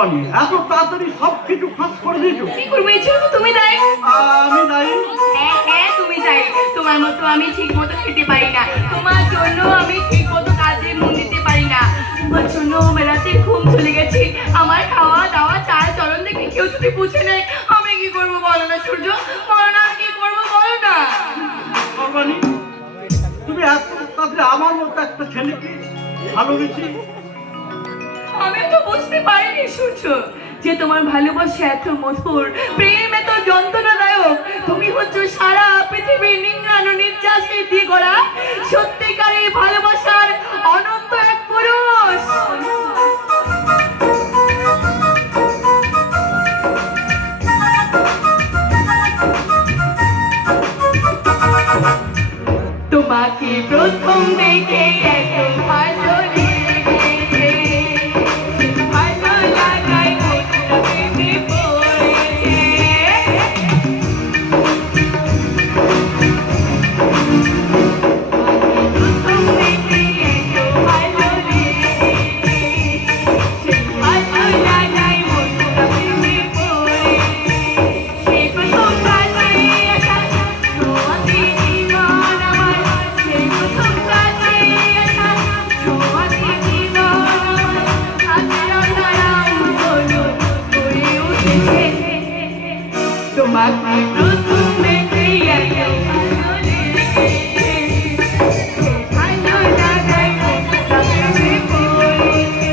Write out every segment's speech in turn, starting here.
পানি এত তাড়াতাড়ি সব কিছু ফাঁস করে দিয়েছো। কি করবে ছোট তুমি দাই? আমি দায়ী? হ্যাঁ হ্যাঁ তুমি দাই। তোমার মতো আমি ঠিক মতো খেতে পারি না, তোমার জন্য আমি ঠিক মতো কাজে মন দিতে পারি না, তোমার জন্য বেলাতে ঘুম চলে গেছে। আমার খাওয়া দাওয়া চাল চলন দেখে কেউ যদি বুঝে নেয় আমি কি করবো বলো না সূর্য, বলো না কি করবো বলো না। সর্বাণী, তুমি এত তাড়াতাড়ি আমার মতো একটা ছেলেকে ভালোবেসে? আমি তো বুঝতে পারিনি সূর্য যে তোমার ভালোবাসা এত মধুর, প্রেম এত যন্ত্রণাদায়ক। তুমি হচ্ছে সারা পৃথিবীর নিংড়ানো নির্যাসে দিয়ে গড়া সত্যিকারের ভালোবাসার অনন্ত এক পুরুষ। তোমাকে প্রথম দেখে এত ভালো লেগেছে, ভালো লাগায় মনটা প্রেমে পড়েছে। প্রথম দেখে এত ভালো লেগেছে, ভালো লাগায় মনটা প্রেমে পড়েছে। সেই প্রথম কাছে আসা ছোঁয়াতে জীবন আমার, সেই প্রথম কাছে আসা ছোঁয়াতে জীবন আমার, হাতের আঁধারাও হলো গড়ে উঠেছে। তোমাকে প্রথম দেখে এত ভালো লেগেছে, ভালো লাগায় মনটা প্রেমে পড়েছে।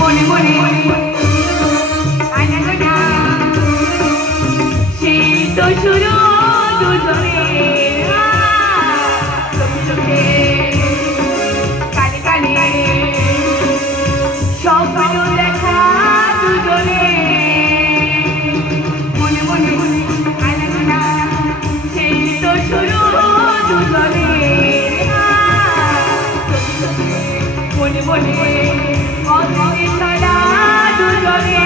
মনে মনে আনাগোনা, সেই তো শুরু দুজনের, চোখে চোখে কানে কানে স্বপ্ন দেখা দুজনে। মনে মনে আনাগোনা, সেই তো শুরু দুজনের, চোখে চোখে মনে মনে অন্তরে ছাড়া দুজনে।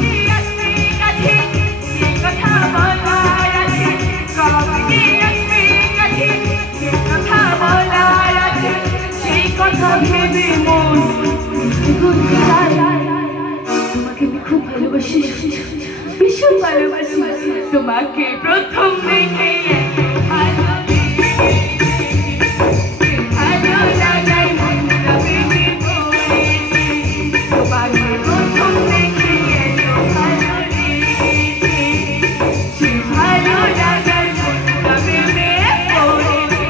ফিরে আসবে কাছে, যে কথা বলার আছে, কবে আসবে কাছে, যে কথা বলার আছে, সেই কথা ভেবে মন গুনগুন যায়। তোমাকে আমি খুব ভালোবাসি, ভীষণ ভালোবাসি। তোমাকে প্রথম দেখে এত ভালো লেগেছে, ভালো লাগায় মনটা প্রেমে পড়েছে। তোমাকে প্রথম দেখে এত ভালো লেগেছে, সে ভালো লাগায় মনটা প্রেমে পড়েছে।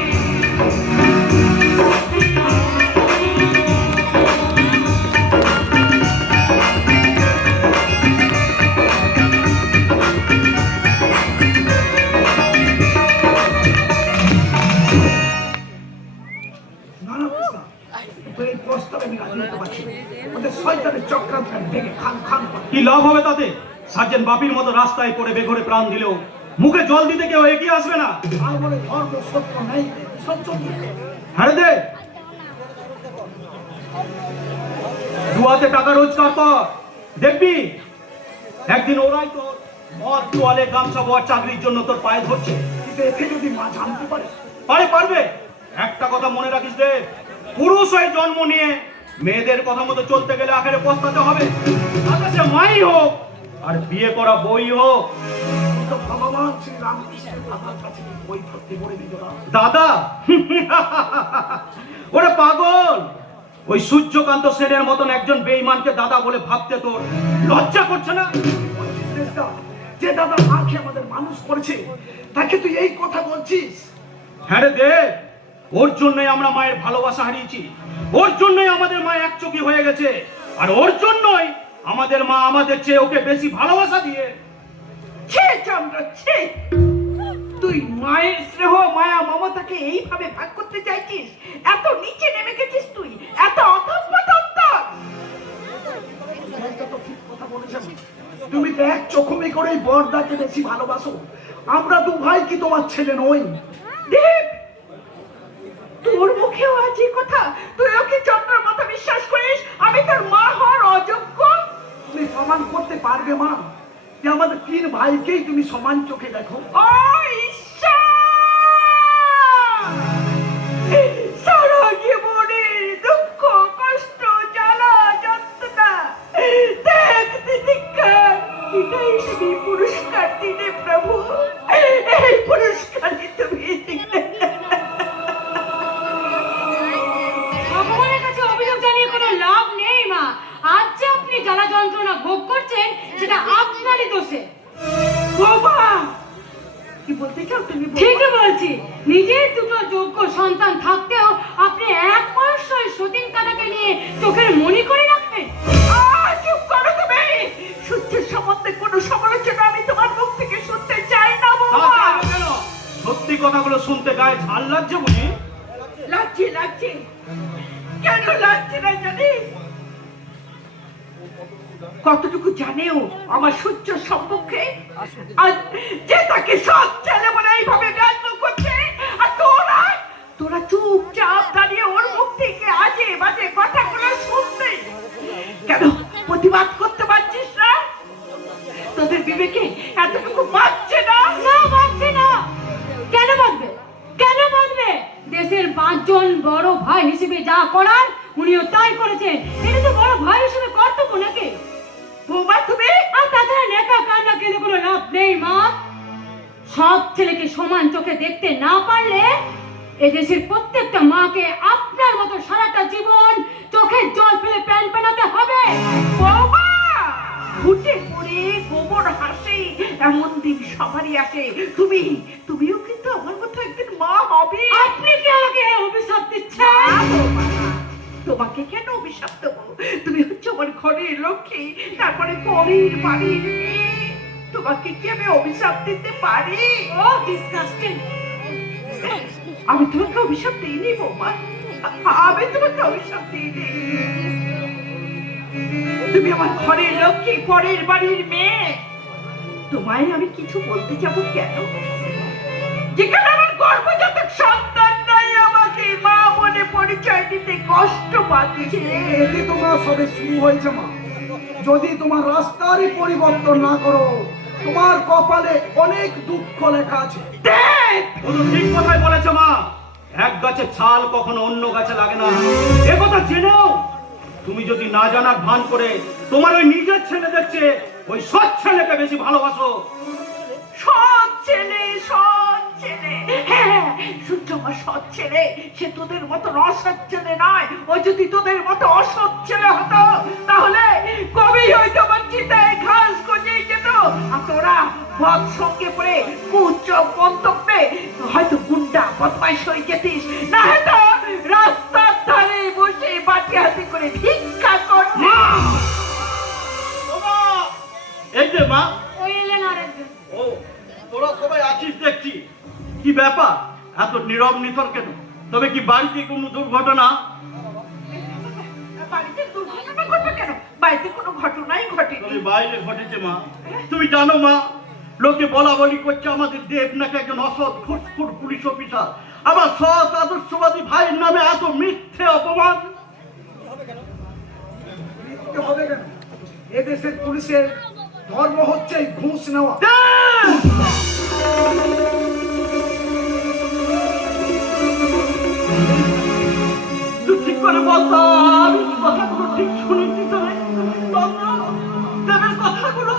না না কৃষ্ণা, তোর এই প্রস্তাবে আমি রাজি হতে পারছি না। ওদের শয়তানের চক্রান্ত ভেঙে খান খান করে। কি লাভ হবে তাতে? সার্জেন্ট বাপির মতো রাস্তায় পড়ে বেঘরে প্রাণ দিলেও মুখে জল দিতে কেউ এগিয়ে আসবে না। আর বলে ধর্ম সত্য নেই, সত্য নেই। হ্যাঁ দে, দুয়াতে টাকা রোজগার কর, দেখবি একদিন ওরাই তোর মদ তোয়ালে গামছা বর চাকরির জন্য তোর পায়ে ধরছে। কিন্তু একে যদি মা জানতে পারে? পারবে। একটা কথা মনে রাখিস রে, পুরুষ হয়ে জন্ম নিয়ে মেয়েদের কথা মতো চলতে গেলে আখেরে পস্তাতে হবে। তাতে সে মাই হোক আর বিয়ে করা বই হোক। তো ভগবান শ্রী রামকৃষ্ণের আমার কাছে বই ভর্তি করে দিত না। দাদা ওরে পাগল, ওই সূর্যকান্ত সেনের মতন একজন বেঈমানকে দাদা বলে ভাবতে তোর লজ্জা করছে না? বলছিস দেশটা, যে দাদা মাকে আমাদের মানুষ করেছে তাকে তুই এই কথা বলছিস? হ্যাঁ রে দেব, ওর জন্যই আমরা মায়ের ভালোবাসা হারিয়েছি, ওর জন্যই আমাদের মা একচোখী হয়ে গেছে, আর ওর জন্যই আমাদের মা আমাদের চেয়ে ওকে বেশি ভালোবাসা দিয়ে। ছে চন্দ্র ছে, তুই মায়ের স্নেহ মায়া মমতাকে এইভাবে ভাগ করতে চাইছিস? এত নিচে নেমে গেছিস তুই, এত অধঃপতন। তুমি তো এক চোখমি করেই বড়দাকে বেশি ভালোবাসো। আমরা দু ভাই কি তোমার ছেলে নই? দেব, তোর মুখেও আজ তুইও কি চন্দ্রের কথা বিশ্বাস করিস আমি তোর মা হওয়ার অযোগ্য? তুমি প্রমাণ করতে পারবে মা যে আমাদের 3 ভাইকেই তুমি সমান চোখে দেখো? ও ঈশ্বর! সারা জীবনের দুঃখ কষ্ট জ্বালা যন্ত্রণা ত্যাগ তিতিক্ষা এটাই তুমি পুরস্কার দিলে প্রভু, এই পুরস্কারই তুমি দিলে। ভগবানের কাছে অভিযোগ জানিয়ে কোনো লাভ নেই মা। আজ যে আপনি জ্বালা যন্ত্রণা ভোগ করছেন সেটা আপনারই দোষে। বাবা কি বলতে চাও তুমি? ঠিকই বলছি, নিজের দুটো যোগ্য সন্তান থাকতেও আপনি এক বয়সের সতীন কাটাকে নিয়ে চোখের মনি করে রাখবেন। চুপ করো তুমি। সূর্যের সম্বন্ধে কোনো সমালোচনা আমি তোমার মুখ থেকে শুনতে চাই না তা বাবা। চাইবে কেন? সত্যি কথাগুলো শুনতে গায়ে ঝাল লাগছে বুঝি? লাগছে লাগছে, কেন লাগছে না জানিস? কতটুকু জানেও আমার সূর্য সম্পর্কে, আর যে তাকে সৎ ছেলে বলে এইভাবে ব্যঙ্গ করছে, আর তোরা তোরা চুপচাপ দাঁড়িয়ে ওর মুখ থেকে আজে বাজে কথাগুলো শুনতে কেন প্রতিবাদ করতে পারছিস না? তোদের বিবেকে এতটুকু বাঁচছে না? না, বাঁচছে না। কেন বাঁচবে? কেন বাঁচবে? দেশের 5 জন বড় ভাই হিসেবে যা করার উনিও তাই করেছেন। এটা তো বড় ভাই হিসেবে কর্তব্য নাকি? বৌমা তুমি আর তাছাড়া নেকা কান্না কেঁদে কোনো লাভ নেই মা। সব ছেলেকে সমান চোখে দেখতে না পারলে এদেশের প্রত্যেকটা মাকে আপনার মতো সারাটা জীবন চোখের জল ফেলে প্যান পেনাতে হবে। বৌমা ফুটে পড়ে গোবর হাসে, এমন দিন সবারই আসে। তুমিও কিন্তু আমার মতো একদিন মা হবে। আপনি কি আমাকে অভিশাপ দিচ্ছেন? না বৌমা, তোমাকে কেন অভিশাপ দেবো? তুমি হচ্ছে আমার ঘরের লক্ষ্মী, তারপরে পরের বাড়ির মেয়ে। তোমাকে কি আমি অভিশাপ দিতে পারি? ও ডিসকাস্টিং। আমি তোমাকে অভিশাপ দিইনি বৌমা, আমি তোমাকে অভিশাপ দিইনি। তুমি আমার ঘরের লক্ষ্মী, পরের বাড়ির মেয়ে। তোমায় আমি কিছু বলতে যাব কেন? যেখানে আমার গর্ভজাতক সন্তান নাই, আমাকে মা বলে পরিচয় দিতে কষ্ট পাচ্ছে। এতে তোমরা সবে শুরু হয়েছে মা। যদি তোমার রাস্তারই পরিবর্তন না করো, তোমার কপালে অনেক দুঃখ লেখা আছে। দেখ ও তো ঠিক কথাই বলেছে মা। এক গাছের ছাল কখনো অন্য গাছে লাগে না, এ কথা জেনেও তুমি যদি না জানার ভান করে তোমার ওই নিজের ছেলে দেখছে ওই সৎ ছেলেকে বেশি ভালোবাসো। সৎ ছেলে, সৎ ছেলে, হ্যাঁ সূর্য আমার সৎ ছেলে। সে তোদের মতো অসৎ ছেলে নয়। ও যদি তোদের মতো অসৎ ছেলে হতো তাহলে কবেই হয়তো আমার চিতায় ঘাস গজিয়ে যেত। আর তোরা বদ সঙ্গে পড়ে কুচ মন্তব্যে হয়তো গুন্ডা বদমাইশ হয়ে যেতিস, না হয়তো রাস্তার ধারে বসে বাটি হাতে করে ভিক্ষা করতি। এই যে মা, ওই এলেন আরেকজন। ও তোরা সবাই আছিস দেখছি। কি ব্যাপার এত নীরব নিথর কেন? তবে কি বাড়িতে কোনো দুর্ঘটনা? বাড়িতে দুর্ঘটনা ঘটবে কেন? বাড়িতে কোনো ঘটনাই ঘটেনি। তবে বাইরে ঘটেছে মা। তুমি জানো মা, লোকে বলা বলি করছে আমাদের দেব নাকি একজন অসৎ ঘুষখোর পুলিশ অফিসার। আমার সৎ আদর্শবাদী ভাইয়ের নামে এত মিথ্যে অপমান। মিথ্যে হবে কেন? এদেশের পুলিশের ধর্ম হচ্ছে ঘুষ নেওয়া। তুই ঠিক করে বলতো, আমি কথাগুলো ঠিক শুনেছি তো রে? দেবের কথাগুলো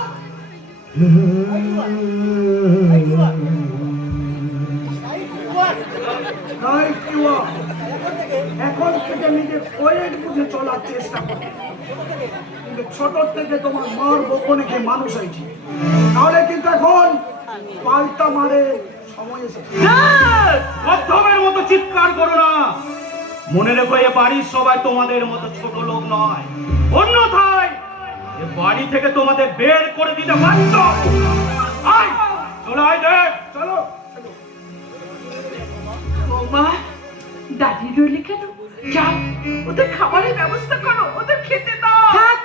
তাই কি ও এখন থেকে নিজের ওয়েট বুঝে চলার চেষ্টা করো। কিন্তু ছোট থেকে তোমার মার বকনে খেয়ে মানুষ হয়েছে, তাহলে কিন্তু এখন পাল্টা মারে সময় এসেছে। অধ্যমের মতো চিৎকার করো না। মনে রেখো এ বাড়ির সবাই তোমাদের মতো ছোট লোক নয়, অন্যথায় এ বাড়ি থেকে তোমাদের বের করে দিতে বাধ্য। আয় চলে আয় দেখ। চলো বৌমা দাঁড়িয়ে রইলে কেন? যাও ওদের খাবারের ব্যবস্থা করো, ওদের খেতে দাও। থাক,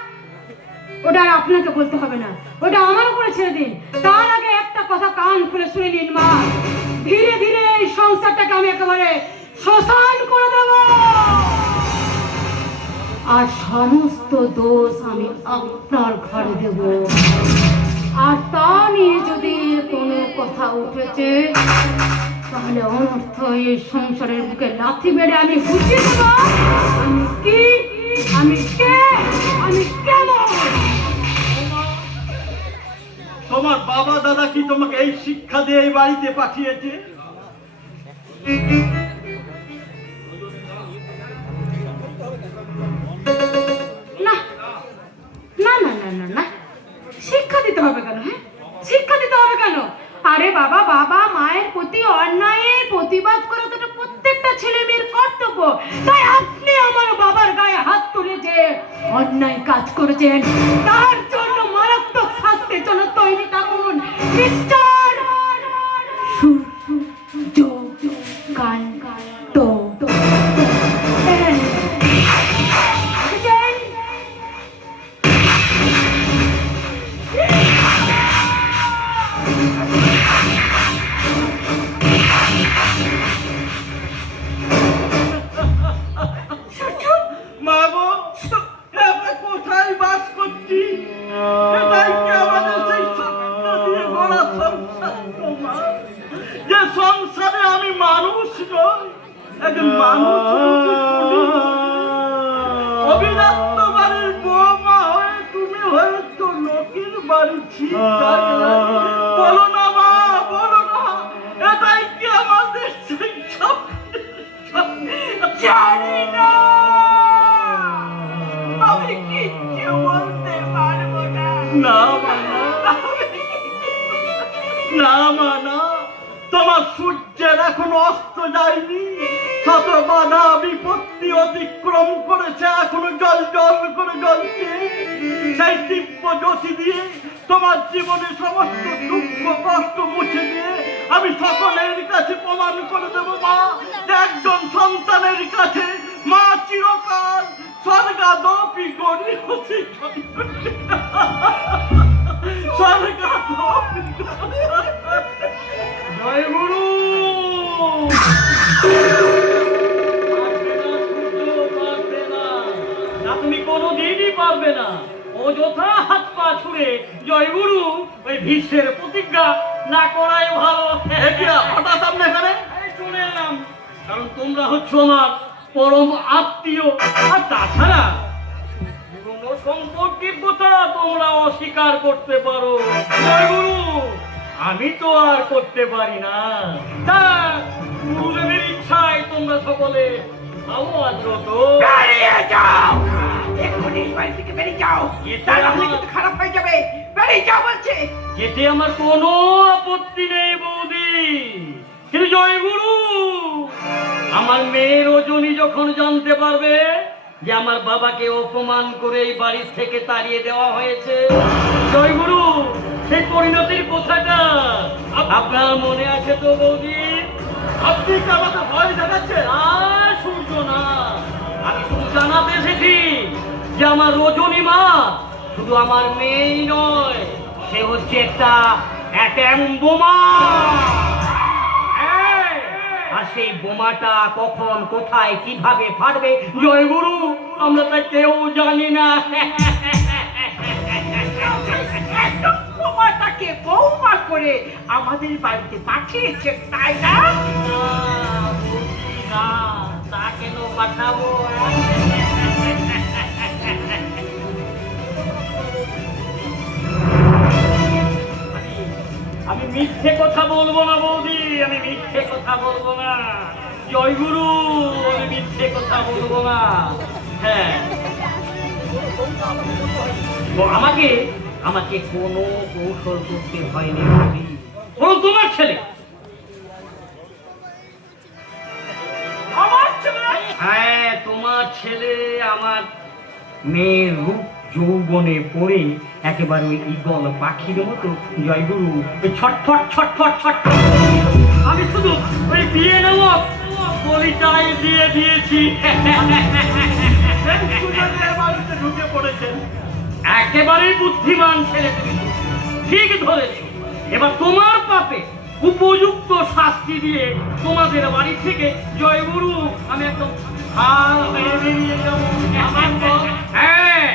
ওটা আর আপনাকে বলতে হবে না, ওটা আমার উপরে ছেড়ে দিন। তার আগে একটা কথা কান খুলে শুনে নিন মা, ধীরে ধীরে এই সংসারটাকে আমি একেবারে শ্মশান করে দেবো। আর সমস্ত দোষ আমি আপনার ঘরে দেব। আর তা নিয়ে যদি কোনো কথা উঠেছে তাহলে অনর্থ এই সংসারের বুকে লাথি মেরে আমি বুঝিয়ে দেব আমি কি, আমি কে, আমি কেমন। তোমার বাবা দাদা কি তোমাকে এই শিক্ষা দিয়ে এই বাড়িতে পাঠিয়েছে? না না না না না না, শিক্ষা দিতে হবে কেন? হ্যাঁ, শিক্ষা দিতে হবে কেন? আরে বাবা, বাবা মায়ের প্রতি অন্যায়ের প্রতিবাদ করা তো একটা প্রত্যেকটা ছেলে মেয়ের কর্তব্য। তাই আপনি আমার বাবার গায়ে হাত তুলে যে অন্যায় কাজ করেছেন তার জন্য মারাত্মক শাস্তির জন্য তৈরি থাকুন মিস্টার মা গো, আমরা কোথায় বাস করছি? এটাই কি আমাদের সেই স্বপ্ন দিয়ে গড়া সংসার গো মা? যে সংসারে আমি মানুষ নই, একজন মানুষ অভিজাত্য বাড়ির বৌমা হয়ে তুমি হয়তো লোকের বাড়ি ছিটাই। বলো না মা, বলো না, এটাই কি আমাদের সেই স্বপ্ন? জানি না, আমি কিচ্ছু বলতে পারবো না। না মা, না মা, না, তোমার সূর্যের এখনো অস্ত যায়নি। শত বাধা বিপত্তি অতিক্রম করেছে, এখনো জল জল করে জ্বলছে। সেই দিব্য জ্যোতি দিয়ে তোমার জীবনে সমস্ত দুঃখ কষ্ট মুছে দিয়ে আমি সকলের কাছে প্রমাণ করে দেবো মা, যে একজন সন্তানের কাছে মা চিরকাল স্বর্গাদপি করি স্বর্গাদপি। জয় গুরু। তুমি কোনোদিনই পারবে না অযথা হাত পা ছুড়ে জয় গুরু ওই ভীষ্মের প্রতিজ্ঞা না করাই ভালো। হঠাৎ আপনি এখানে চলে এলাম, কারণ তোমরা হচ্ছে আমার পরম আত্মীয়। আর তাছাড়া পুরনো সম্পর্কের কথা তোমরা অস্বীকার করতে পারো, জয় গুরু আমি তো আর করতে পারি না। তা গুরুদেবের ইচ্ছায় তোমরা সকলে ভালো আছো তো? বেরিয়ে যাও, এক্ষুনি এই বাড়ি থেকে বেরিয়ে যাও, তা নাহলে কিন্তু খারাপ হয়ে যাবে। বেরিয়ে যাও বলছে। যেতে আমার কোনো আপত্তি নেই বৌদি, কিন্তু জয় গুরু আমার মেয়ের রজনী যখন জানতে পারবে যে আমার বাবাকে অপমান করে এই বাড়ি থেকে তাড়িয়ে দেওয়া হয়েছে, জয় গুরু সেই পরিণতির কথাটা আপনার মনে আছে তো বৌদি? আপনি কি আমাকে ভয় দেখাচ্ছেন? আর সূর্য না, আমি শুধু জানাতে এসেছি যে আমার রজনী মা শুধু আমার মেয়েই নয়, সে হচ্ছে একটা অ্যাটম বোমা। আর সেই বোমাটা কখন কোথায় কিভাবে ফাটবে জয় গুরু আমরা তা কেউ জানি না। তোমাটাকে বৌমা করে আমাদের বাড়িতে পাঠিয়েছে, তাই না? না, তা কেন পাঠাবো? আমি মিথ্যে কথা বলবো না বৌদি, আমি মিথ্যে কথা বলবো না। জয় গুরু আমি মিথ্যে কথা বলবো না। হ্যাঁ, তো আমাকে আমাকে কোনো কৌশল করতে হয়নি বৌদি। বরং তোমার ছেলে, আমার ছেলে? হ্যাঁ তোমার ছেলে আমার মেয়ের রূপ যৌবনে পড়ে একেবারে ওই ঈগল পাখির মতো জয়গুরু ওই ছটফট ছটফট ছটফট। আমি শুধু ওই বিয়ে নেব বলিটাই দিয়ে দিয়েছি। বাড়িতে ঢুকে পড়েছেন, একেবারেই বুদ্ধিমান ছেলে তুমি, ঠিক ধরেছ। এবার তোমার পাপে উপযুক্ত শাস্তি দিয়ে তোমাদের বাড়ি থেকে জয়গুরু আমি একদম হাল হয়ে বেরিয়ে যাবো। হ্যাঁ,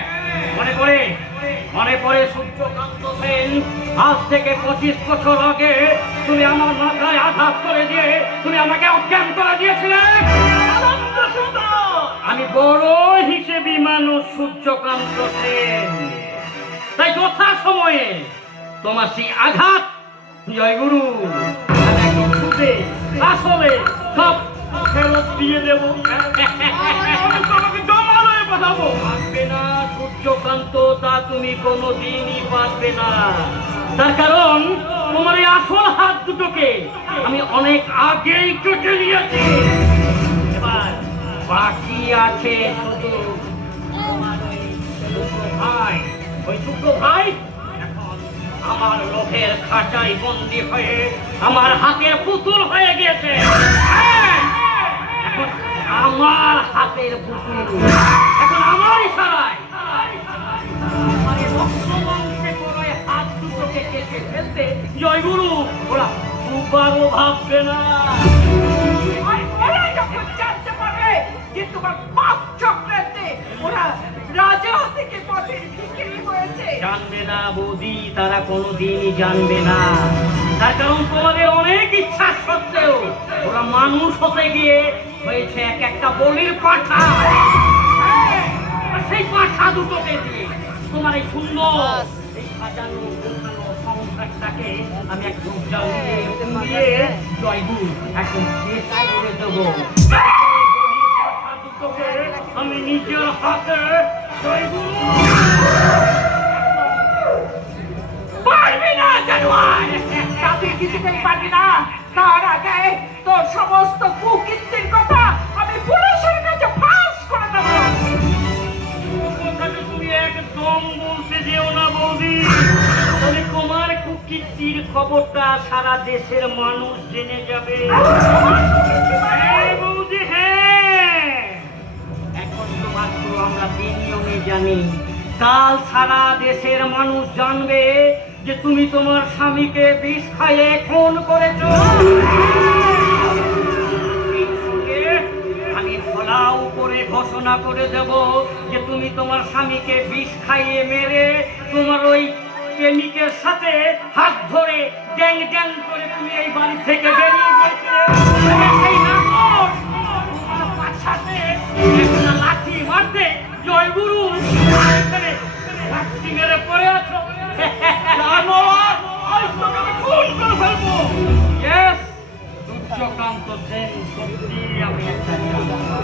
মনে পড়ে সূর্যকান্ত সেন, আজ থেকে 25 বছর আগে তুমি আমার মাথায় আঘাত করে দিয়ে তুমি আমাকে অজ্ঞান করে দিয়েছিলে। আমি বড় হিসেবে মানুষ সূর্যকান্ত সেন, তাই যথা সময়ে তোমার সেই আঘাত জয়গুরু আমি একদম ছুটে আসলে সব ফেরত দিয়ে দেবো। তোমাকে জমালয়ে পাঠাবো। পারবে না সূর্যকান্ত, তা তুমি কোনোদিনই পারবে না। তার কারণ তোমার এই আসল হাত দুটোকে আমি অনেক আগেই কেটে নিয়েছি। এবার বাকি আছে শুধু তোমার ওই দুটো ভাই। ওই দুটো ভাই এখন আমার লোকের খাঁচায় বন্দী হয়ে আমার হাতের পুতুল হয়ে গিয়েছে। হ্যাঁ, এখন আমার হাতের পুতুল, এখন আমার ইশারায় আমার এই রক্তমাংসে করে হাত দুটোকে কেটে ফেলতে জয়গুরু ওরা দুবারও ভাববে না। আর ওরা যখন জানতে পারবে যে তোমার পাপ চক্রান্তে ওরা রাজা থেকে পথের ভিখিরি হয়েছে, জানবে না বৌদি, তারা কোনোদিনই জানবে না। তার কারণ তোমাদের অনেক ইচ্ছা সত্ত্বেও ওরা মানুষ হতে গিয়ে হয়েছে এক একটা বলির পাঠা। হ্যাঁ, আর সেই পাঠা দুটোকে দিয়ে তোমার এই সুন্দর এই সাজানো গোছানো সংসারটাকে আমি একদম জ্বালিয়ে পুড়িয়ে জয়গুরু একদম শেষ করে দেবো। আমি নিজের হাতে জয়গুরু। পারবি না জানোয়ার, তাতে কিছুতেই পারবি না। তার আগে তোর সমস্ত কুকীর্তির কথা আমি পুলিশের কাছে ফাঁস করে দেবো। কথাটা তুমি একদম বলতে যেও না বৌদি, তবে তোমার কুকীর্তির খবরটা সারা দেশের মানুষ জেনে যাবে। হ্যাঁ বৌদি, হ্যাঁ, এখন তো মাত্র আমরা তিনজনে জানি, কাল সারা দেশের মানুষ জানবে যে তুমি তোমার স্বামীকে বিষ খাইয়ে খুন করেছো। এই সঙ্গে আমি ফলাও করে ঘোষণা করে দেব যে তুমি তোমার স্বামীকে বিষ খাইয়ে মেরে তোমার ওই প্রেমিকের সাথে হাত ধরে ড্যাং ড্যাং করে তুমি এই বাড়ি থেকে বেরিয়ে গেছিলে। সেই নাগর তোমার পাছাতে একটা লাঠি মারতে জয়গুরু এখানে লাঠি মেরে পড়ে আছো। জানোয়ার, আজ তোকে আমি খুন করে ফেলবো। Yes, সূর্যকান্ত সেন সত্যি আমি একটা জানোয়ার।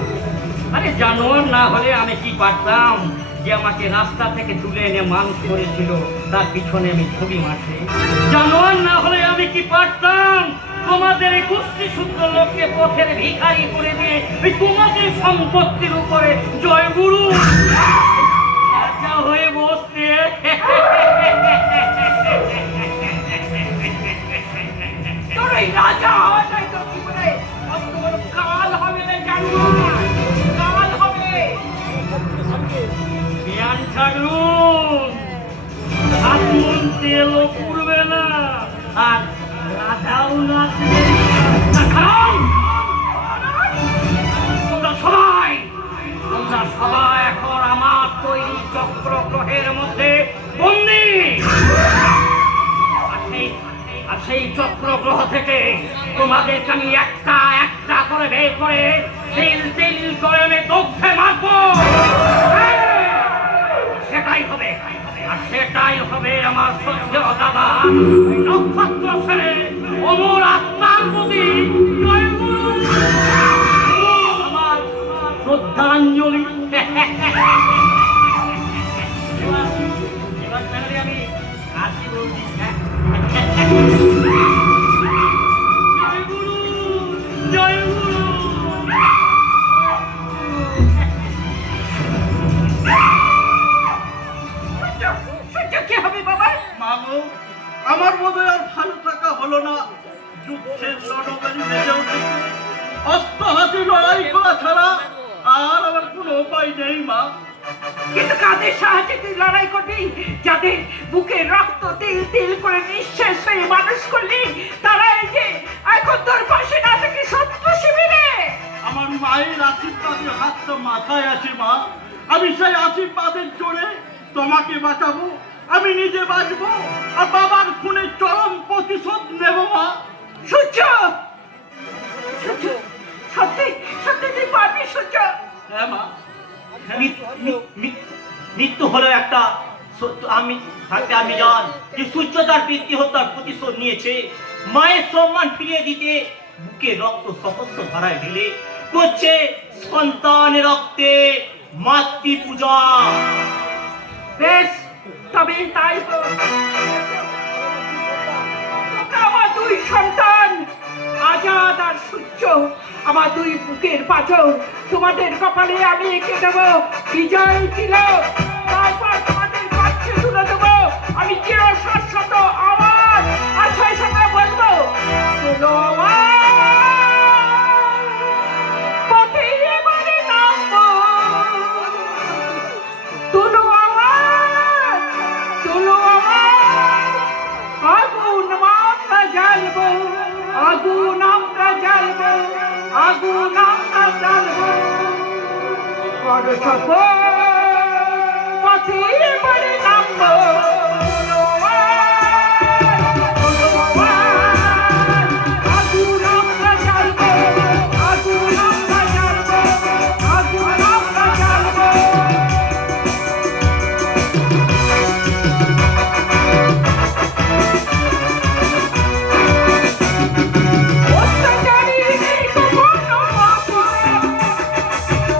আরে জানোয়ার না হলে আমি কি পারতাম যে আমাকে রাস্তা থেকে তুলে এনে মানুষ করেছিল তার পিছনে আমি ছবি মারছি। জানোয়ার না হলে আমি কি পারতাম তোমাদের এই গোষ্ঠী সূত্র লোককে পথের ভিখারি করে দিয়ে ওই তোমাদের সম্পত্তির উপরে জয়গুরু রাজা হয়ে বসতে। তোর এই রাজা হয় নাই তোর কি করে অত বড় কাল হবে জানোয়ার, কাল হবে। জ্ঞান থাকলুন হাত মন তেলও পুড়বে না আর রাধাও নাচবে না। তোমরা সবাই এখন আমার তৈরি চক্রগ্রহের মধ্যে বন্দী। আর সেই চক্রগ্রহ থেকে তোমাদেরকে আমি একটা একটা করে বের করে তিল তিল করে আমি দগ্ধে মারবো। সেটাই হবে, আর সেটাই হবে আমার সহ্য দাদা নক্ষত্র ছেড়ে অমর আত্মার প্রতি জয়গুরু আমার শ্রদ্ধাঞ্জলি। এবার তাহলে আমি আসি বলছি। জয়গুরু, জয়গুরু। কি হবে বাবা? মাগো, আমার মনে আর ভালো থাকা হলো না। যুদ্ধের রণগাড়ি বেজে উঠেছে, অস্ত্র হাতে লড়াই করা ছাড়া আর আমার কোনো উপায় নেই মা। কিন্তু কাদের সাহায্যে তুই লড়াই করবি? যাদের বুকে রক্ত তিল তিল করে নিঃশ্বাস হয়ে মানুষ করলি, তারা এই যে এখন তোর পাশে না থেকে শত্রু শিবিরে। আমার মায়ের আশীর্বাদের হাতটা মাথায় আছে মা। আমি সেই আশীর্বাদের জোরে তোমাকে বাঁচাবো, আমি নিজে বাঁচবো, আর বাবার খুনের চরম প্রতিশোধ নেব মা। সূর্য, সূর্য, সত্যি সত্যি তুই পারবি সূর্য? হ্যাঁ মা, মৃত্যু হলো একটা সত্য। আমি থাকতে আমি জান যে সূর্য তার পিতৃ হত্যার প্রতিশোধ নিয়েছে। মায়ের সম্মান ফিরিয়ে দিতে বুকে রক্ত সহস্র ধারায় ঢেলে করছে সন্তানের রক্তে মাতৃ পূজা। বেশ, তবে তাই হোক। আমার দুই সন্তান আজাদ আর সূর্য, আমার দুই বুকের পাঁচর, তোমাদের কপালে আমি এঁকে দেব বিজয় তিলক। তারপর তোমাদের কাছে তুলে দেবো আমি চির শাশ্বত আওয়াজ, আর সেই সঙ্গে বলবো তুলো আমার পথে এবারে নামবো, তুলো আমার, তুলো আমার, আগুন আমরা জ্বালবো, আগুন আমরা জ্বালবো, আগুন আমরা জ্বালবো। করো শপথ, পথে এবারে নামবো, তুলো আমার, তুলো আমার, আগুন আমরা জ্বালবো, আগুন আমরা জ্বালবো, আগুন আমরা জ্বালবো। অত্যাচারী নেই তো কোনো অপরাধ,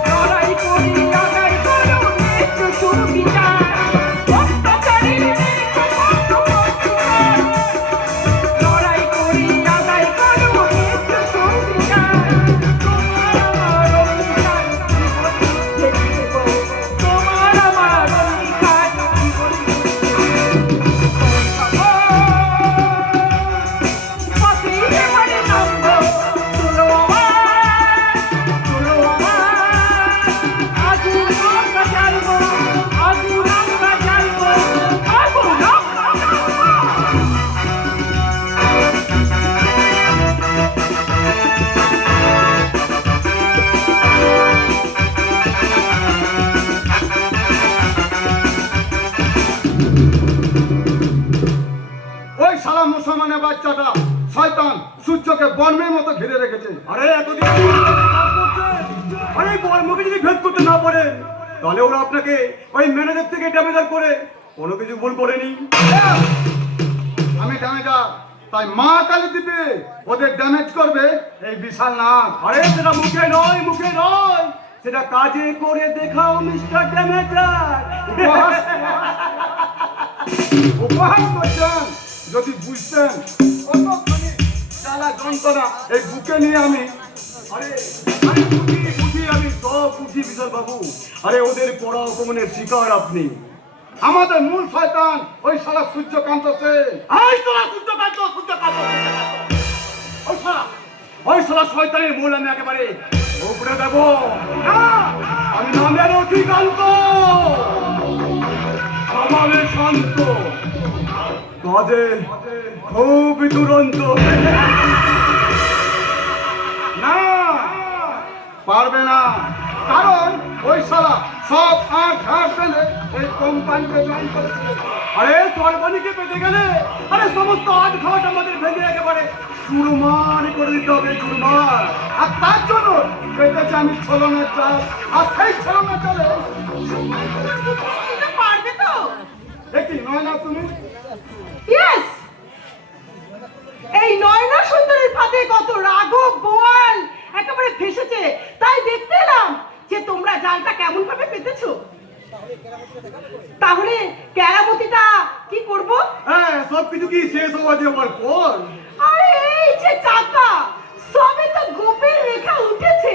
লড়াই করি আদায় করো ন্যায্য সুবিচার। অত্যাচারী নেই তো কোনো অপরাধ, লড়াই করি আদায় করো ন্যায্য সুবিচার। তোমার আমার অঙ্গীকার, জীবন যুদ্ধে জিতব, তোমার আমার অঙ্গীকার, জীবন পথে এবারে নামবো, তুলো আমার, তুলো আমার, আগুন আমরা জ্বালবো, আগুন আমরা জ্বালবো, আগুন আমরা জ্বালবো। ওই শালা মুসলমানের বাচ্চাটা শয়তান সূর্যকে বর্মের মতো ঘিরে রেখেছে। আরে এতদিন আরে বর্মকে যদি ভেদ করতে না পারে, তাহলে ওরা আপনাকে ওই ম্যানেজার থেকে ড্যামেজার করে কোনো কিছু ভুল করেনি। আমি ড্যামেজার, তাই মা কালী দিবে ওদের ড্যামেজ করবে এই বিশাল নাক। আরে সেটা মুখে নয়, মুখে নয়, সেটা কাজে করে দেখাও মিস্টার ড্যামেজার। উপহাস উপহাস করছেন, যদি বুঝতেন কতখানি জ্বালা যন্ত্রণা এই বুকে নিয়ে আমি। আরে আরে বুঝি বুঝি, আমি সব বুঝি বিশাল বাবু। আরে ওদের পড়া অপমানের শিকার আপনি। আমাদের মূল শয়তান ওই শালা সূর্যকান্ত সেন। আই তোরা সূর্যকান্ত, সূর্যকান্ত, ওই শালা, ওই শালা শয়তানের মূল আমি একেবারে উপরে দেব না। আমি নামের অধিকান্ত, স্বভাবে শান্ত, কাজে খুব দুরন্ত। না, পারবে না, কারণ ওই শালা সব আট ঘাট ফেলে এই কোম্পানিকে জয়েন করেছে। আরে সর্বানিকে পেতে গেলে আরে সমস্ত আট ঘাট আমাদের ভেঙে একেবারে চুরমার করে দিতে হবে, চুরমার। আর তার জন্য পেতেছে আমি ছলনের চাল, আর সেই ছলনের চালে পারবে তো? দেখি নয় না তুমি। ইয়েস, এই নয়না সুন্দরীর ফাঁদে কত রাঘব বোয়াল একেবারে ফেসেছে, তাই দেখতে এলাম যে তোমরা জালটা কেমন ভাবে পেতেছো। তাহলে কেরামতিটা কি করব? হ্যাঁ, সবকিছু কি শেষ হওয়া যাওয়ার পর? আরে এই যে কাকা, সবে তো গোপের রেখা উঠেছে,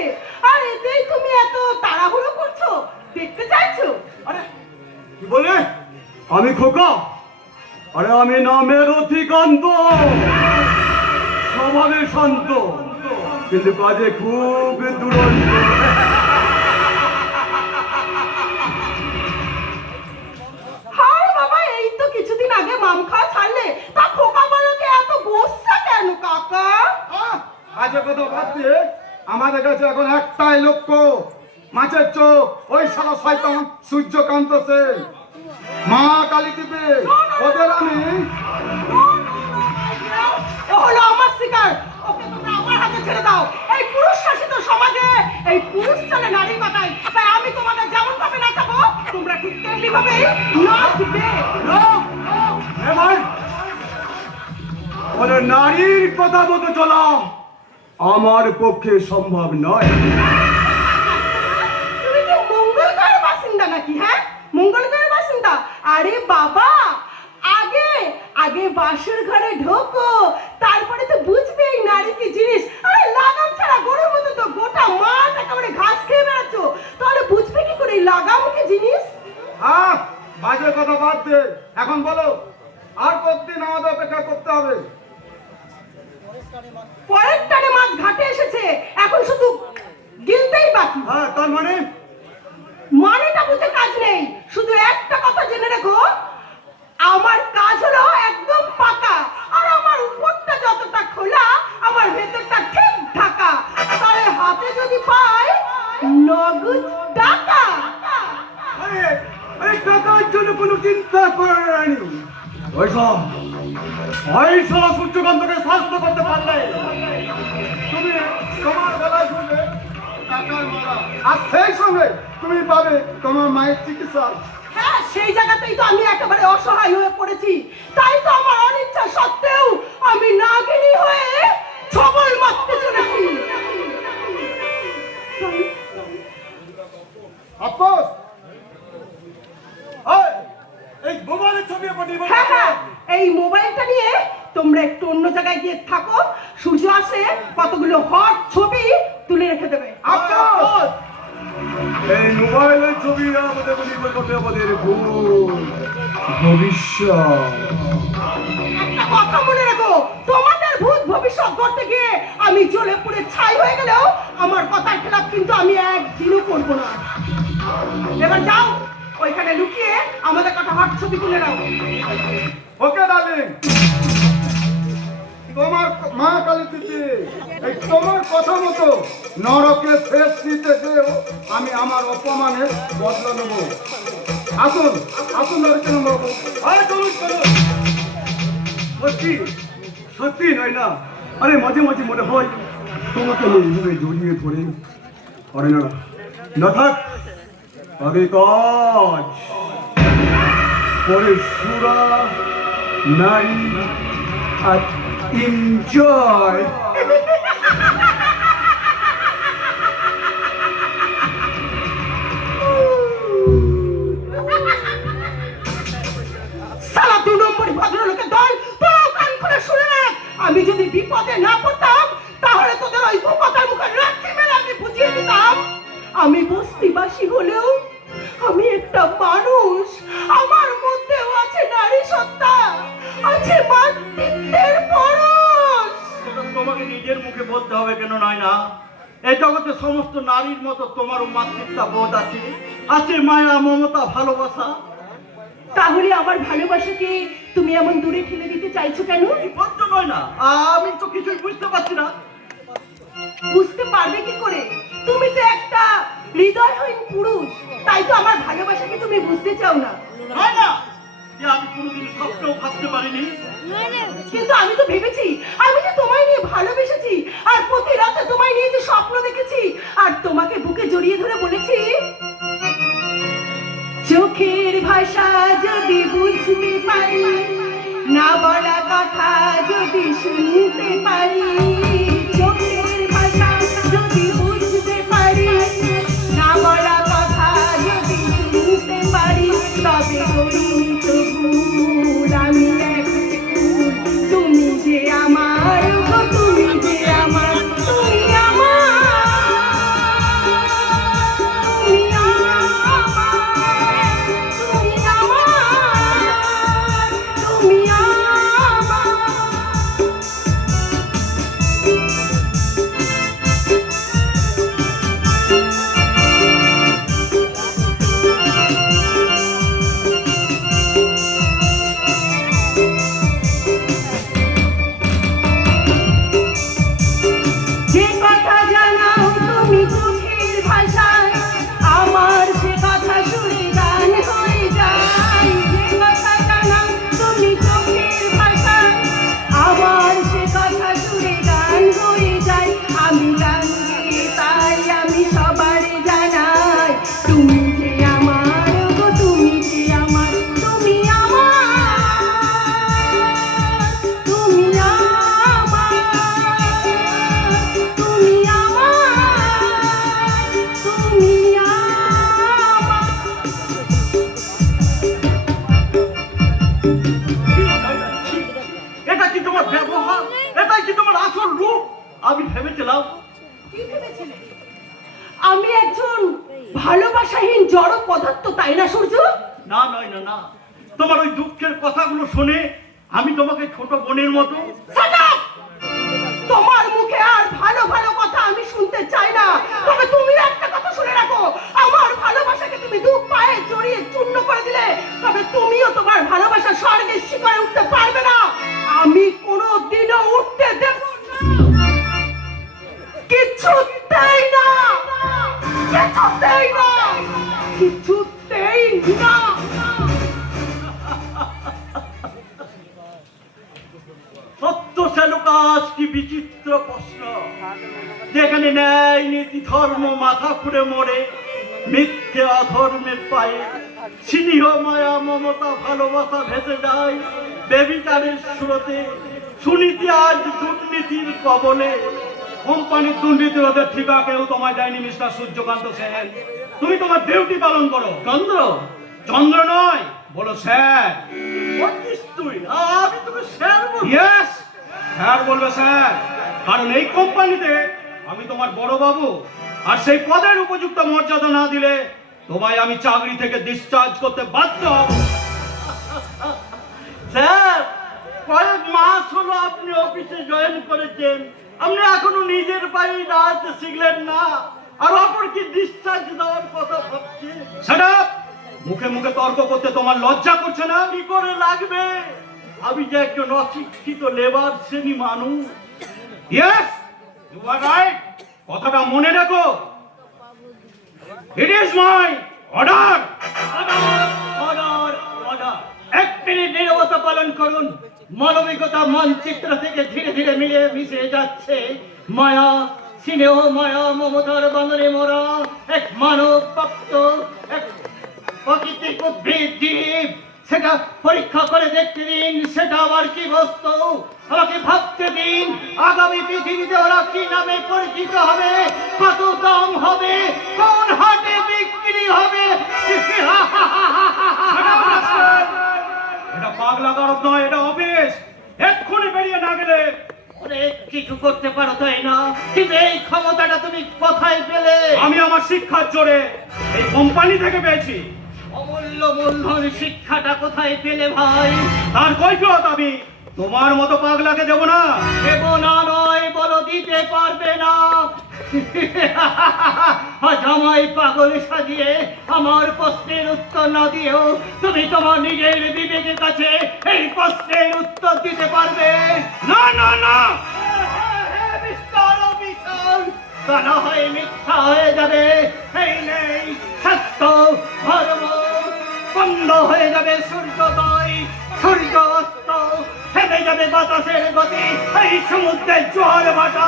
আর এতেই তুমি এত তাড়াহুড়ো করছো, দেখতে চাইছো? আরে কি বলে? আমি খোকা? আরে আমি নামের অধিকান্ত, স্বভাবে শান্ত, কিন্তু কাজে খুব দুরন্ত। লক্ষ্য মাছের চোখ ওই শালা শয়তান সূর্যকান্ত সেন মা কালী দিবে ওদের আমি ও হলো আমার শিকার, ওকে তোমরা আমার হাতে ছেড়ে দাও। এই পুরুষ শাসিত সমাজে এই পুরুষ চলে নারীর কথায়, তাই আমি তোমাদের যেমন ভাবে নাচাবো তোমরা ঠিক তেমনি ভাবে নাচবে। এবার ওদের নারীর কথা মতো চলা আমার পক্ষে সম্ভব নয়। তুমি কি মঙ্গলগ্রহের বাসিন্দা নাকি? হ্যাঁ, মঙ্গলগ্রহের বাসিন্দা? আরে বাবা, আগে আগে বাসর ঘরে ঢোকো, তারপরে তো বুঝবে এই নারী কি জিনিস। আরে লাগাম ছাড়া গরুর মতো তো গোটা মাঠ একেবারে ঘাস খেয়ে বেড়াচ্ছ, তাহলে বুঝবে কি করে এই লাগাম কি জিনিস? বাজে কথা বাদ দে, এখন বলো আর কতদিন আমাদের অপেক্ষা করতে হবে? পরের টানে মাছ ঘাটে এসেছে, এখন শুধু গিলতেই বাকি। হ্যাঁ, তার মানে মানেটা বুঝে কাজ নেই, শুধু একটা কথা জেনে রেখো, আমার কাজ হলো একদম পাকা, আর আমার উপরটা যতটা খোলা আমার ভেতরটা ঠিক ঢাকা। তাহলে হাতে যদি পাই নগদ টাকা। এই টাকার জন্য কোনো চিন্তা করেনি। ওই শালা সূর্যকান্তকে শাস্তি করতে পারলে তুমি তোমার গলায় শুনবে টাকার মালা, আর সেই সঙ্গে তুমি পাবে তোমার মায়ের চিকিৎসা। হ্যাঁ, সেই জায়গাতেই তো আমি একেবারে অসহায় হয়ে পড়েছি, তাই তো আমার অনিচ্ছা সত্ত্বেও আমি নাগিনী হয়ে ছবল মারতে চলেছি। আপস এই মোবাইলের ছবি হ্যাঁ হ্যাঁ, এই মোবাইলটা নিয়ে তোমরা একটু অন্য জায়গায় গিয়ে থাকো, সূর্য আসে কতগুলো হট ছবি তুলে রেখে দেবে। আপস এই মোবাইলের ছবি আমাদের নির্ভর করতে আমাদের ভবিষ্যৎ। একটা কথা মনে রাখো, তোমাদের ভূত ভবিষ্যৎ করতে গিয়ে আমি জ্বলে পুড়ে ছাই হয়ে গেলেও আমার কথার খেলাপ কিন্তু আমি একদিনও করবো না। এবার যাও, ওইখানে লুকিয়ে আমাদের কথা হট ছবি তুলে নাও। ওকে ডার্লিং, তোমার মা কালী দিদি এই তোমার কথা মতো নরকে শেষ দিতে যেও আমি আমার অপমানের বদলা নেব। আসুন আসুন নরকে নেব। আরে চলুন চলুন। সত্যি সত্যি নয় না, আরে মাঝে মাঝে মনে হয় তোমাকে আমি এইভাবে জড়িয়ে ধরে আরে না না থাক, আগে কাজ পরে সুরা নারী আর এনজয়। সালা 2 নম্বরই ভদ্রলোকের দল, পুরো কান খুলে শুনে রাখ, আমি যদি বিপদে না পড়তাম তাহলে তোদের ওই কথার মুখে লাঠি মেরে আমি বুঝিয়ে দিতাম আমি বস্তিবাসী হলেও আমি একটা মানুষ, আমার মধ্যেও আছে নারী সত্তা, আছে মাতৃত্বের পরশ। সেটা তোমাকে নিজের মুখে বলতে হবে কেন নয় না? এই জগতে সমস্ত নারীর মতো তোমারও মাতৃত্ব বোধ আছে, আছে মায়া মমতা ভালোবাসা। তাহলে আমার ভালোবাসাকে তুমি এমন দূরে ঠেলে দিতে চাইছো কেন? বলতে নয় না, আমি তো কিছুই বুঝতে পারছি না। বুঝতে পারবে কি করে? তুমি তো একটা হৃদয়হীন পুরুষ, তাই তো আমার ভালোবাসাকে তুমি বুঝতে চাও না। হয় না যে আমি কোনোদিন স্বপ্নেও ভাবতে পারিনি। কিন্তু আমি তো ভেবেছি, আমি যে তোমায় নিয়ে ভালোবেসেছি, আর প্রতি রাতে তোমায় নিয়ে যে স্বপ্ন দেখেছি, আর তোমাকে বুকে জড়িয়ে ধরে বলেছি, চোখের ভাষা যদি বুঝতে পারি, না বলা কথা যদি শুনতে পারি, চোখের ভাষা যদি বুঝতে পারি, না বলা কথা যদি শুনতে পারি, তবে করিনি তো ভুল, আমি এক ফুল, তুমি যে আমার গো, তুমি যে আমার, তুমি আমার, তুমি আমার, তুমি আমার, তুমি আমার। আমি সবারই জানাই, তুমি যে আমার গো, তুমি যে আমার, তুমি আমার, তুমি আমার, তুমি আমার, তুমি আমার। এটা কি তোমার ব্যবহার? এটাই কি তোমার আসল রূপ? আমি ভেবেছিলাম কি ভেবেছিলে? আমি একজন ভালোবাসাহীন জড় পদার্থ, তাই না সূর্য? না নয় না না, তোমার ওই দুঃখের কথাগুলো শুনে আমি তোমাকে ছোট বোনের মতো। Shut up! তোমার মুখে আর ভালো ভালো কথা আমি শুনতে চাই না। তবে তুমি একটা কথা শুনে রাখো, আমার ভালোবাসাকে তুমি দু পায়ে জড়িয়ে চূর্ণ করে দিলে, তবে তুমিও তোমার ভালোবাসা স্বর্গের শিখরে উঠতে পারবে না। আমি কোনোদিনও উঠতে দেব না, কিছুতেই না, কিছুতেই না, কিছুতেই না। সত্য শ্যালকাস, কি বিচিত্র প্রশ্ন! যেখানে ন্যায় নীতি ধর্ম মাথা খুঁড়ে মরে, মিথ্যে অধর্মের পায়ে স্নেহ মায়া মমতা ভালোবাসা ভেসে যায় বেবিচারের স্রোতে, সুনীতি আজ দুর্নীতির কবলে। কোম্পানির দুর্নীতি ওদের ঠিকা কেউ তোমায় দেয়নি মিস্টার সূর্যকান্ত সেন। তুমি তোমার ডিউটি পালন করো। চন্দ্র? চন্দ্র নয়, বলো স্যার। তুই? আমি তোকে স্যার বলবো? ইয়েস, স্যার বলবে স্যার, কারণ এই কোম্পানিতে আমি তোমার বড় বাবু, আর সেই পদের উপযুক্ত মর্যাদা না দিলে তোমায় আমি চাকরি থেকে ডিসচার্জ করতে বাধ্য হব। স্যার, কয়েক মাস হলো আপনি অফিসে জয়েন করেছেন, আপনি এখনো নিজের পায়ে দাঁড়াতে শিখলেন না, আর অপর কি ডিসচার্জ দেওয়ার কথা ভাবছেন? Shut up! মুখে মুখে তর্ক করতে তোমার লজ্জা করছে না? কি করে লাগবে? আমি যে একজন অশিক্ষিত লেবার শ্রেণী মানুষ। ইয়েস, ইউ আর রাইট, কথাটা মনে রাখো। It is my order. Order, order, order. এক মিনিট নীরবতা পালন করুন। মানবিকতা মানচিত্র থেকে ধীরে ধীরে মিশে যাচ্ছে মায়া, স্নেহ মায়া মমতার বাঁধনে মোরা এক মানব প্রাপ্ত এক প্রাকৃতিক উদ্ভিদ জীব। সেটা পরীক্ষা করে দেখতে দিন, সেটা আবার কি বস্তু আমাকে ভাবতে দিন। আগামী পৃথিবীতে ওরা কি নামে পরিচিত হবে, কত দাম হবে, কোন হাটে বিক্রি হবে। এটা পাগলা গারদ নয়, এটা অফিস। এক্ষুনি বেরিয়ে না গেলে অনেক কিছু করতে পারো, তাই না? কিন্তু এই ক্ষমতাটা তুমি কোথায় পেলে? আমি আমার শিক্ষার জোরে এই কোম্পানি থেকে পেয়েছি। অমূল্য মূলধন শিক্ষাটা কোথায় পেলে ভাই? তার কৈফিয়ত আমি তোমার মতো পাগলাকে দেব না। দেব না নয়, বলো দিতে পারবে না। জামাই পাগল সাজিয়ে আমার প্রশ্নের উত্তর না দিয়েও তুমি তোমার নিজের বিবেকের কাছে এই প্রশ্নের উত্তর দিতে পারবে না। না না, মিস্টার অফিসার, তা না হয় মিথ্যা হয়ে যাবে। এই নেই সত্য ধর্ম, বন্ধ হয়ে যাবে সূর্যোদয়, সূর্য অস্ত, থেমে যাবে বাতাসের গতি, এই সমুদ্রের জোয়ার ভাটা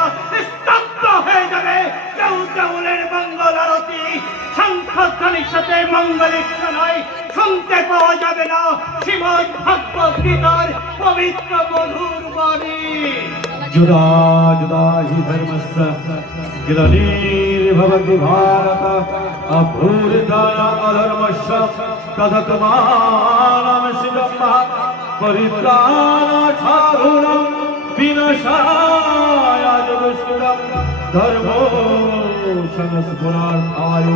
স্তব্ধ হয়ে যাবে। কেউ কেউলের মঙ্গল আরতি, শঙ্খধ্বনির সাথে মঙ্গলিক শোনায় শুনতে পাওয়া যাবে না শ্রীমদ্ ভাগবত গীতার পবিত্র মধুর বাণী। जुदा जुदा हि धर्मस्य ग्लानिर्भवति भारत अभूरिताय अधर्मस्य तदत्मानमशिदम्म परित्राणाय विनाशाय दुष्कृतं धर्मो संस्मरणाय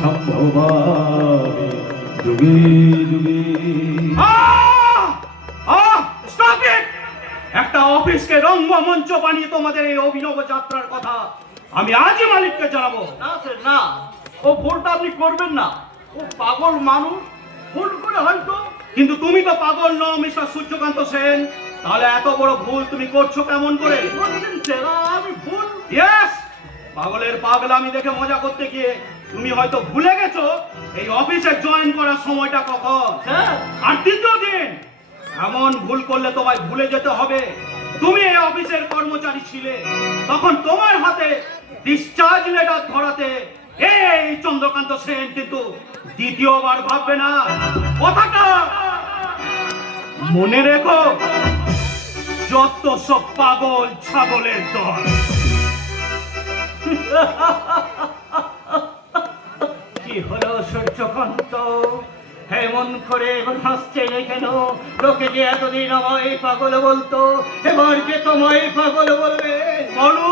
संभवामि जुगे जुगे। Stop it! একটা অফিসকে রঙ্গমঞ্চ বানিয়ে তোমাদের এই অভিনব যাত্রার কথা আমি আজই মালিককে জানাবো। না স্যার, না, ও ভুলটা আপনি করবেন না। ও পাগল মানুষ, ভুল করে হয়তো। কিন্তু তুমি তো পাগল নও মিস্টার সূর্যকান্ত সেন, তাহলে এত বড় ভুল তুমি করছো কেমন করে? বলছেন স্যার আমি ভুল? ইয়েস, পাগলের পাগলামি দেখে মজা করতে গিয়ে তুমি হয়তো ভুলে গেছো এই অফিসে জয়েন করার সময়টা কখন। স্যার, আর দ্বিতীয় দিন এমন ভুল করলে তোমায় ভুলে যেতে হবে তুমি এই অফিসের কর্মচারী ছিলে। তখন তোমার হাতে ডিসচার্জ লেটার ধরাতে এই চন্দ্রকান্ত সেন কিন্তু দ্বিতীয়বার ভাববে না। কথাটা মনে রেখো। যত সব পাগল ছাগলের দল। কি হলো সূর্যকান্ত, এমন করে হাসছে কেন? লোকে যে এতদিন আমায় পাগল বলতো, এবার যে তোমায় পাগল বলবে বলো।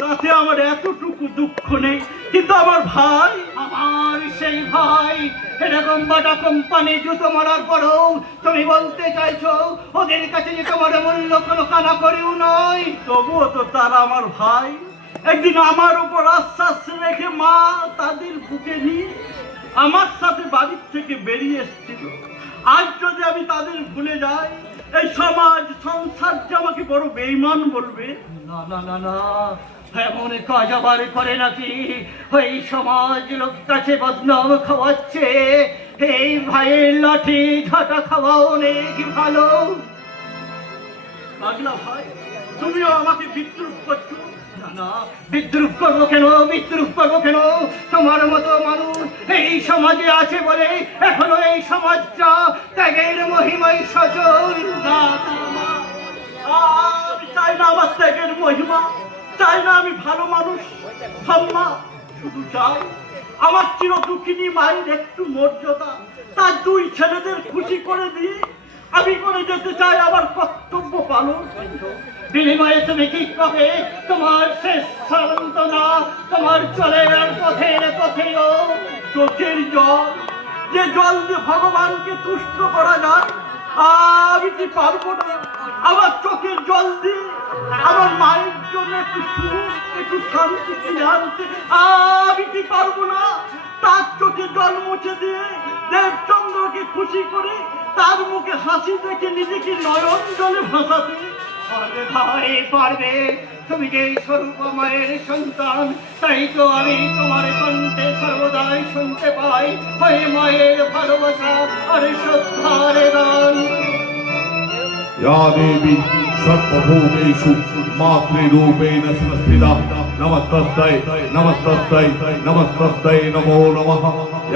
তাতে আমার এতটুকু দুঃখ নেই, কিন্তু আমার ভাই, আমার সেই ভাই এরকম বাটা কোম্পানি জুতো মারার পরও তুমি বলতে চাইছো ওদের কাছে যে তোমার মূল্য কোনো কানা করেও নয়। তবুও তো তারা আমার ভাই। একদিন আমার উপর আশ্বাস রেখে মা তাদের বুকে নিয়ে আমার সাথে বাড়ির থেকে বেরিয়ে এসেছিল। আজ যদি আমি তাদের ভুলে যাই, এই সমাজ সংসার যে আমাকে বড় বেঈমান বলবে। না না না না, এমন কাজ আবার করে নাকি? ওই সমাজ লোক কাছে বদনাম খাওয়াচ্ছে, এই ভাইয়ের লাঠি ঝাঁটা খাওয়া অনেক ভালো। পাগলা ভাই, তুমিও আমাকে বিদ্রুপ করছো। না না, বিদ্রুপ করবো কেন? বিদ্রুপ করবো কেন? তোমার মতো মানুষ এই সমাজে আছে বলে এখনো এই সমাজটা ত্যাগের মহিমায় সচল। না না, আমি চাই না আমার ত্যাগের মহিমা, চাই না আমি ভালো মানুষ হব না। শুধু চাই আমার চির দুঃখিনী মায়ের একটু মর্যাদা, তার দুই ছেলেদের খুশি করে দিয়ে আমি করে যেতে চাই আমার কর্তব্য পালন। বিনিময়ে তুমি কি পাবে? তোমার শেষ সান্ত্বনা, তোমার চলার পথের পথেও চোখের জল, যে জল দিয়ে ভগবানকে তুষ্ট করা যায়। আমি কি পারবো না আমার চোখের জল দিয়ে আমার মায়ের জন্য একটু সুখ, একটু শান্তি কিনে আনতে? আমি কি পারবো না তার চোখে জল মুছে দিয়ে দেবচন্দ্রকে খুশি করে তার মুখে হাসি দেখে নিজেকে নয়ন জলে ভাসাতে? পারবে ভাই, পারবে। তুমি যে স্বরূপ মায়ের সন্তান, তাই তো আমি তোমার কণ্ঠে সর্বদাই শুনতে পাই ওই মায়ের ভালোবাসা আর শ্রদ্ধার গান। या देवी सर्वभूतेषु मातृरूपेण संस्थिता नमस्तस्यै नमस्तस्यै नमस्तस्यै नमो नमः।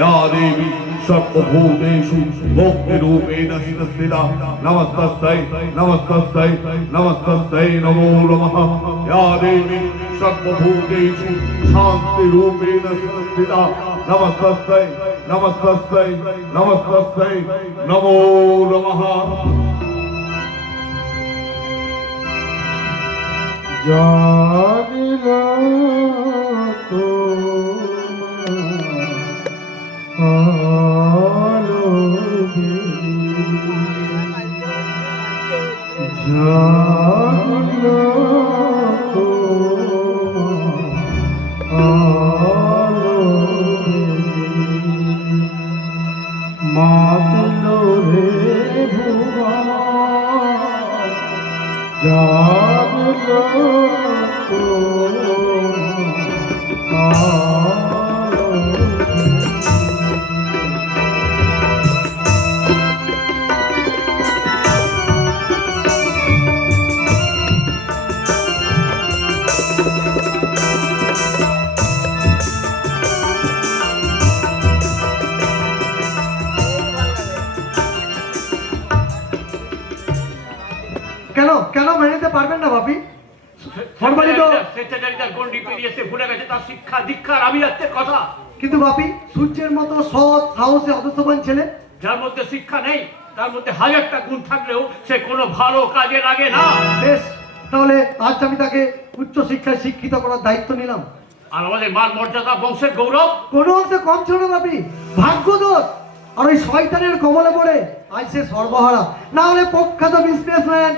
या देवी सर्वभूतेषु भोक्तृरूपेण संस्थिता नमस्तस्यै नमस्तस्यै नमस्तस्यै नमो नमः। या देवी सर्वभूतेषु शान्तिरूपेण संस्थिता नमस्तस्यै नमस्तस्यै नमस्तस्यै नमो नमः। জাগিলা তো আলো জাগিলা তো আলো মাতলো রে ভুয়া জাগলো তো কেন কেন মেনে নিতে পারবেন না ভাবি? সম্মানিত স্বেচ্ছাচারিতার গণ্ডি পেরিয়েছে, ভুলে গেছে তার শিক্ষা দীক্ষার আভিজাত্যের কথা। কিন্তু বাপি, সূর্যের মতো সৎ সাহসী অদর্শবান ছেলে, যার মধ্যে শিক্ষা নেই, তার মধ্যে হাজারটা গুণ থাকলেও সে কোনো ভালো কাজে লাগে না। বেশ, তাহলে আজ আমি তাকে উচ্চ শিক্ষায় শিক্ষিত করার দায়িত্ব নিলাম। আর আমাদের মান মর্যাদা, বংশের গৌরব কোনো অংশে কম ছিল না বাপি। ভাগ্য দোষ আর ওই শয়তানের কবলে পড়ে আজ সে সর্বহারা। না হলে প্রখ্যাত বিজনেসম্যান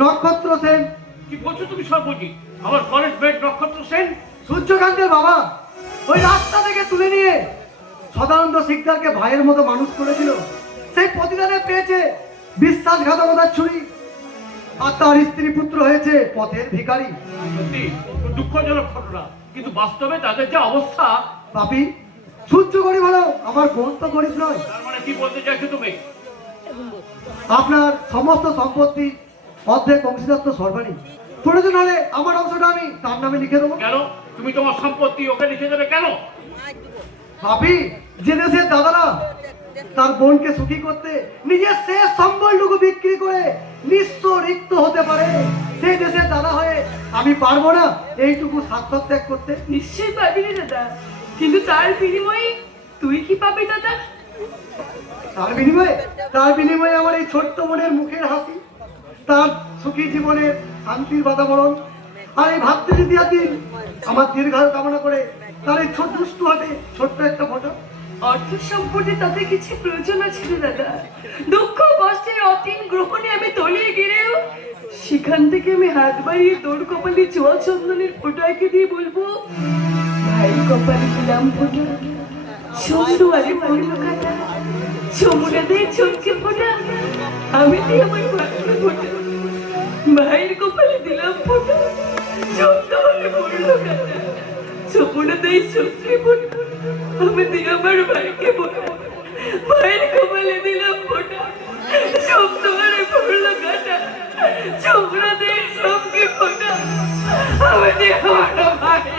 নক্ষত্র সেন। কি বলছো তুমি সর্বজিৎ? আমার কলেজ বেড নক্ষত্র সেন সূর্যকান্তের বাবা ওই রাস্তা থেকে তুলে নিয়ে সদানন্দ শিকদারকে ভাইয়ের মতো মানুষ করেছিল। সেই প্রতিদানে পেয়েছে বিশ্বাসঘাতকতার ছুরি, আর তার স্ত্রী পুত্র হয়েছে পথের ভিখারি। সত্যি দুঃখজনক ঘটনা, কিন্তু বাস্তবে তাদের যে অবস্থা। পাপি, সূর্য গরিব হলেও আমার বোন তো গরিব নয়। তার মানে কি বলতে চাইছো তুমি? আপনার সমস্ত সম্পত্তি অর্ধেক অংশীদার তো সর্বাণী, প্রয়োজন হলে আমার অংশটা আমি তার নামে লিখে দেবো। কেন তুমি তোমার সম্পত্তি ওকে লিখে দেবে কেন? ভাবি, যে দেশের দাদারা তার বোনকে সুখী করতে নিজের শেষ সম্বলটুকু বিক্রি করে নিঃস্ব রিক্ত হতে পারে, সেই দেশের দাদা হয়ে আমি পারবো না এইটুকু স্বার্থ ত্যাগ করতে? নিশ্চয়ই পাবি রে দাদা, কিন্তু তার বিনিময়ে তুই কি পাবি দাদা? তার বিনিময়ে আমার এই ছোট্ট বোনের মুখের হাসি, তার সুখী জীবনের শান্তির বাতাবরণ, আর এই ভাবতে দিয়া দিন আমার দীর্ঘায়ু কামনা করে তার এই ছোট দুষ্টু হাতে ছোট্ট একটা ফটো। অর্থ সম্পত্তি তাদের কিছু প্রয়োজন আছে রে দাদা। দুঃখ কষ্টের অতীন গ্রহণে আমি তলিয়ে গেলেও সেখান থেকে আমি হাত বাড়িয়ে তোর কপালে চোয়া চন্দনের ফোটো এঁকে দিয়ে বলবো, ভাই কপালে দিলাম ফোটা, সুন্দরে পড়লো কাটা, সমুদ্রে দিয়ে চমকে ফোটা, আমি দিয়ে আমার ভাইকে ফোটা, ভাইয়ের কপালে দিলাম ফোটা, সুন্দরে পড়লো কাটা, সমুদ্রে দিয়ে চমকে ফোটা, আমি দিয়ে আমার ভাইকে ফোটা, ভাইয়ের কপালে দিলাম ফোটা, সুন্দরে পড়লো কাটা, সমুদ্রে দিয়ে চমকে ফোটা, আমি দিয়ে আমার ভাইকে।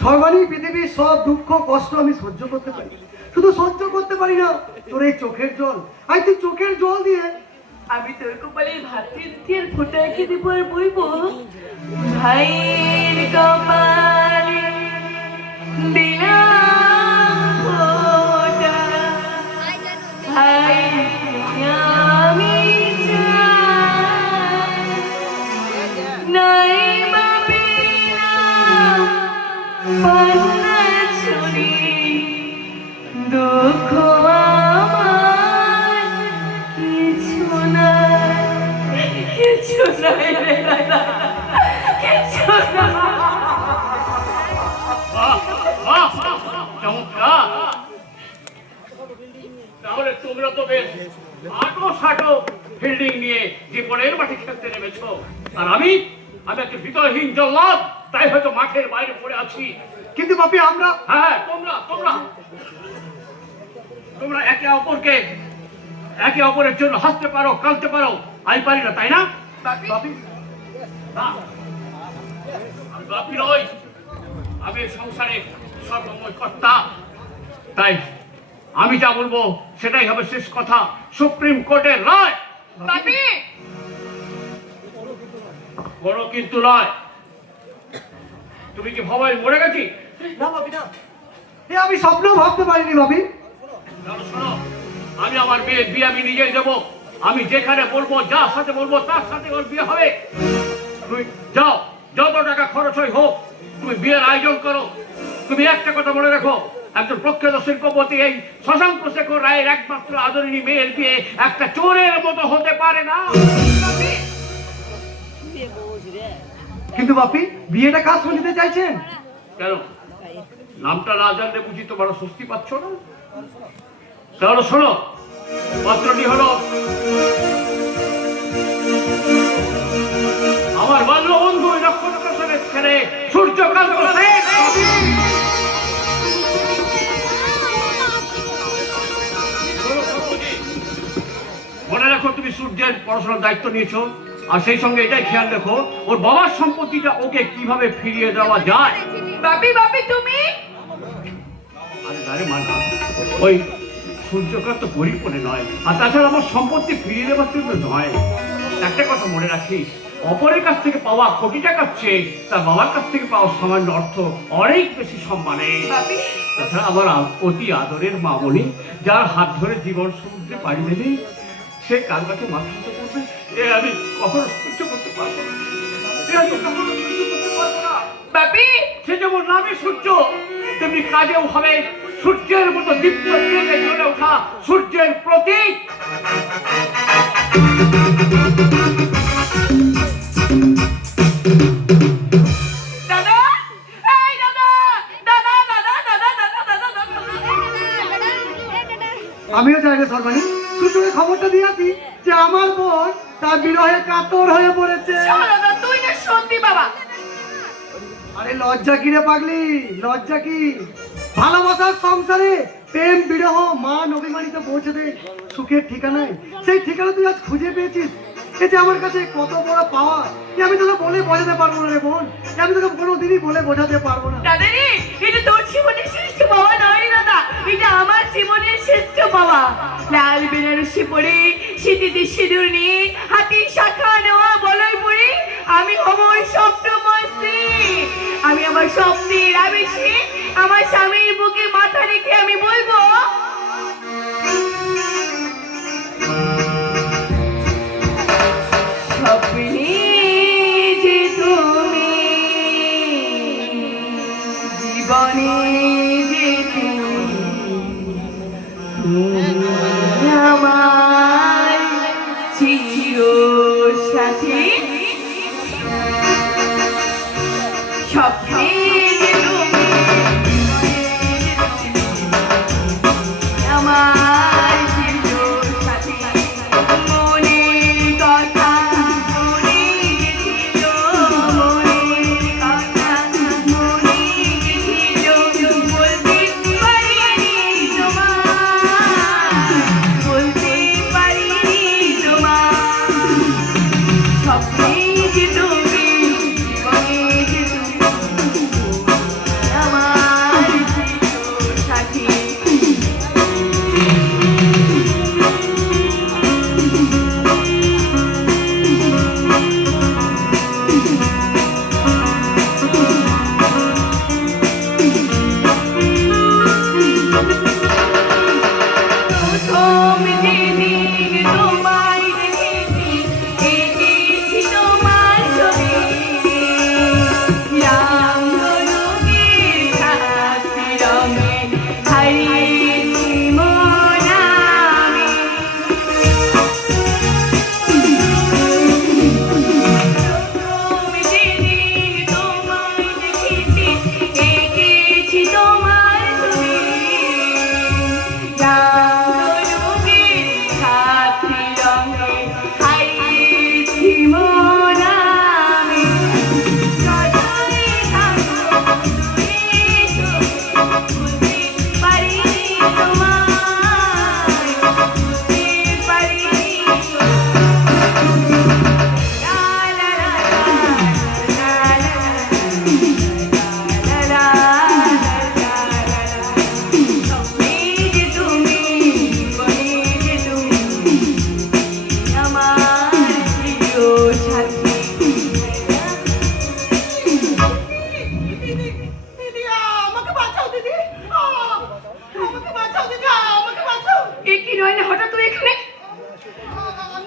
সর্বাণী পৃথিবীর সব দুঃখ কষ্ট আমি সহ্য করতে পারি, শুধু সহ্য করতে পারি না তোর এই চোখের জল। আই তুই চোখের জল দিয়ে আমি তোর কপালে ভাতের ফোটা এঁকে দিব আর বলবো, ভাইয়ের কপালে দিলাম ফোঁটা, ভাই আমি চাই, নাই বাবে পান্না ছুরি, দুঃখ আমার কিছু নাই, কিছু নাই রে দাদা, কিছু নাই। চমৎকার! তাহলে তোমরা তো বেশ আটো সাটো ফিল্ডিং নিয়ে জীবনের মাঠে খেলতে নেমেছো, আর আমি একটা হৃদয়হীন জল্লাদ, তাই হয়তো মাঠের বাইরে পড়ে আছি। কিন্তু বাপি আমরা হ্যাঁ, তোমরা তোমরা তোমরা একে অপরের জন্য হাসতে পারো, কাঁদতে পারো, আমি পারি না, তাই না? বাপি না, আমি বাপি নই, আমি এই সংসারের সর্বময় কর্তা। তাই আমি যা বলবো সেটাই হবে শেষ কথা, সুপ্রিম কোর্টের রায়। বাপি, কোনো কিন্তু নয়। তুমি কি ভাবাই মরে গেছি? না বাপি না, এ আমি স্বপ্নেও ভাবতে পারিনি বাপি। তাহলে শোনো, আমি আমার মেয়ের বিয়ে আমি নিজেই দেবো। আমি যেখানে বলবো, যার সাথে বলবো তার সাথে ওর বিয়ে হবে। তুমি যাও, যত টাকা খরচ হয় হোক, তুমি বিয়ের আয়োজন করো। তুমি একটা কথা মনে রাখো, একজন প্রখ্যাত শিল্পপতি এই শশাঙ্ক শেখর রায়ের একমাত্র আদরিণী মেয়ের বিয়ে একটা চোরের মতো হতে পারে না। কিন্তু বাপি, বিয়েটা কাজ শুনতে চাইছেন কেন? নামটা না জানলে বুঝি তোমরা স্বস্তি পাচ্ছ না? তাহলে শোনো, পত্রটি হলো আমার বাল্যবন্ধু নক্ষত্র সেনের ছেলে সূর্যকান্ত সেন। মনে রাখো, তুমি সূর্যের পড়াশোনার দায়িত্ব নিয়েছো, আর সেই সঙ্গে এটাই খেয়াল রেখো ওর বাবার সম্পত্তিটা ওকে কিভাবে ফিরিয়ে দেওয়া যায়। বাপি, বাপি তুমি? আরে মানা, ওই সূর্যকান্ত গরিব বলে নয়, আর তাছাড়া আমার সম্পত্তি ফিরিয়ে দেওয়ার জন্য নয়। একটা কথা মনে রাখিস, অপরের কাছ থেকে পাওয়া কোটি টাকার চেয়ে তার বাবার কাছ থেকে পাওয়া সামান্য অর্থ অনেক বেশি সম্মানে। বাপি, তাছাড়া আমার অতি আদরের মামনি, যার হাত ধরে জীবন সমুদ্রে পাড়ি দেবে, সে কার কাছে মাথা নত করবে, এ আমি কখনো সহ্য করতে পারবো না। এ আমি কখনো সহ্য করতে পারবো না। বাপি, সে যেমন নামে সূর্য, তেমনি কাজেও হবে সূর্যের মতো দীপ্ত তেজে জ্বলে ওঠা সূর্যের প্রতীক। দাদা, এই দাদা, দাদা, দাদা, দাদা, দাদা, দাদা, দাদা। আমিও চাই রে সর্বাণী, সূর্যকে খবরটা দিয়ে আসি যে আমার বোন তার বিরহে কাতর হয়ে পড়েছে। দাদা, তুই না সত্যি বাবা। আরে লজ্জা কি রে পাগলি, লজ্জা কি? ভালোবাসার সংসারে প্রেম বিরহ মান অভিমানিতে পৌঁছে দেয় সুখের ঠিকানায়। সেই ঠিকানা তুই আজ খুঁজে পেয়েছিস, এতে আমার কাছে কত বড় পাওয়া, আমি তোকে বলে বোঝাতে পারবো না রে বোন, আমি তোকে কোনোদিনই বলে বোঝাতে পারবো না। দাদা রে, এটা তোর জীবনের শ্রেষ্ঠ পাওয়া নয় দাদা, এটা আমার জীবনের শ্রেষ্ঠ পাওয়া। লাল বেনারসি পরে, সিঁথিতে সিঁদুর নিয়ে, হাতে শাখা নেওয়া বলয় পরে আমি হব ওই স্বপ্নময় স্ত্রী। আমি আমার স্বপ্নের আবেশে আমার স্বামীর বুকে মাথা রেখে আমি বলবো, স্বপ্নে যে তুমি, জীবনে যে তুমি আমার চিরসাথী। স্বপ্নে যে তুমি, আমার চিরসাথী। মনের কথা মনে গেছিল, মনের কথা মনে গেছিল, বলতে পারিনি তোমার, বলতে পারিনি তোমার। স্বপ্নে যে তুমি, জীবনে যে তুমি আমার চিরসাথী। প্রথম যেদিন তোমায় দেখেছি, এঁকেছি তোমার ছবি, রঙের সাথে রঙে হারিয়েছি মন আমি। প্রথম যেদিন তোমায় দেখেছি, এঁকেছি তোমার ছবি, রঙের সাথে রঙে হারিয়েছি মন আমি। সদাই থাকো দূরে এসো, বুঝতে পারিনি তোমায়, বুঝতে পারিনি। লা লা লা লা লা লা লা লা লা। স্বপ্নে যে তুমি, জীবনে যে তুমি আমার চিরসাথী। দিদি, দিদি, আমাকে বাঁচাও দিদি, আমাকে বাঁচাও দিদি, আমাকে বাঁচাও। এ কি নয় হঠাৎ তুই এখানে?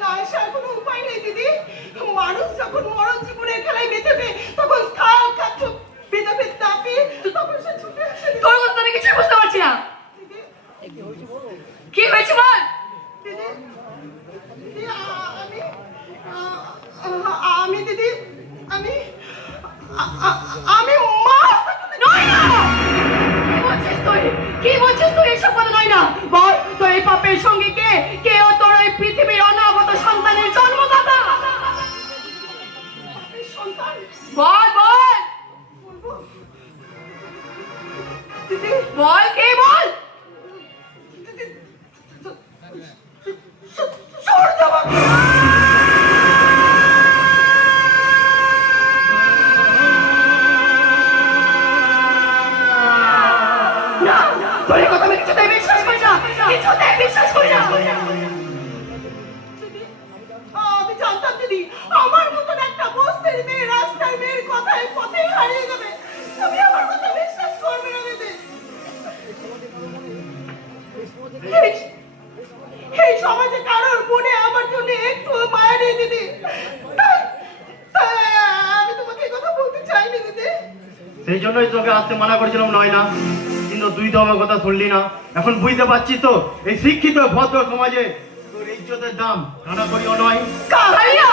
না, আসার কোনো উপায় নেই দিদি। মানুষ যখন মরণ জীবনের খেলায় মেতেবে, তখন স্থান কাজ বেঁধে তাপে, তখন সে ছুটে আসে দিদি। তোর কথা তো আমি কিছু বুঝতে পারছি না। দিদি, কি হয়েছে বল? দিদি, দিদি, আমি দিদি, আমি মা। নয় না! কি বলছিস তুই? কি বলছিস তুই? এসব কথা নয় না। বল, তোর এই পাপের সঙ্গে কে? কে ও তোর এই পৃথিবীর অনাগত সন্তানের জন্মদাতা? সন্তান বল বল বলবো দিদি, বল, কে বল? দিদি, সূর্যবংশী। না, তোর এই কথা আমি কিছুতেই বিশ্বাস করি না, কিছুতেই বিশ্বাস করি না। দিদি, আমি জানতাম দিদি, আমার মতন একটা বস্তির মেয়ে রাস্তার মেয়ের কথায় পথে হারিয়ে যাবে। তুমি আমার কথা বিশ্বাস করবে না দিদি। এই সমাজে কারোর মনে আমার জন্য একটু মায়া নেই দিদি। তাই আমি তোমাকে এই কথা বলতে চাইনি দিদি। সেই জন্যই তোকে আসতে মানা করেছিলাম নয় না, কিন্তু তুই তো আমার কথা শুনলি না। এখন বুঝতে পারছি তো এই শিক্ষিত ভদ্র সমাজে তোর ইজ্জতের দাম কানাকড়িও নয়। কাহারিয়া!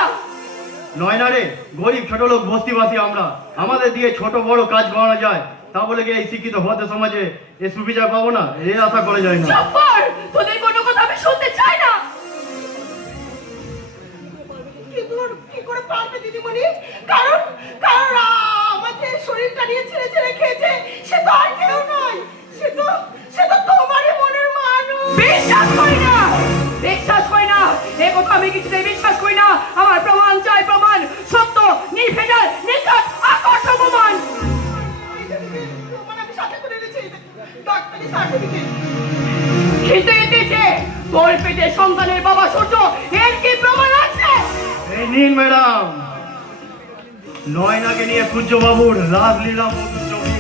নয় না রে, গরিব ছোট লোক বস্তিবাসী আমরা, আমাদের দিয়ে ছোট বড় কাজ করানো যায়, তা বলে কি এই শিক্ষিত ভদ্র সমাজে এই সুবিচার পাবো না, এই আশা করা যায় না। চুপ কর! তোদের কোনো কথা আমি শুনতে চাই না। কি করে পারবে দিদিমণি? কারণ কারণ আমাদের শরীরটা নিয়ে ছেড়ে ছেড়ে খেয়েছে, সে তো আর কেউ নয়, সে পেটে সন্তানের বাবা সূর্য, এর কি প্রমাণ আছে? এই নিন ম্যাডাম, নয়নাকে নিয়ে পূজ্যবাবুর রাজলীলা মধুর ছবি।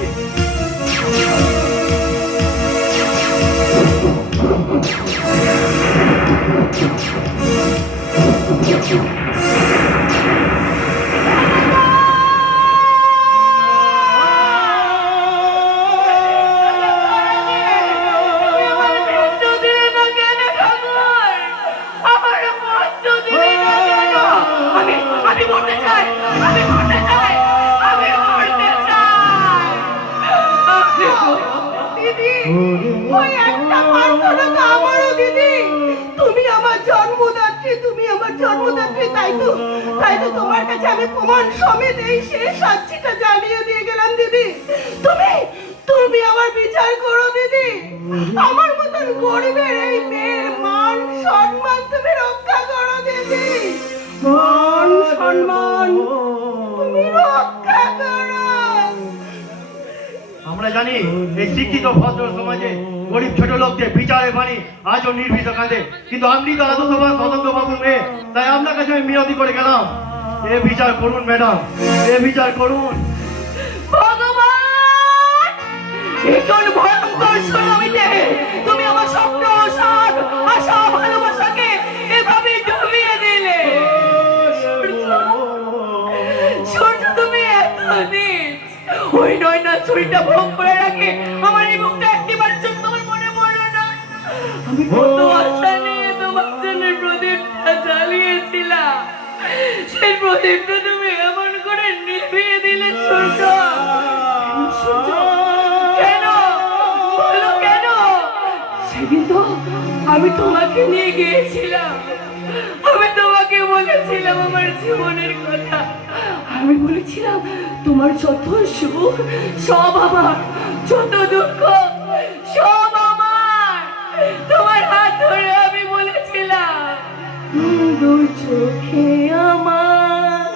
আমি মরতে চাই, আমি মরতে চাই, আমি মরতে চাই। দিদি, ওই একটা পাথরও তো আমারও দিদি। তুমি আমার জন্মদাত্রী, তুমি আমার জন্মদাত্রী, তাই তো তোমার কাছে আমি প্রমাণ সমেত এই শেষ সাক্ষীটা জানিয়ে দিয়ে গেলাম দিদি। তুমি আমার বিচার করো দিদি। আমার মতন গরিবের এই মেয়ের মান সম্মান তুমি রক্ষা করো দিদি। মান সম্মান তুমি রক্ষা করো। আমরা জানি এই শিক্ষিত ভদ্র সমাজে গরিব ছোট লোকদের বিচারে বাণী আজও নির্ভীত কাঁদে, কিন্তু আপনি তো আদর্শবান তদন্ত বাবুর মেয়ে, তাই আপনার কাছে আমি মিনতি করে গেলাম, এ বিচার করুন ম্যাডাম, এ বিচার করুন। ভগবান, ভীষণ ভয়ঙ্কর সুনামিতে তুমি আমার স্বপ্ন, সাধ, আশা, ভালোবাসাকে এভাবে ডুবিয়ে দিলে। সূর্য, তুমি এত নীচ। ওই নয়না ছুরিটা ভোগ করে রাখে আমার এই মুখটা একটিবার চোখ তোমার মনে পড়লো না? আমি কত আশা নিয়ে তোমার জন্য প্রদীপটা জ্বালিয়েছিলাম, সেই প্রদীপটা তুমি এমন করে নিভিয়ে দিলে। সূর্য, সূর্য, কেন বলো কেন? সেদিন তো আমি তোমাকে নিয়ে গিয়েছিলাম, আমি তোমাকে বলেছিলাম আমার জীবনের কথা। আমি বলেছিলাম তোমার যত সুখ সব আমার, যত দুঃখ সব আমার। তোমার হাত ধরে আমি বলেছিলাম দু চোখে আমার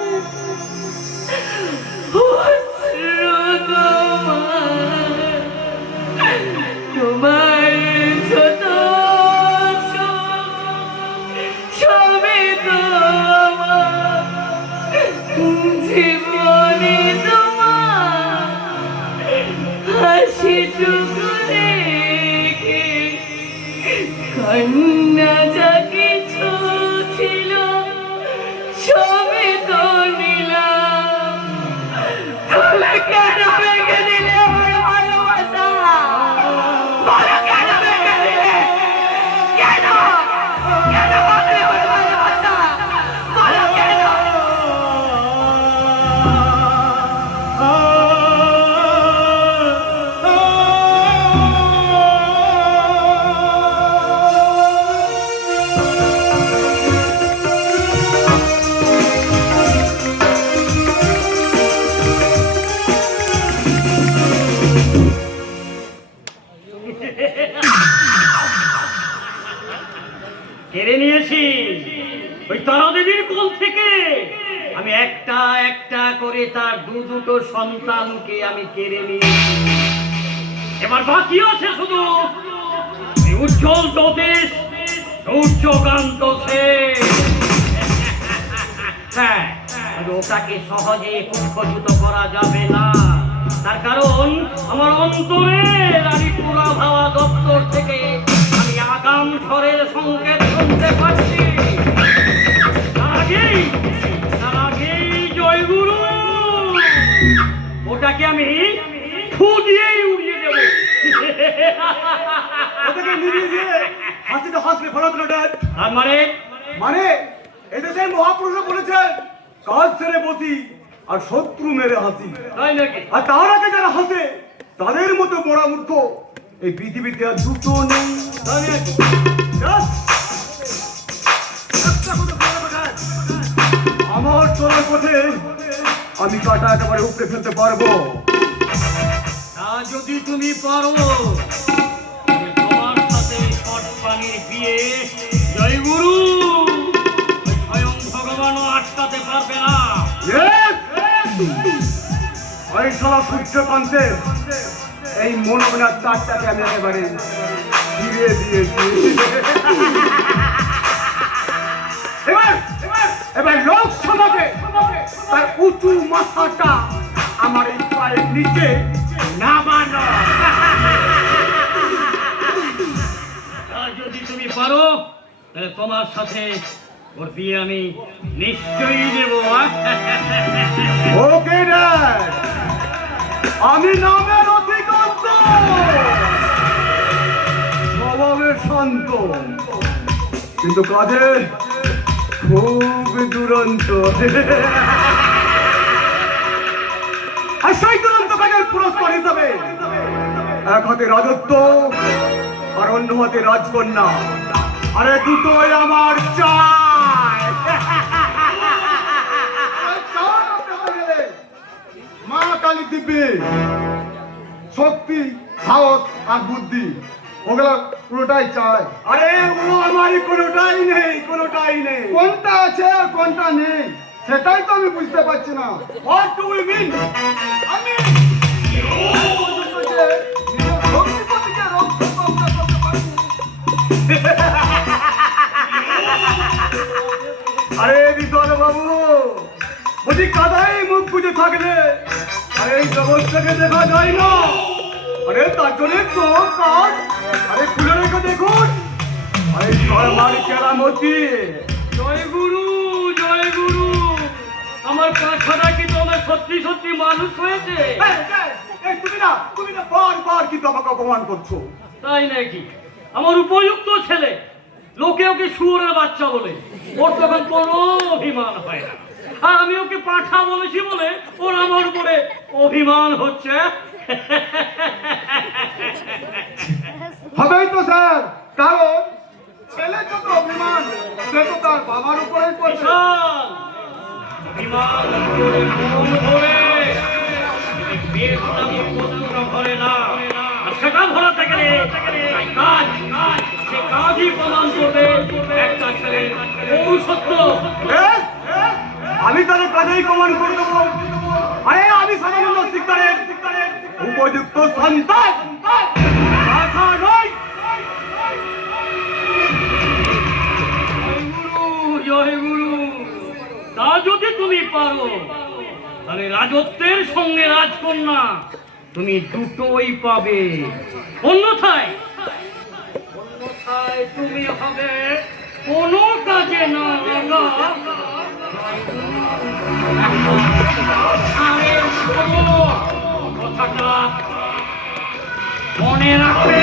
অশ্রু তোমার, তোমার যত সবে তোমার, জীবনে তোমার হাসিটুকু রেখে কান্না যা কিছু ছিল সবে তো নিলাম। তুমি কেন ভেঙে দিলে আমার ভালোবাসা? বলো কেন ভেঙে দিলে? কেন কেন ভাঙলে আমার ভালোবাসা? বলো কেন? কেড়ে নিয়েছি ওই তারা দেবীর কোল থেকে। আমি একটা একটা করে তার দুটো সন্তানকে আমি কেড়ে নিয়েছি। এবার বাকি আছে শুধু এই উজ্জ্বল জ্যোতিষ সূর্যকান্ত সেন। হ্যাঁ, ওটাকে সহজে কুক্ষচ্যুত করা যাবে না, তার কারণ আমার অন্তরে রানীপুরা ভাওয়া দপ্তর থেকে আমি আগাম ঝড়ের সংকেত শুনতে পাচ্ছি। তার আগেই জয়গুরু, ওটাকে আমি ফু দিয়েই উড়িয়ে দেবো। ওটাকে নিভিয়ে দিয়ে হাসিতে হাসলে ফলাতে ওঠার আর মানে মানে এদেশের মহাপুরুষ বলেছেন কাজ ছেড়ে বসি আর শত্রু মেরে হাসি। তাই নাকি? আর তার আগে যারা হাসে তাদের মতো বড় মূর্খ এই পৃথিবীতে আর দুটো নেই। তাই নাকি? Just একটা কথা বলে রাখার। আমার চলার পথে আমি কাটা একেবারে উপড়ে ফেলতে পারবো। তা যদি তুমি পারো তবে তোমার সাথে শট পানির বিয়ে জয়গুরু ওই স্বয়ং ভগবানও আটকাতে পারবে না। Yes! ওই শালা সূর্যকান্তের এই মনোবিনার তারটাকে আমি একেবারে ফিরিয়ে দিয়েছি। এবার এবার এবার লোক সমাজে তার উঁচু মাথাটা আমার এই পায়ের নিচে নামানো। আর যদি তুমি পারো তাহলে তোমার সাথে ওর বিয়ে আমি নিশ্চয়ই দেব। ওকে ড্যাড, আমি নামের অধিকান্ত, স্বভাবে শান্ত, কিন্তু কাজে খুব দুরন্ত। আর সেই দুরন্ত কাজের পুরস্কার হিসাবে এক হাতে রাজত্ব আর অন্য হাতে রাজকন্যা, আরে দুটোই আমার চাই। মা কালী দিব্যি শক্তি, সাহস আর বুদ্ধি ওগুলা পুরোটাই চাই। আরে ওগুলো আমারই কোনোটাই নেই, কোনোটাই নেই। কোনটা আছে আর কোনটা নেই সেটাই তো আমি বুঝতে পারছি না। What do you mean? আমি নিজের শক্তিপতিকে রক্ষা করতে পারছি। আরে বিশাল বাবু, বলছি কাদাই মুখ বুঝে থাকলে আরে এই জগৎটাকে দেখা যায় না। আরে তার জন্য চোখ কান আরে খুলে রেখে দেখুন, আরে শর্মার কেরামতি। জয় গুরু, জয় গুরু। আমার পাখাটা কি তোমার সত্যি সত্যি মানুষ হয়েছে? তুমি না বারবার কিন্তু আমাকে অপমান করছো। তাই নাকি? আমার উপযুক্ত ছেলে, লোকে ওকে শুয়োরের বাচ্চা বলে, ওর তখন কোনো অভিমান হয় না। আর আমি ওকে পাঠা বলেছি বলে ওর আমার উপরে অভিমান হচ্ছে। হবেই তো স্যার, কারণ ছেলে যত অভিমান সে তো তার বাবার উপরেই করছে। বিশাল অভিমান করে মন ভরে, পেট নামে পবিত্র ভরে না। আর সেটা ভরাতে গেলে কাজ, সে কাজই প্রমাণ করবে একটা ছেলে পৌরুষত্ব। আমি তাহলে কাজেই প্রমাণ করে দেবো। আরে আমি সাধারণ শিক্ষারের উপযুক্ত সন্তান, কথা নয়। জয় গুরু। তা যদি তুমি পারো তাহলে রাজত্বের সঙ্গে রাজকন্যা তুমি দুটোই পাবে। অন্যথায় তুমি হবে কোনো কাজে না লাগা। আরে শোনো, কথাটা মনে রাখবে।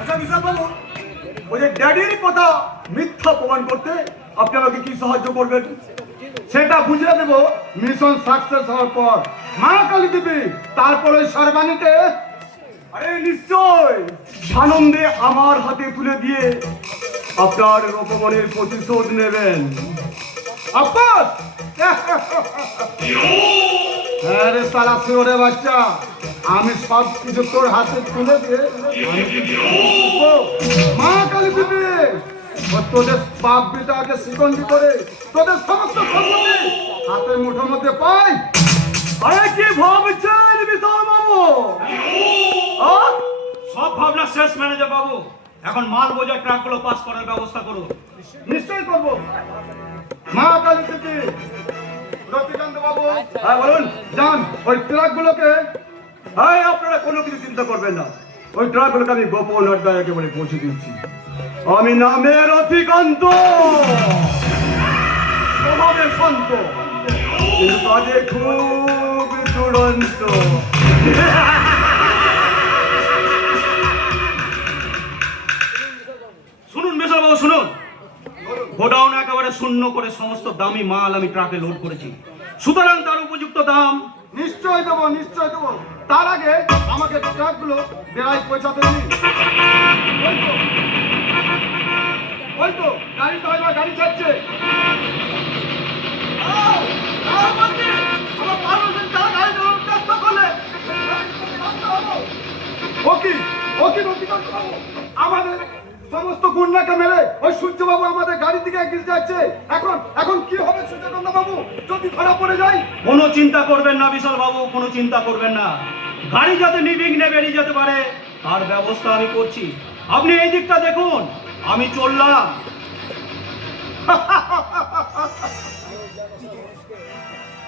আচ্ছা বিশাল বাবু, ওই যে ড্যাডির কথা মিথ্যা প্রমাণ করতে আপনি আমাকে কি সাহায্য করবেন? সেটা বুঝিয়ে দেবো মিশন সাকসেস হওয়ার পর। মা কালী দেবী তারপর ওই সর্বাণীকে আরে নিশ্চয় সানন্দে আমার হাতে তুলে দিয়ে আপনার অপমানের প্রতিশোধ নেবেন। আব্বাস আরে সালা শিওরে বাচ্চা, আমি সব কিছু তোর হাতে তুলে দিয়ে আমি কিন্তু বুঝবো। মা কালী দেবী ও তোদের বাপ বিটাকে শিকন্ডি করে তোদের সমস্ত সম্পত্তি হাতের মুঠোর মধ্যে পাই। আরে কি ভাবছেন বিশাল বাবু? সব ভাবনা শেষ ম্যানেজার বাবু, এখন মাল বোঝা ট্রাকগুলো পাস করার ব্যবস্থা করুন। নিশ্চয়ই করবো। মা কালী দেবী, রতিকান্ত বাবু, হ্যাঁ বলুন। যান ওই ট্রাকগুলোকে। হ্যাঁ, আপনারা কোনো কিছু চিন্তা করবেন না, ওই ট্রাকগুলোকে আমি গোপন আড্ডায় একেবারে পৌঁছে দিচ্ছি। আমি নামের অধিকান্ত, স্বভাবে শান্ত, কিন্তু কাজে খুব দুরন্ত। শুনুন মেসার বাবু, শুনুন। গোডাউন একেবারে শূন্য করে সমস্ত দামি মাল আমি ট্রাকে লোড করেছি, সুতরাং তার উপযুক্ত দাম নিশ্চয় দেবো, নিশ্চয় দেবো। তার আগে আমাকে ট্রাকগুলো বেড়ায় পৌঁছাতে দিন। ওই তো গাড়ি ড্রাইভার গাড়ি ছাড়ছে। আমাদের সমস্ত গুন্ডাকে মেরে ওই সূর্যবাবু আমাদের গাড়ি দিকে এগিয়ে যাচ্ছে। এখন কি হবে সূর্যকান্ত বাবু যদি ধরা পড়ে যায়? কোনো চিন্তা করবেন না বিশাল বাবু, কোনো চিন্তা করবেন না। গাড়ি যাতে নির্বিঘ্নে বেরিয়ে যেতে পারে তার ব্যবস্থা আমি করছি। আপনি এই দিকটা দেখুন, আমি চললাম।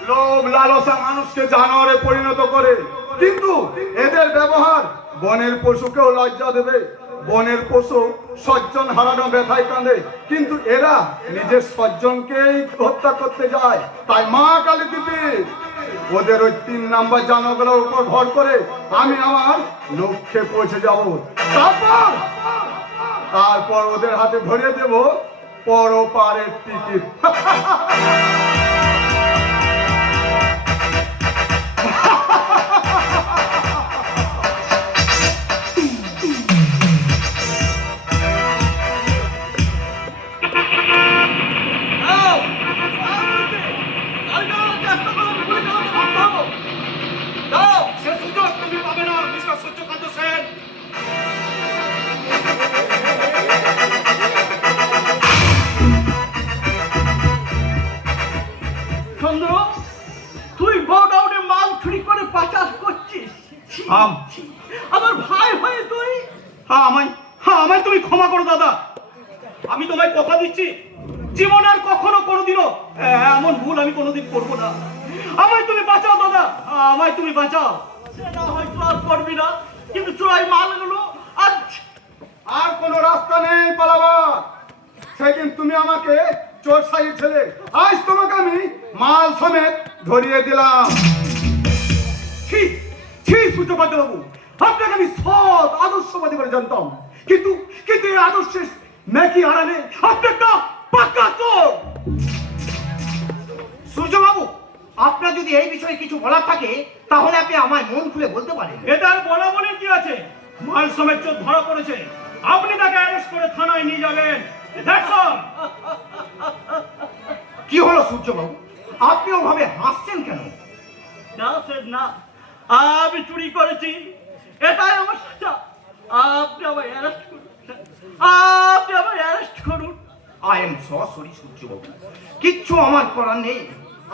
লোভ লালসা মানুষকে জানোয়ারে পরিণত করে, কিন্তু এদের ব্যবহার বনের পশুকেও লজ্জা দেবে। বনের পশু সজ্জন হারানো ব্যথায় কাঁদে, কিন্তু এরা নিজের সজ্জনকেই হত্যা করতে যায়। তাই মা কালী দেবী ওদের ওই 3 নাম্বার জানোয়ারের উপর ভর করে আমি আমার লক্ষ্যে পৌঁছে যাব। তারপর ওদের হাতে ধরিয়ে দেব পরপারের টিকিট। সে সুযোগ তুমি পাবে না, মিস্টার সূর্যকান্ত সেন। চন্দ্র, তুই গোডাউনে মাল চুরি করে পাচার করছিস? ছি, ছি। আমার ভাই হয়ে তুই আমায় তুমি ক্ষমা করো দাদা। আমি তোমায় কথা দিচ্ছি, জীবন আর কখনো কোনোদিনও এমন ভুল আমি কোনোদিন করবো না। আমায় তুমি বাঁচাও দাদা, আমায় তুমি বাঁচাও। সেটা হয়তো আর করবি না, কিন্তু চোরাই মালগুলো আজ আর কোনো রাস্তা নেই পালাবার। সেদিন তুমি আমাকে চোর সাজিয়েছিলে, আজ তোমাকে আমি মাল সমেত ধরিয়ে দিলাম। ছি ছি সূর্যকান্ত বাবু, আপনাকে আমি সৎ আদর্শবাদী বলে জানতাম, কিন্তু এই আদর্শের নাকি হারানে আপনি একটা পাক্কা চোর। সূর্যবাবু, আপনার যদি এই বিষয়ে কিছু বলার থাকে তাহলে আপনি আমায় মন খুলে বলতে পারেন। এটা আর বলা বলে কি আছে? মাল সমেত চোর ধরা পড়েছে, আপনি তাকে অ্যারেস্ট করে থানায় নিয়ে যাবেন। That's all. কি হলো সূর্যবাবু, আপনি ওভাবে হাসছেন কেন? না স্যার না, আমি চুরি করেছি, এটাই আমার সাজা। আপনি আমায় অ্যারেস্ট করুন, আপনি আমায় অ্যারেস্ট করুন। আই এম সো সরি সূর্যবাবু, কিচ্ছু আমার করার নেই।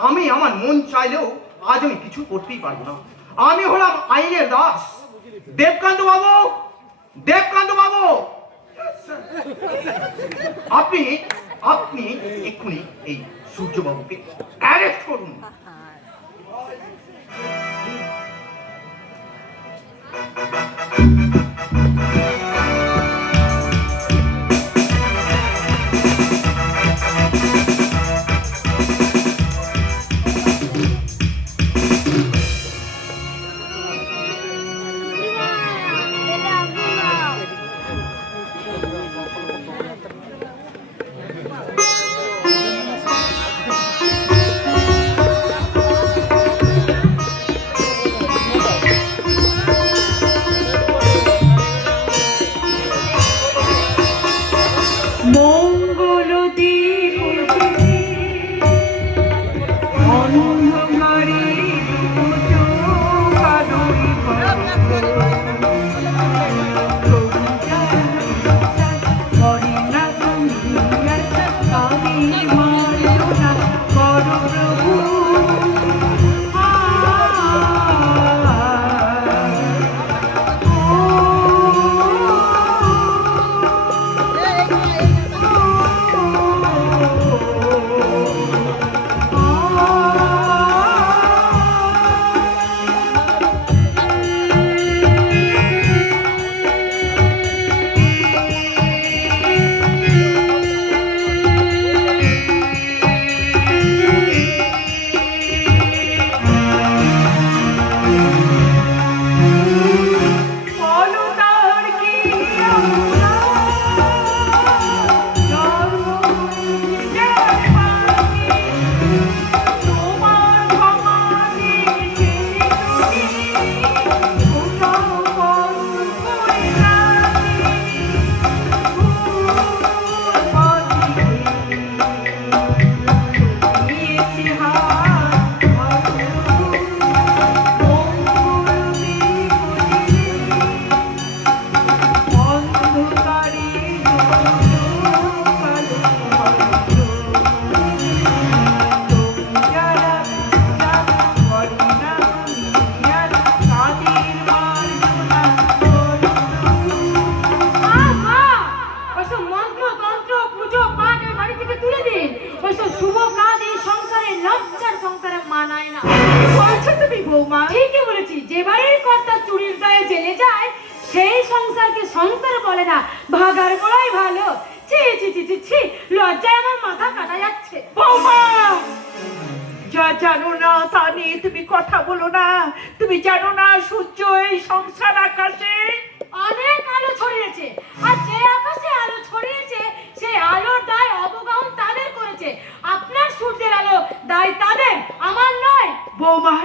আমি আমার মন চাইলেও আজ আমি কিছু করতেই পারবো না। আমি হলাম আইনের দাস। দেবকান্ত বাবু, দেবকান্ত বাবু, আপনি আপনি এক্ষুনি এই সূর্যবাবুকে অ্যারেস্ট করুন। বৌমা? ঠিকই বলেছি, যে বাড়ির কর্তা চুরির দায়ে জেলে যায় সেই সংসারকে সংসার বলে না, ভাগার বলাই ভালো। ছি ছি ছি ছি ছি, লজ্জায় আমার মাথা কাটা যাচ্ছে। বৌমা, যা জানো না তা নিয়ে তুমি কথা বলো না। তুমি জানো না সূর্য এই সংসার আকাশে অনেক আলো ছড়িয়েছে, আর যে আকাশে আলো ছড়িয়েছে সেই আলোর দায় অবগাহন তাদের করেছে। আপনার সূর্যের আলো দায় তাদের, আমার নয়। বৌমা,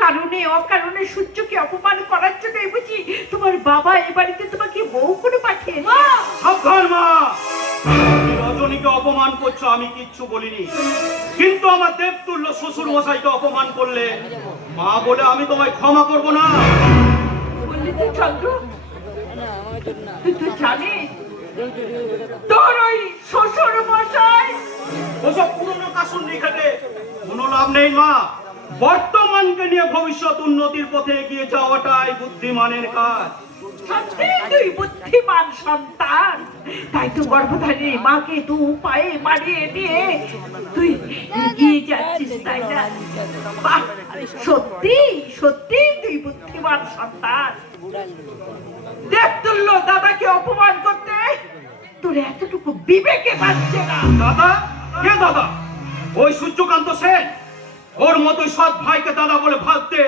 কারণে অকারণে সূর্যকে অপমান করার জন্যই বুঝি তোমার বাবা এ বাড়িতে তোমাকে বউ করে পাঠিয়েছে? মা, সাবধান মা, তুমি রজনীকে অপমান করছো, আমি কিচ্ছু বলিনি। কিন্তু আমার দেবতুল্য শ্বশুর মশাইকে অপমান করলে মা বলে আমি তোমায় ক্ষমা করব না। বললি তো চন্দ্র, তুই তো জানিস তোর ওই শ্বশুর মশাই ওসব পুরনো কাসুন লিখাতে কোনো লাভ নেই মা। বর্তমানকে নিয়ে ভবিষ্যৎ উন্নতির পথে এগিয়ে যাওয়াটাই বুদ্ধিমানের কাজ। সত্যি তুই বুদ্ধিমান সন্তান। তাই তো গর্ভধারী মাকে দু পায়ে মারিয়ে দিয়ে তুই এগিয়ে যাচ্ছিস, তাই না? বাহ, সত্যি সত্যি তুই বুদ্ধিমান সন্তান। দেবতুল্য দাদাকে অপমান করতে তোর এতটুকু বিবেকে বাঁচছে না। দাদা? কে দাদা? ওই সূর্যকান্ত সেন। ওর মতোই সৎ ভাইকে দাদা বলে ভাবতে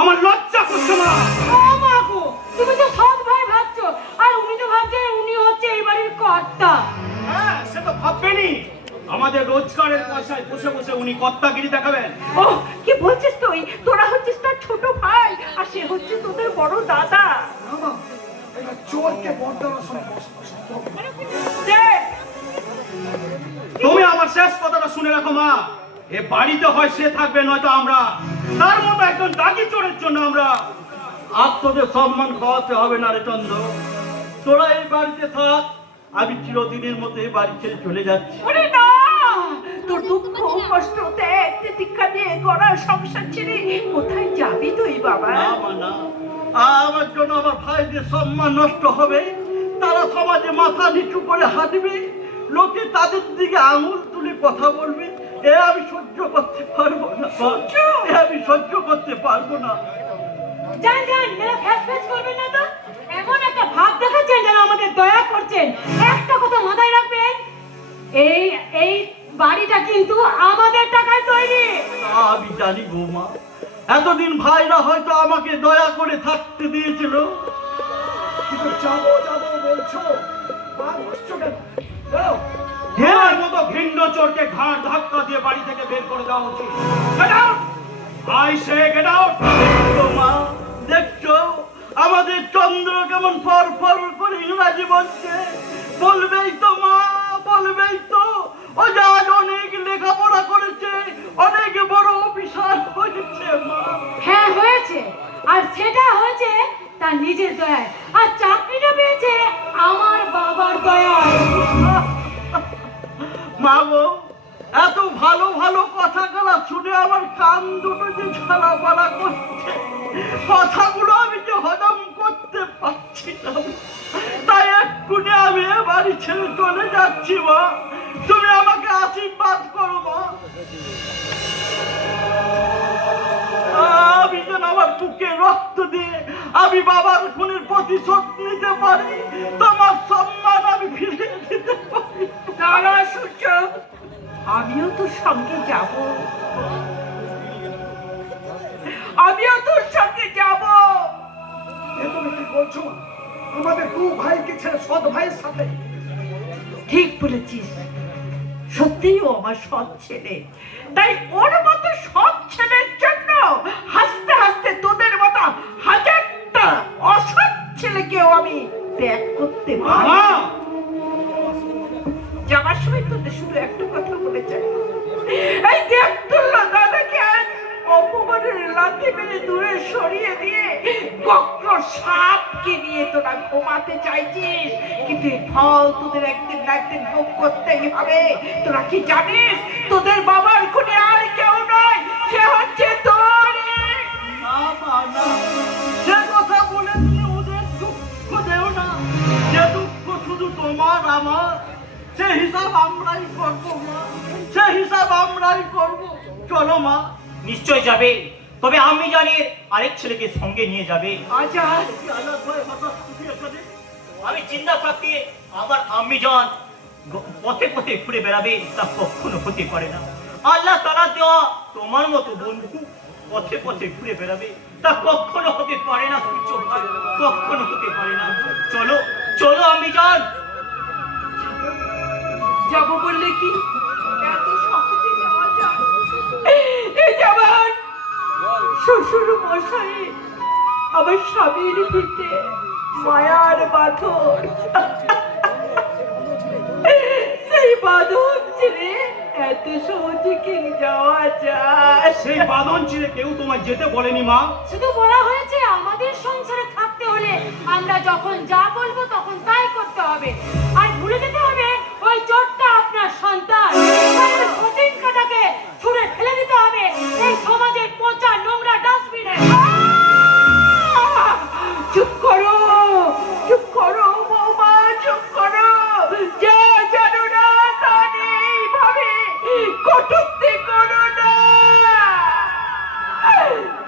আমার লজ্জা করছে না। ও মা গো, তুমি তো সৎ ভাই ভাবছো, আর উনি তো ভাবছেন উনি হচ্ছে এই বাড়ির কর্তা। হ্যাঁ, সে তো ভাববেনি। আমাদের রোজগারের পয়সায় বসে বসে উনি কর্তাগিরি দেখাবেন। ও কি বলছিস তুই? তোরা হচ্ছিস তার ছোট ভাই, আর সে হচ্ছে তোদের বড় দাদা। বাবা, এটা চোরকে বর্দার সঙ্গে সম্ভব না। দেখ, তুমি আমার শেষ কথাটা শুনে রাখো মা। এ বাড়িতে হয় সে থাকবে, নয়তো আমরা। তার মতো একজন ডাকি চোরের জন্য আমরা আর তোদের সম্মান খাওয়াতে হবে না রে চন্দ্র। তোরা এই বাড়িতে থাক, আমি চিরদিনের মতো এই বাড়ি ছেড়ে চলে যাচ্ছি। ওরে না, তোর দুঃখ কষ্ট ত্যাগ তিতিক্ষা দিয়ে গড়া সংসার ছেড়ে কোথায় যাবি তুই বাবা? না মা, না। আমার জন্য আমার ভাইদের সম্মান নষ্ট হবে। তারা সমাজে মাথা নিচু করে হাঁটবে, লোকে তাদের দিকে আঙুল তুলে কথা বলবে। এ আমি সহ্য করতে পারবো না, এ আমি সহ্য করতে পারবো না। যান যান, মেলা ফ্যাস ফ্যাস করবেন না তো। এমন একটা ভাব দেখাচ্ছেন যেন আমাদের দয়া করছেন। একটা কথা মাথায় রাখবেন, এই এই বাড়িটা কিন্তু আমাদের টাকায় তৈরি। আমি জানি বৌমা, এতদিন ভাইরা হয়তো আমাকে দয়া করে থাকতে দিয়েছিল। কিন্তু যাবো যাবো বলছো, মা বসছো কেন? যাও। তোমার মতো ভিন্ন চোরকে ঘাড় ধাক্কা দিয়ে বাড়ি থেকে বের করে দেওয়া উচিত। Get out! I say get out! দেখছো মা, দেখছো আমাদের চন্দ্র কেমন ফর ফর করে ইংরাজি বলছে। বলবেই তো মা, বলবেই তো। ও যে আজ অনেক লেখাপড়া করেছে, অনেক বড় অফিসার হয়েছে মা। হ্যাঁ হয়েছে, আর সেটা হয়েছে তার নিজের দয়ায়, আর চাকরিটা পেয়েছে আমার বাবার দয়ায়। মা গো, এত ভালো ভালো কথা গলা শুনে আমার কান দুটো যে ঝালাপালা করছে, কথাগুলো আমি যে হজম করতে পারছি না। তাই এক্ষুনি আমি এ বাড়ি ছেড়ে চলে যাচ্ছি মা। তুমি আমাকে আশীর্বাদ করো মা। আমি যেন আমার বুকে রক্ত দিয়ে আমি বাবার খুনের প্রতিশোধ নিতে পারি, তোমার সম্মান আমি ফিরিয়ে দিতে পারি। দাঁড়া সূর্য, আমিও তোর সঙ্গে যাব, আমিও তোর সঙ্গে যাব। এ তুমি কি বলছো? আমাদের দু ভাইকে ছেড়ে সৎ ভাইয়ের সাথে? ঠিক বলেছিস, সত্যিই ও আমার সৎ ছেলে। তাই ওর মতো সৎ ছেলের জন্য হাসতে হাসতে তোদের মতো হাজারটা অসৎ ছেলেকেও আমি ত্যাগ করতে পারি। মা, যাবার সময় তোদের শুধু একটা কথা বলে যাই, এই দেবতুল্য দাদাকে আজ অপমানের লাথি মেরে দূরে সরিয়ে দিয়ে বক্র সাপকে নিয়ে তোরা ঘুমাতে চাইছিস, কিন্তু এই ফল তোদের একদিন না একদিন ভোগ করতেই হবে। তোরা কি জানিস তোদের বাবার খুনি আর কেউ নয়, সে হচ্ছে তোর এই। না মা, না। সে কথা বলে তুমি ওদের দুঃখ দেও না। যে দুঃখ শুধু তোমার আমার, সে হিসাব আমরাই করবো মা, সে হিসাব আমরাই করবো। চলো মা। নিশ্চয় যাবে, তবে আমি জানি আরেক ছেলেকে সঙ্গে নিয়ে যাবে। আচ্ছা আমি চিন্তা থাকতে আমার আম্মি জান পথে পথে ঘুরে বেড়াবে, তা কখনো হতে পারে না। আল্লাহ তাআলা দেওয়া তোমার মতো বন্ধু পথে পথে ঘুরে বেড়াবে, তা কখনো হতে পারে না। কিছু ভাই কখনো হতে পারে না। চলো চলো আম্মি জান। যাবো বললে কি এত সহজে যাওয়া যায়? এই যাবার শ্বশুর মশাই আমার স্বামীর পিঠে মায়ার বাঁধন, সেই বাঁধন ছেড়ে এত সহজে কি যাওয়া যায়? সেই বাঁধন ছিঁড়ে কেউ তোমায় যেতে বলেনি মা। শুধু বলা হয়েছে আমাদের সংসারে থাকতে হলে আমরা যখন যা বলবো তখন তাই করতে হবে, আর ভুলে যেতে হবে ওই চোরটা আপনার সন্তান। সতীন কাটাকে ছুঁড়ে ফেলে দিতে হবে এই সমাজের পচা নোংরা ডাস্টবিনে। চুপ করো, চুপ করো বৌমা, চুপ করো। যা জানো না তা নেই ভাবে কটূক্তি করো না।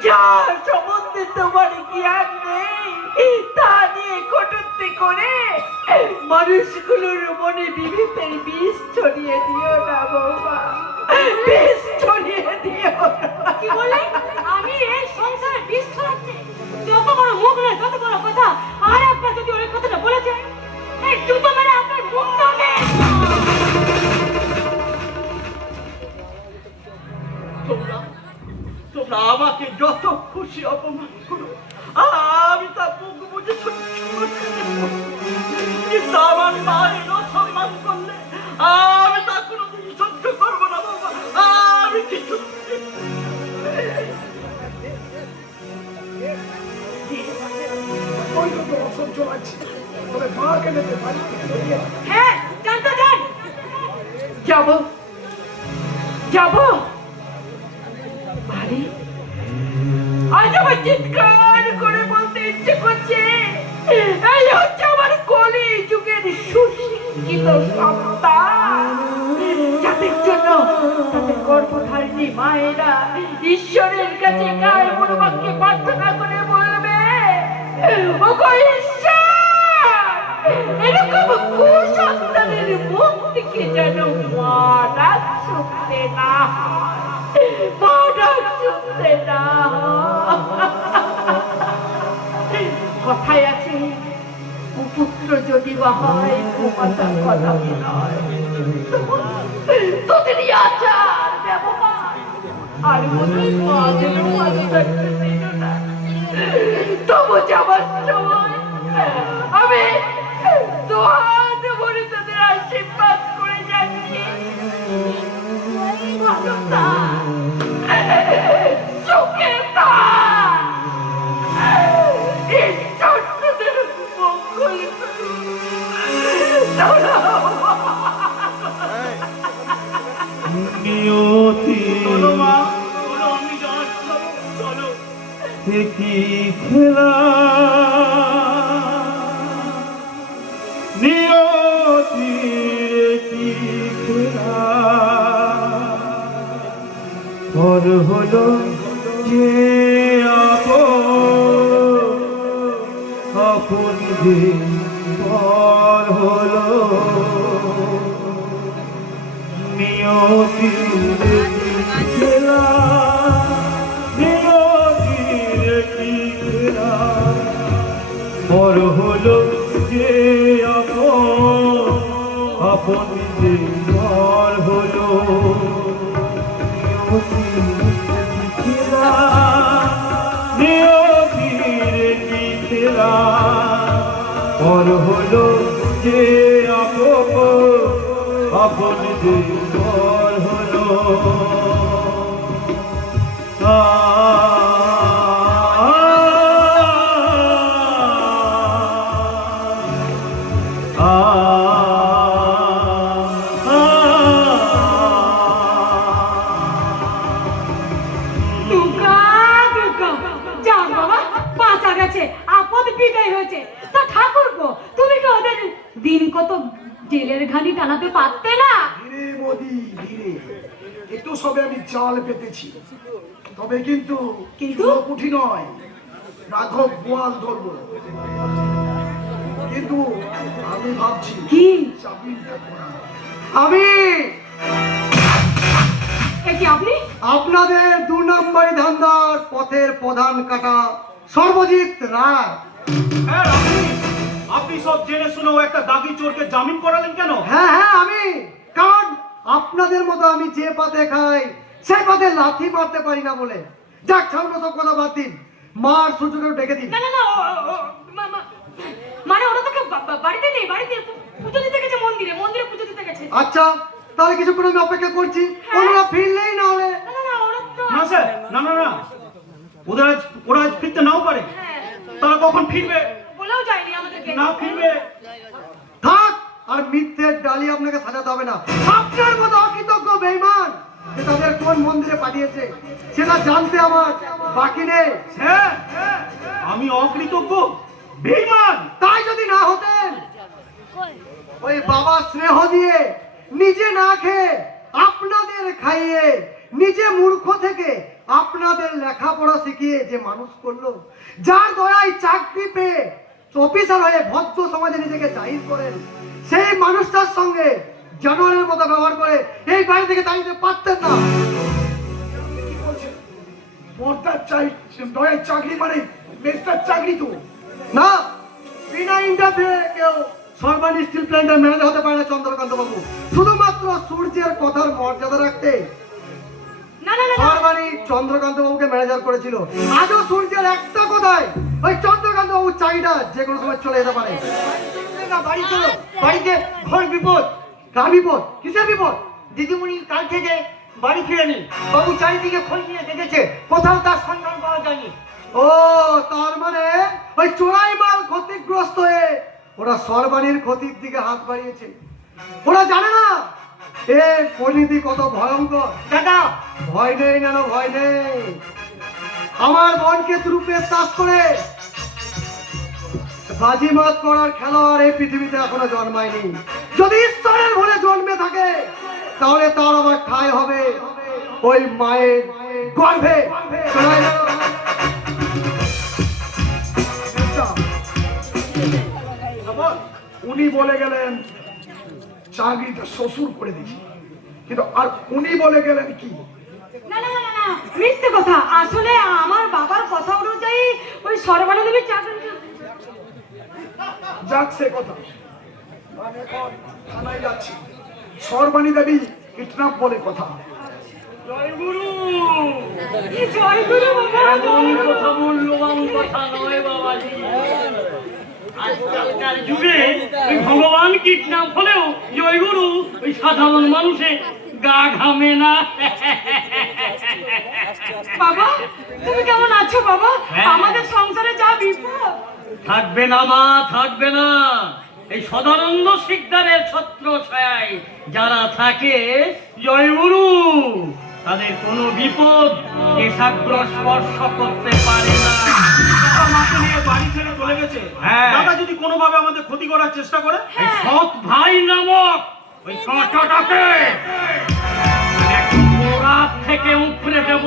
যা সম্বন্ধে তোমার জ্ঞান নেই তা নিয়ে কটূক্তি করে মানুষগুলোর মনে বিভেদের বিষ ছড়িয়ে দিও না বৌমা, বিষ ছড়িয়ে দিও না। কি বলে আমি এই সংসারে বিষ ছড়াচ্ছি? যত বড় মুখ নয় তত বড় কথা। আর একবার যদি ওই কথাটা বলেছে এই জুতো মেরে আপনার মুখটা নেই। তোমরা আমাকে যত খুশি অপমান করো, আমি তা মুখ বুঝে সহ্য করতে পারবো। কিন্তু আমার মায়ের অসম্মান করলে আমি তা কোনোদিন সহ্য করবো না বাবা। আমি কিছু ওই তো অসহ্য লাগছে, তবে মাকে নিতে পারি। হ্যাঁ জানতে চান? যাবো যাবো বাড়ি। আজ আমার চিৎকার করে বলতে ইচ্ছে করছে এই হচ্ছে আমার কলি যুগের সুশিক্ষিত সন্তান, যাদের জন্য তাদের গর্ভধারিণী মায়েরা ঈশ্বরের কাছে গায়ে মনোবাক্যে প্রার্থনা করে বলবে, ওগো ঈশ্বর, এরকম কুসন্তানের মুখ থেকে যেন মা ডাক শুনতে না হয়, মা ডাক শুনতে না হয়। কথায় আছে কুপুত্র যদি বা হয় কুমাতার কথা নয়। তোদেরই আচার ব্যবহার আর বোধহয় মা যেন মানুষের দিল না। তবু যাবার সময় আমি দুহাত ভরে তাদের আশীর্বাদ করে যাচ্ছি। ভালো থাক, সুখে থাক, ঈশ্বর তোদের মঙ্গল করুন। নিয়তি চলো মা, চলো আম্মি জান, চলো। কি খেলা, নিয়তি কি খেলা, পর হলো যে আপন যে পর হলো নিয়তি খেলা, নিয়তির কি খেলা, পর হলো যে আপন যে পর হলো নিয়তির কি খেলা, পর হলো যে আপন যে পর হলো। দুর্গা দুর্গা যান বাবা, বাঁচা গেছে, আপদ বিদায় হয়েছে। তা ঠাকুরপো তুমি কি ওদের দিন কত জেলের ঘানি টানাতে পারতে না? ধীরে মোদি ধীরে, একটু সবে আমি চাল পেতেছি, তবে কিন্তু কিন্তু? কুঠি নয়, রাঘব গোয়াল ধরবো। কিন্তু আমি ভাবছি কি চাকরিটা করা। আমি এ কি আপনি? আপনাদের 2 নম্বরই ধান্দার পথের প্রধান কাটা সর্বজিৎ রায়। হ্যাঁ রানী, আপনি সব জেনে শুনেও একটা দাগি চোরকে জামিন করালেন কেন? হ্যাঁ হ্যাঁ আমি, কারণ আপনাদের মতো আমি যে পাতে খাই সেই পাতে লাথি মারতে পারি না বলে। যাক ছাড়ুন সব কথা বাদ দিন, মার সূর্যকে ডেকে দিন। না না না মানে ওরা তোকে বাড়িতে নেই, বাড়িতে পুজো দিতে গেছে, মন্দিরে মন্দিরে পুজো দিতে গেছে। আচ্ছা তাহলে কিছুক্ষণ আমি অপেক্ষা করছি, ওনারা ফিরলেই না হলে। না না না ওরা তো না স্যার, না না না, ওরা আজ ফিরতে নাও পারে। হ্যাঁ তারা কখন ফিরবে? বলেও যায়নি আমাদেরকে। না ফিরবে। থাক, আর মিথ্যের ডালি আপনাকে সাজাতে হবে না। আপনার মতো অকৃতজ্ঞ বেঈমান যে তাদের কোন মন্দিরে পাঠিয়েছে সেটা জানতে আমার বাকি নেই। হ্যাঁ, আমি অকৃতজ্ঞ বেঈমান? তাই যদি না হতেন, ওই বাবা স্নেহ দিয়ে নিজে না খেয়ে আপনাদের খাইয়ে নিজে মূর্খ থেকে আপনাদের লেখাপড়া শিখিয়ে যে মানুষ করলো, যার দয়ায় চাকরি পেয়ে অফিসার হয়ে ভদ্র সমাজে নিজেকে জাহির করেন, সেই মানুষটার সঙ্গে জানোয়ারের মতো ব্যবহার করে এই বাড়ি থেকে তাড়িয়ে পারতেন না। কি বলছেন? পর্দার দয়ের চাকরি মানে মেস্টার চাকরি তো। না, বিনা ইন্টারভিউ কেউ সর্বাণী স্টিল প্ল্যান্টের ম্যানেজার হতে পারে না চন্দ্রকান্ত বাবু। শুধুমাত্র সূর্যের কথার মর্যাদা রাখতে না না না না সর্বাণী চন্দ্রকান্ত বাবুকে ম্যানেজার করেছিল। আজও সূর্যের একটা কথায় ওই চন্দ্রকান্ত বাবুর চাকরিটা যে কোনো সময় চলে যেতে পারে। বাড়ি চলো, বাড়িতে ঘর বিপদ। কার বিপদ? কিসের বিপদ? দিদিমণি কাল থেকে বাড়ি ফিরেনি। বাবু চারিদিকে খোঁজ নিয়ে দেখেছে, কোথাও তার সন্ধান পাওয়া যায়নি। ও তার মানে ওই চোরাই মাল ক্ষতিগ্রস্ত হয়ে ওরা সর্বাণীর ক্ষতির দিকে হাত বাড়িয়েছে। ওরা জানে না এর পরিণতি কত ভয়ঙ্কর। দাদা ভয় নেই, যেন ভয় নেই। আমার বোনকে রূপে তাস করে বাজিমাত করার খেলোয়াড় এই পৃথিবীতে এখনো জন্মায়নি। যদি ঈশ্বরের ভুলে জন্মে থাকে তাহলে তার আবার ঠাঁই হবে ওই মায়ের গর্ভে। শোনাই গেল? উনি বলে গেলেন চাকরিটা শ্বশুর করে দিয়েছি, কিন্তু আর উনি বলে গেলেন কি? না না না না মিথ্যে কথা। আসলে আমার বাবার কথা অনুযায়ী ওই সর্বাণী দেবীর চাকরি। যাক সে কথা, আমি এখন থানায় যাচ্ছি। সর্বাণী দেবী কিডন্যাপ বলে কথা। জয় গুরু। জয় গুরু বাবা, জয় গুরু। কথা মূল্যবান কথা নয় বাবাজি। আজকালকার যুগে ওই ভগবান কিডন্যাপ হলেও জয়গুরু ওই সাধারণ মানুষে গা ঘামে না। বাবা তুমি কেমন আছো বাবা? হ্যাঁ। আমাদের সংসারে যা বিপদ। থাকবে না মা, থাকবে না। এই সদানন্দ শিকদারের ছত্র ছায় যারা থাকে জয়গুরু, তাদের কোনো বিপদ কেশাগ্র স্পর্শ করতে পারে না। আমাকে নিয়ে বাড়ি ছেড়ে চলে গেছে। দাদা যদি কোনোভাবে আমাদের ক্ষতি করার চেষ্টা করে, এই সৎ ভাই নামক ওই কাঁটাটাকে গোড়ার থেকে উপড়ে দেব।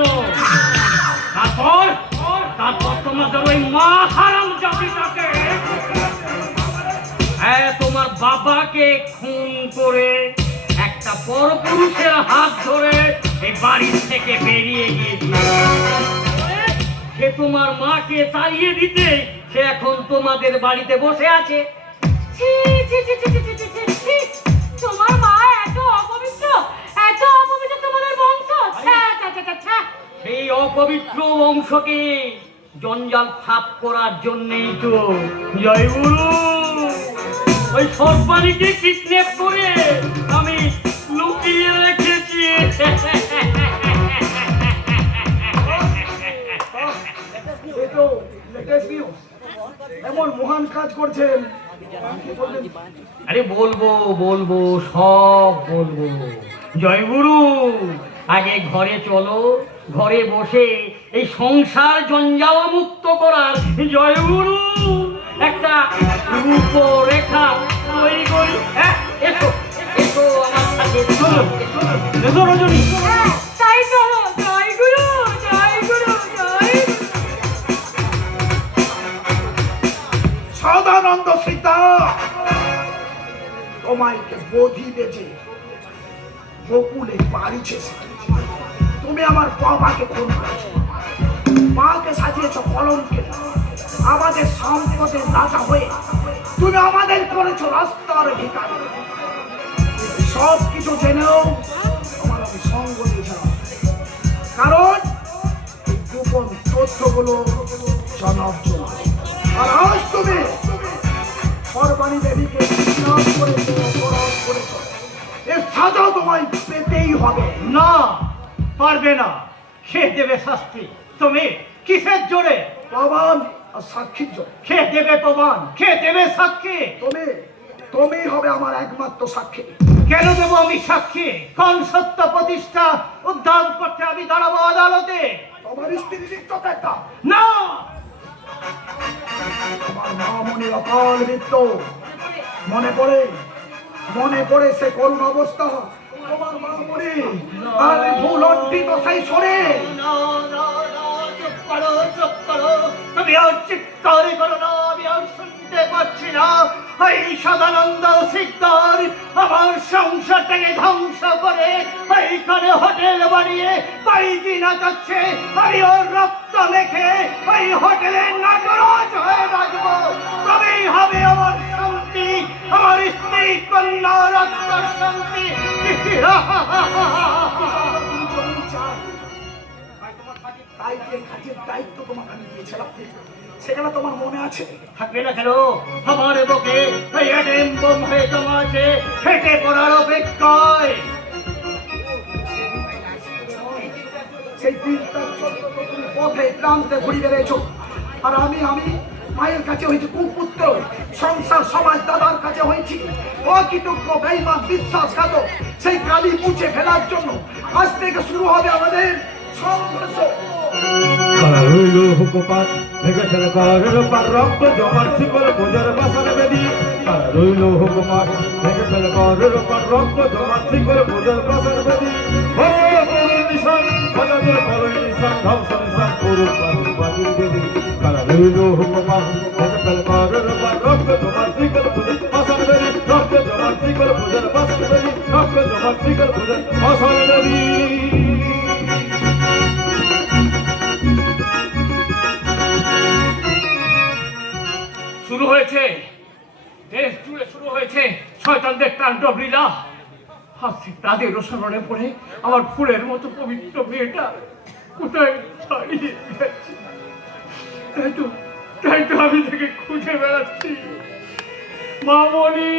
তারপর তোমাদের ওই মা হারাম জাতিটাকে, হ্যাঁ তোমার বাবাকে খুন করে একটা পরপুরুষের হাত ধরে এই বাড়ি থেকে বেরিয়ে গিয়েছিল। সে তোমার মাকে তাড়িয়ে দিতে সে এখন তোমাদের বাড়িতে বসে আছে। ছি ছি ছি ছি ছি ছি ছি ছি। তোমার মা এত অপবিত্র, এত অপবিত্র তোমাদের বংশ। ছ্যা ছ্যা ছ্যা ছ্যা ছ্যা। সেই অপবিত্র বংশকে জঞ্জাল ফাঁপ করার জন্যই তো জয়গুরু ওই সর্বাণীকে কিডন্যাপ করে আমি লুকিয়ে রেখেছি। এই তো লেটেস্ট নিউজ। এমন মহান কাজ করছেন, আরে বলবো বলবো সব বলবো জয়গুরু। আগে ঘরে চলো, ঘরে বসে এই সংসার জঞ্জাল মুক্ত করার জয়গুরু একটা রূপরেখা তৈরি করি। হ্যাঁ এসো এসো আমার সাথে, চলো এসো রজনী। হ্যাঁ, তাই চলো। জয় গুরু, জয় গুরু। সীতা, তোমাকে বোধি বেঁচে বকুলে বাড়িছে। তুমি আমার বাবাকে খুন করেছো, মাকে সাজিয়েছ কলঙ্কে, আমাদের সম্পদের রাজা হয়ে তুমি আমাদের করেছো রাস্তার ভিখারি। সব কিছু জেনেও আমার আমি সঙ্গ দিয়েছিলাম, কারণ এই গোপন তথ্যগুলো জানার জন্য। আর আজ তুমি সর্বাণী দেবীকে বিনাশ করেছো, অপরাধ করেছো, এর সাজা তোমায় পেতেই হবে। না, পারবে না। সে দেবে শাস্তি। তুমি কিসের জোরে? প্রমাণ আর সাক্ষীর জন্য। কে দেবে প্রমাণ? কে দেবে সাক্ষী? তুমি হবে আমার একমাত্র সাক্ষী। কেন দেবো আমি সাক্ষী? কোন সত্য প্রতিষ্ঠা উদ্ধার করতে আমি দাঁড়াবো আদালতে? তোমার স্ত্রী লিপ্ততা, না, আমার মামনির অকাল মৃত্যু মনে পড়ে সে করুণ অবস্থা। তোমার মামনি আর ভুলন্টিত সেই শোনে। চুপ করো, চুপ করো। তুমি আর চিৎকার করো না, আমি আর শুনতে পাচ্ছি না। এই সদানন্দ সিকদার আমার সংসারটাকে ধ্বংস করে এইখানে হোটেল বানিয়ে পাইকি নাচাচ্ছে। আমি ওর রক্ত মেখে ওই হোটেলে নাটরাজ হয়ে বাঁচবো। তবেই হবে আমার শান্তি, আমার স্ত্রী কন্যার আত্মার শান্তি। তাই যে কাজের দায়িত্ব তোমাকে আমি দিয়েছিলাম, সেখানে তোমার মনে আছে? থাকবে না কেন? আমার বুকে এই অ্যাটম বোম হয়ে জমাছে, ফেটে পড়ার অপেক্ষায়। সেই দিনটার জন্য তো তুমি পথে ক্রান্তে ঘুরে বেড়েছো, আর আমি মায়ের কাছে হয়েছি কুপুত্র, সংসার সমাজ দাদার কাছে হয়েছি অকৃতজ্ঞ, বেঈমান, বিশ্বাসঘাতক। সেই কালি মুছে ফেলার জন্য আজ থেকে শুরু হবে আমাদের সংঘর্ষ। কারা রইল হুকুপাত ভেঙে ফেলে পারের পার রক্ত জমার শিকল বোঝার বাসার বেদি। কারা রইল হুকুপাত ভেঙে ফেলে পারের পার রক্ত জমার শিকল বোঝার বাসার বেদি। নিশান বাজাদের বড়ই নিশান, ধ্বংস নিশান করুন বাজির বেদি। কারা রইল হুকুপাত ভেঙে ফেলে পারের পার রক্ত জমার শিকল বোঝার বাসার বেদি। রক্ত জমার শিকল বোঝার বাসার বেদি, রক্ত জমার শিকল বোঝার বাসার বেদি। শুরু হয়েছে, দেশ জুড়ে শুরু হয়েছে শয়তানদের তাণ্ডব লীলা। হাসি তাদের রসরণে পড়ে আমার ফুলের মতো পবিত্র মেয়েটা কোথায় হারিয়ে গেছে। তাই তো আমি তাকে খুঁজে বেড়াচ্ছি। মামনি,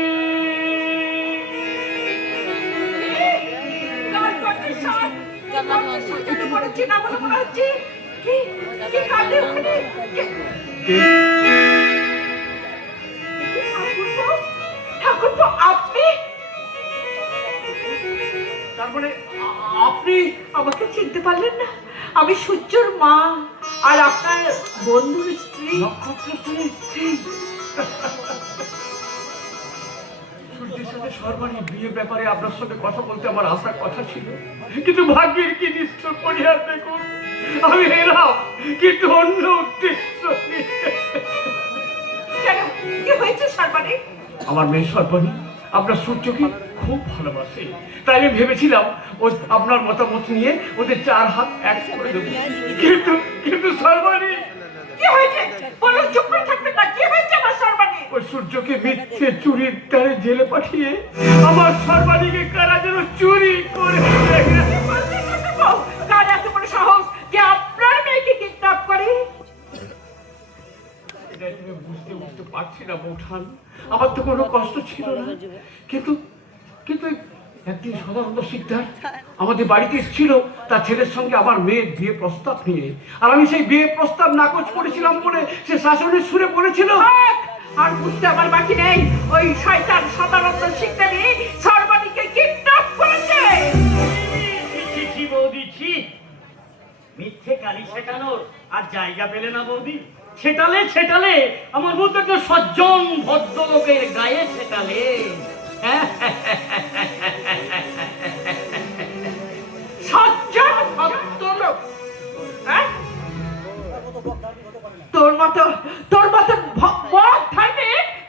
আপনি তার মানে আপনি আমাকে চিনতে পারলেন না? আমি সূর্যর মা আর আপনার বন্ধুর স্ত্রী। নক্ষত্র স্ত্রী। সূর্যের সাথে সর্বাণী বিয়ের ব্যাপারে আপনার সঙ্গে কথা বলতে আমার আসার কথা ছিল, কিন্তু ভাগ্যের কি নিষ্ঠুর পরিহার দেখুন। আমি এলাম কিন্তু অন্য উদ্দেশ্য নিয়ে। কেন, কি হয়েছে সর্বাণী? আমার মেয়ে সর্বাণী আপনার সূর্যকে খুব ভালোবাসে, তাই আমি ভেবেছিলাম ও আপনার মতামত নিয়ে ওদের 4 হাত এক করে দেবো। কিন্তু সর্বাণী, কি হয়েছে বলুন, চুপ করে থাকবেন না। কি হয়েছে আমার সর্বাণী? ওই সূর্যকে মিথ্যে চুরির দ্বারে জেলে পাঠিয়ে আমার সর্বাণীকে কারা যেন চুরি করে। কার এত বড় সাহস যে আপনার মেয়েকে কিডন্যাপ করে? এটা তুমি বুঝতে পারছি না বৌঠান, আমার তো কোনো কষ্ট ছিল না, কিন্তু একদিন সদানন্দ সিকদার আমাদের বাড়িতে এসেছিল তার ছেলের সঙ্গে আমার মেয়ের বিয়ে প্রস্তাব নিয়ে, আর আমি সেই বিয়ে প্রস্তাব নাকচ করেছিলাম বলে সে শাসনের সুরে বলেছিল। আর বুঝতে আমার বাকি নেই, ওই শয়তান সদানন্দ সিকদারই সর্বাণীকে কিডন্যাপ করেছে। বৌদি, মিথ্যে কালি ছেটানোর আর জায়গা পেলে না বৌদি। ছেটালে আমার মতো একটা সজ্জন ভদ্রলোকের গায়ে ছেটালে। সজ্জন ভদ্রলোক? হ্যাঁ, তোর মতো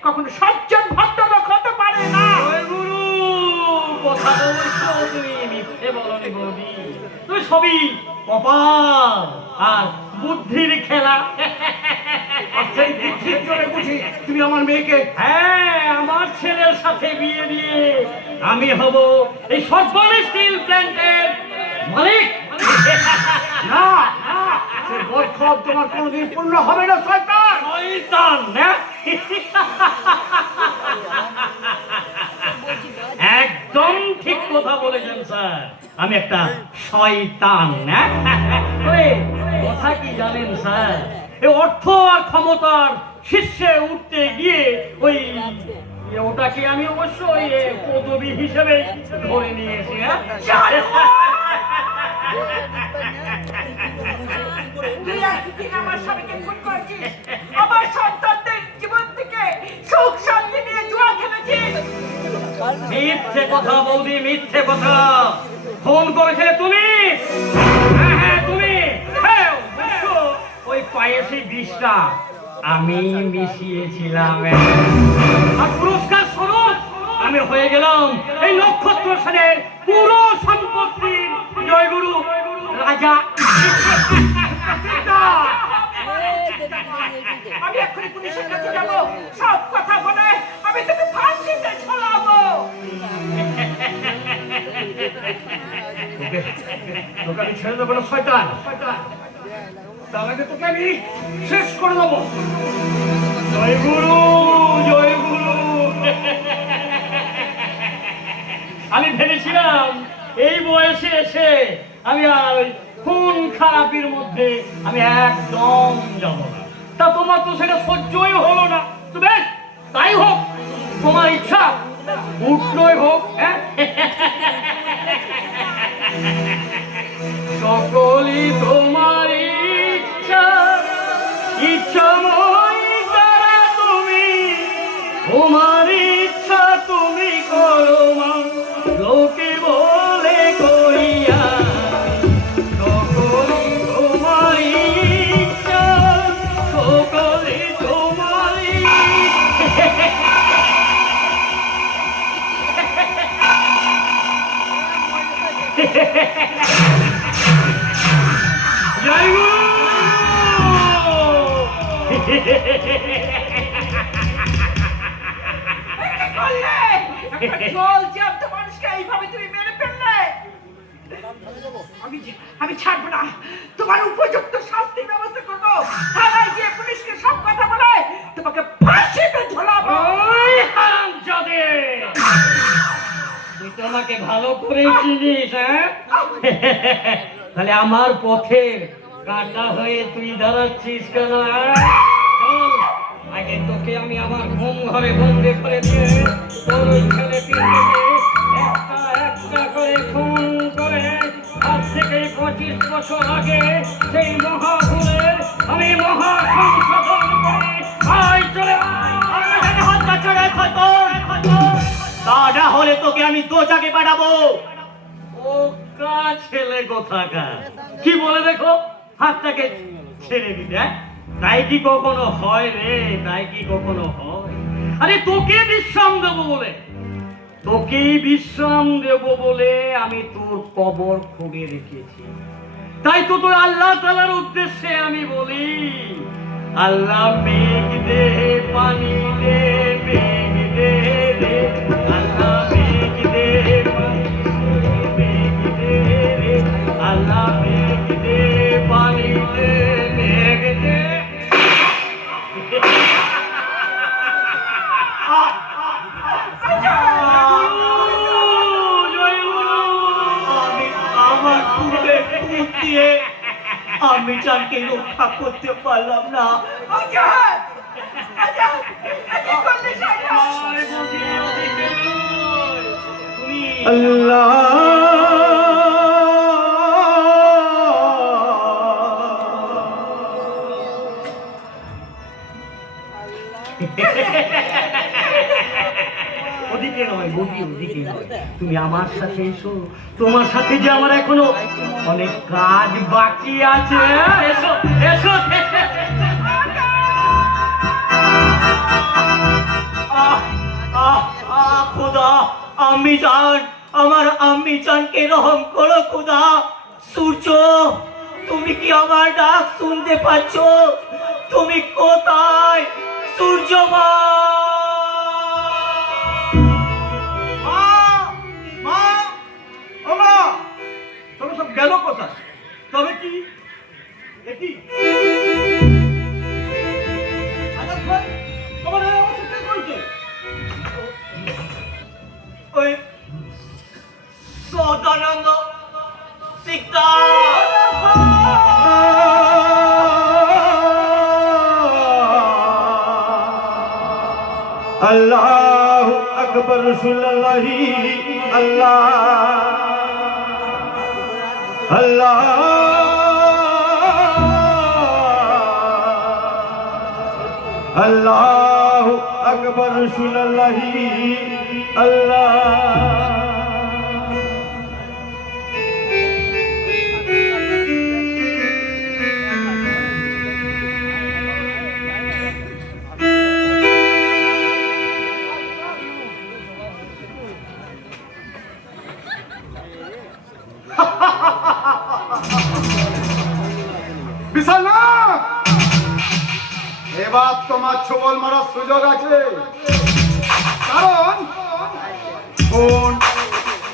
কখনো সজ্জন ভদ্রলোক হতে পারে না। জয়গুরু, কথা বলছো তুমি, মিথ্যে বলনি বৌদি। তুমি সবই কপাল আর বুদ্ধির খেলা। আর সেই বুদ্ধির জোরে বুঝি তুমি আমার মেয়েকে হ্যাঁ, আমার ছেলের সাথে বিয়ে দিয়ে আমি হব এই সর্বনে স্টিল প্ল্যান্টের মালিক। না না, সে বৈক্ষব তোমার কোনোদিন পূর্ণ হবে না শয়তান। শয়তান না? একদম ঠিক কথা বলেছেন স্যার, আমি একটা শয়তান না? ওই কথা কি জানেন স্যার, এই অর্থ আর ক্ষমতার শীর্ষে উঠতে গিয়ে ওই ওটাকে আমি অবশ্যই পদবী হিসেবে ধরে নিয়েছি। হ্যাঁ, তুই একদিন আমার স্বামীকে খুন করেছিস, আমার সন্তানদের জীবন থেকে সুখ শান্তি নিয়ে জুয়া খেলেছিস। মিথ্যে কথা বৌদি, মিথ্যে কথা। ফোন করেছিলে তুমি? হ্যাঁ হ্যাঁ তুমি। হ্যাঁ, অবশ্য ওই পায়েসে বিষটা আমি মিশিয়েছিলাম। আর পুরস্কার স্বরূপ আমি হয়ে গেলাম এই নক্ষত্র সেনের পুরো সম্পত্তির জয়গুরু রাজা। আমি এক্ষুনি পুলিশের কাছে যাবো, সব কথা বলে আমি তোকে ফাঁসিতে ঝোলাবো। তোকে আমি ছেড়ে দেবো না শয়তান। তার আগে তোকে আমি শেষ করে দেবো। জয়গুরু, জয়গুরু। আমি ভেবেছিলাম এই বয়সে এসে আমি আর খুন খারাপির মধ্যে আমি একদম যাব না। তা তোমার তো সেটা সহ্যই হলো না। তো বেশ, তাই হোক, তোমার ইচ্ছা উঠলই হোক। হ্যাঁ, সকলই তোমার ইচ্ছা, ইচ্ছাময় যারা তুমি, তোমার ইচ্ছা তুমি করো মা, লোকে বলে করিয়া। সকলই তোমার ইচ্ছা, সকলই তোমার জয় গুরু। কি করলে? একটা জল জ্যান্ত মানুষকে এইভাবে তুমি মেরে ফেললে। আমি ছাড়বো না, তোমার উপযুক্ত শাস্তির ব্যবস্থা করবো। থানায় গিয়ে পুলিশকে সব কথা বলে তোমাকে ফাঁসিতে ঝোলাবো। ওই হারামজাদে, তুই তো আমাকে ভালো করে চিনিস। হ্যাঁ, তাহলে আমার পথে কাটা হয়ে তুই দাঁড়াচ্ছিস কেন? চল, আগে তোকে আমি আমার ঘুম ঘরে বন্দি করে দিয়ে তোর ওই ছেলে পিলেকে একটা একটা করে খুন করে আজ থেকে 25 বছর আগে সেই মহাভুলের আমি মহা সংশোধন করি। আয় চলে তা না হলে তোকে আমি দোজাকে পাঠাবো। ও কা ছেলে কোথাকার, কি বলে দেখো, হাতটাকে ছেড়ে দিতে। তাই কি কখনো হয় রে? তাই কি কখনো হয়? আরে তোকে বিশ্রাম দেবো বলে, তোকে বিশ্রাম দেব বলে আমি তোর কবর খুঁড়ে রেখেছি। তাই তো তোর আল্লাহ তাআলার উদ্দেশ্যে আমি বলি, আল্লাহ মেঘ দে, পানি দে, মেঘ দে রে, আল্লাহ মেঘ দে, পানি দে, মেঘ দে রে, আল্লাহ মেঘ দে, পানি দে, মেঘ দে। আমার পূর্বে খুন দিয়ে আমি চানকে রক্ষা করতে পারলাম না। আজাদ! আজাদ! কি করলে সাইরা? তুমি ওদিকে নয় বৌদি, ওদিকে নয়, তুমি আমার সাথে এসো। তোমার সাথে যে আমার এখনো অনেক কাজ বাকি আছে। এসো এসো। সন্তানকে রহম করো খোদা। সূর্য, তুমি কি আমার ডাক শুনতে পাচ্ছ? তুমি কোথায় সূর্য মা? মা, ও মা, তোমরা সব গেল কোথায়? তবে কি এটি আজাদ ভাই, তোমার এই অবস্থা কে করেছে? ওই সদানন্দ শিকদার। अल्लाह अकबर रसूलुल्लाह अल्लाह अल्लाह अल्लाह अकबर रसूलुल्लाह अल्लाह। বিশাল না, এবার তোমার ছোবল মারার সুযোগ আছে। কারণ খুন,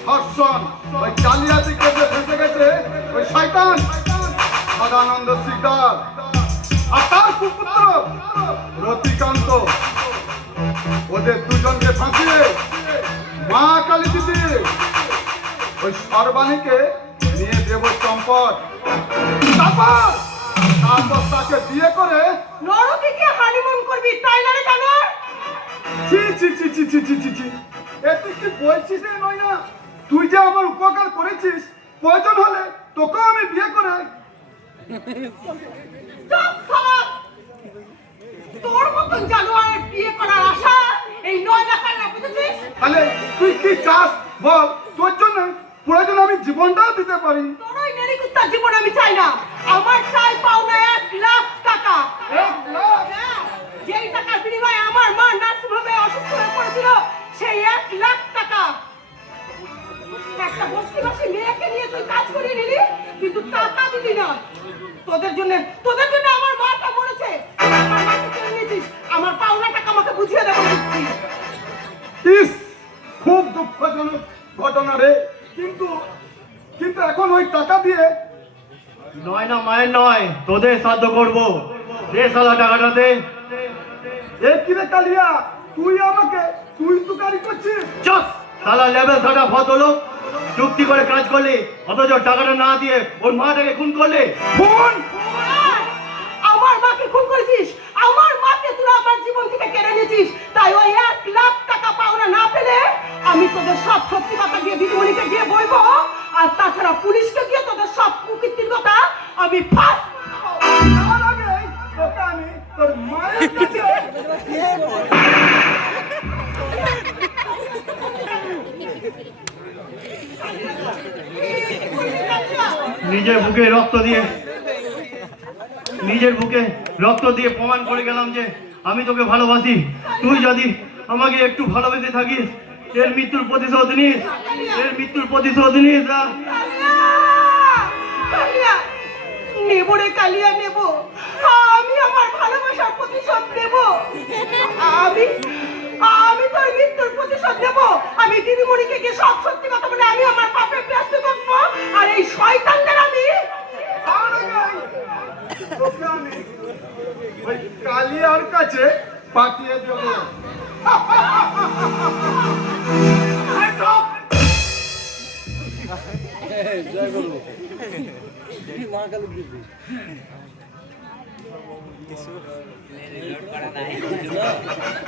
ধর্ষণ, ওই জালিয়াতি কেসে ফেসে গেছে ওই শয়তান সদানন্দ শিকদার আর তার কুপুত্র রতিকান্ত। ওদের দুজনকে ফাঁসিয়ে মা কালী দিদি ওই সর্বাণীকে নিয়ে দেব চম্পট। তারপর তাকে বিয়ে করে নরকে গিয়ে হানিমুন করবি, তাই না রে জানোয়ার? ছি ছি ছি ছি ছি ছি ছি ছি, এ তুই কি বলছিস রে নয় না? তুই যে আমার উপকার করেছিস, প্রয়োজন হলে তোকেও আমি বিয়ে করে। চুপ থাক! তোর মতন জানোয়ারের বিয়ে করার আশা এই 9 লাখের না, বুঝেছিস? তাহলে তুই কি চাস বল? তোর জন্য প্রয়োজন আমি জীবনটাও দিতে পারি। তোর ওই নেরিকুত্তার জীবন আমি চাই না। আমার চাই পাওনা 1 লাখ টাকা। 1 লাখ? হ্যাঁ, যেই টাকার বিনিময়ে আমার মা নার্সিংহোমে অসুস্থ হয়ে পড়েছিল, সেই 1 লাখ টাকা। একটা বস্তিবাসী মেয়েকে নিয়ে তুই কাজ করিয়ে নিলি, কিন্তু টাকা দিলি না। তোদের জন্য আমার মাটা মরেছে। আমার মাকে কেড়ে নিয়েছিস, আমার পাওনা টাকা আমাকে বুঝিয়ে দেবো বুঝছি। ইস, খুব দুঃখজনক ঘটনা রে। কিন্তু এখন ওই টাকা দিয়ে নয় না মায়ের নয়, তোদের সাধ্য করবো। দে শালা টাকাটা দে। এ কি রে কালিয়া, তুই আমাকে তুই তুকারি করছিস? চুপ! শালা লেভেল ধরা ভদ্রলোক, চুক্তি করে কাজ করলি, অথচ টাকাটা না দিয়ে ওর মাটাকে খুন করলে। ফোন আমার মাকে খুন করেছিস, আমার মাকে তুই আমার জীবন থেকে কেড়ে নিয়েছিস। তাই ওই 1 লাখ টাকা পাওনা না পেলে আমি তোদের সব সত্যি কথা গিয়ে দিদিমণিকে গিয়ে বলবো, আর তাছাড়া পুলিশকে গিয়ে তোদের সব কুকীর্তির কথা আমি ফাঁস তার আগে তোকে আমি তোর মায়ের কাছে নিজের বুকে রক্ত দিয়ে প্রমাণ করে গেলাম যে আমি তোকে ভালোবাসি। তুই যদি আমাকে একটু ভালোবেসে থাকিস, এর মৃত্যুর প্রতিশোধ নিস। কালিয়া, নেবো রে কালিয়া, নেবো। আমি আমার ভালোবাসার প্রতিশোধ নেব। আমি তোর মৃত্যুর প্রতিশোধ নেব। আমি দিদিমণিকে গিয়ে সব সত্যি কথা বলে আমি আমার পাপের প্রায়শ্চিত্ত করবো। আর এই শয়তানদের আমি তোকে আমি ওই কালিয়ার কাছে পাঠিয়ে দেব।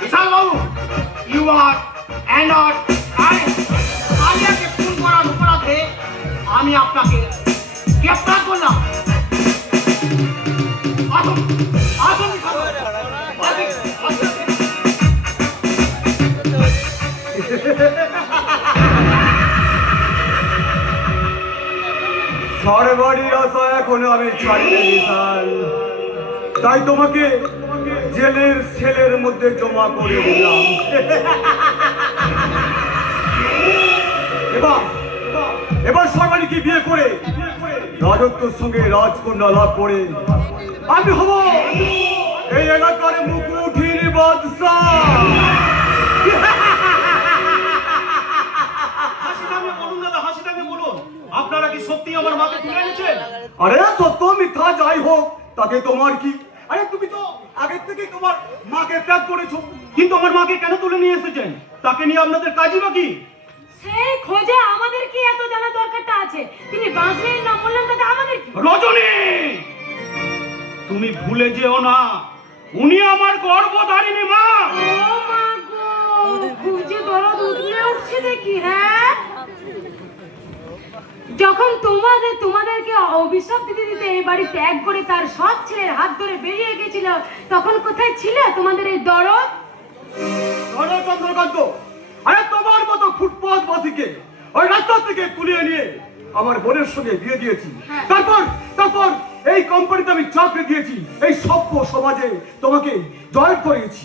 বিশাল বাবু, ইউ আর অ্যান্ড কালিয়াকে খুন করার অপরাধে আমি আপনাকে গ্রেফতার করলাম। আসুন আসুন সর্বাণীর আশা এখনো আমি ছাড়িনি বিশাল, তাই তোমাকে জেলের সেলের মধ্যে জমা করে দিলাম। এবার এবার সরকারিকে বিয়ে করে রাজত্বের সঙ্গে রাজকন্যা লাভ করে আমি হব এই এলাকার মুকুঠির বাদশাহ। হাসি থামিয়ে বলুন দাদা, হাসি থামিয়ে বলুন, আপনারা কি সত্যি আমার মাকে তুলে এনেছেন? আরে সত্য মিথ্যা যাই হোক তাকে তোমার কি? আরে তুমি তো আগের থেকেই তোমার মাকে ত্যাগ করেছো। কিন্তু আমার মাকে কেন তুলে নিয়ে এসেছেন? তাকে নিয়ে আপনাদের কাজই বা কি? সেই খোঁজে আমাদের কি এত জানা দরকারটা আছে? তিনি বাঁচলেন না বললেন তাতে আমাদের কি? রজনী, তুমি ভুলে যেও না উনি আমার গর্ভধারিণী মা। ও মা গো, খুব যে দরদ উঠলে উঠছে দেখি। হ্যাঁ, যখন তোমাদেরকে অভিশাপ দিতে দিতে এই বাড়ি ত্যাগ করে তার সৎ ছেলের হাত ধরে বেরিয়ে গেছিল, তখন কোথায় ছিল তোমাদের এই দরদ? চন্দ্রকান্ত, আরে তোমার মতো ফুটপাথবাসীকে ওই রাস্তা থেকে তুলে নিয়ে আমার বোনের সঙ্গে বিয়ে দিয়েছি। তারপর এই কোম্পানিতে আমি চাকরি দিয়েছি। এই সভ্য সমাজে তোমাকে জয়েন করিয়েছি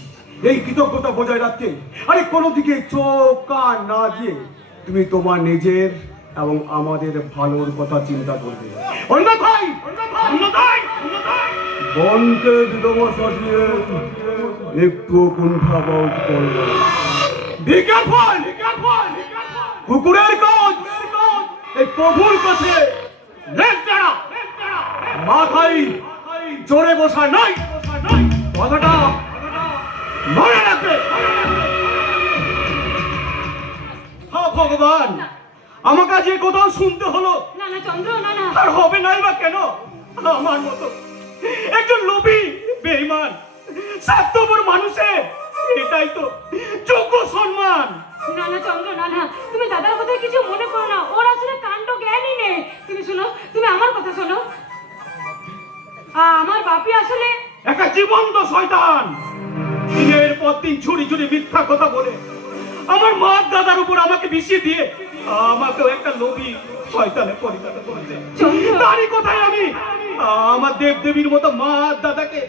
এই কৃতজ্ঞতা বজায় রাখতে। আরে কোনো দিকে চোখ কান না দিয়ে তুমি তোমার নিজের এবং আমাদের ভালোর কথা চিন্তা করবে। অন্যথায় বনকে বিধবা সাজিয়ে একটু কুণ্ঠাবোধ করবে। কুকুরের কাজ এই প্রভুর কাছে মাথায় জোরে বসা নাই, কথাটা মনে রাখবে। ভগবান, আমাকে আজ এই কোথাও শুনতে হলো। না না চন্দ্র, না না, আর হবে নাই বা কেন? আমার মতো একজন লোভী বেঈমান স্বার্থপর মানুষের এটাই তো যোগ্য সম্মান। না না চন্দ্র, না না, তুমি দাদার কথা কিছু মনে করো না। ওর আসলে কাণ্ড জ্ঞানই নেই। তুমি শোনো, তুমি আমার কথা শোনো। আমার বাপি আসলে একটা জীবন্ত শয়তান। দিনের পর দিন ঝুড়ি ঝুড়ি মিথ্যা কথা বলে আমার মা দাদার উপর আমাকে বিষিয়ে দিয়ে আমাকেও একটা লোভী শয়তানে পরিণত করেছে। তারই কোথায় আমি আমার দেব দেবীর মতো মা দাদাকে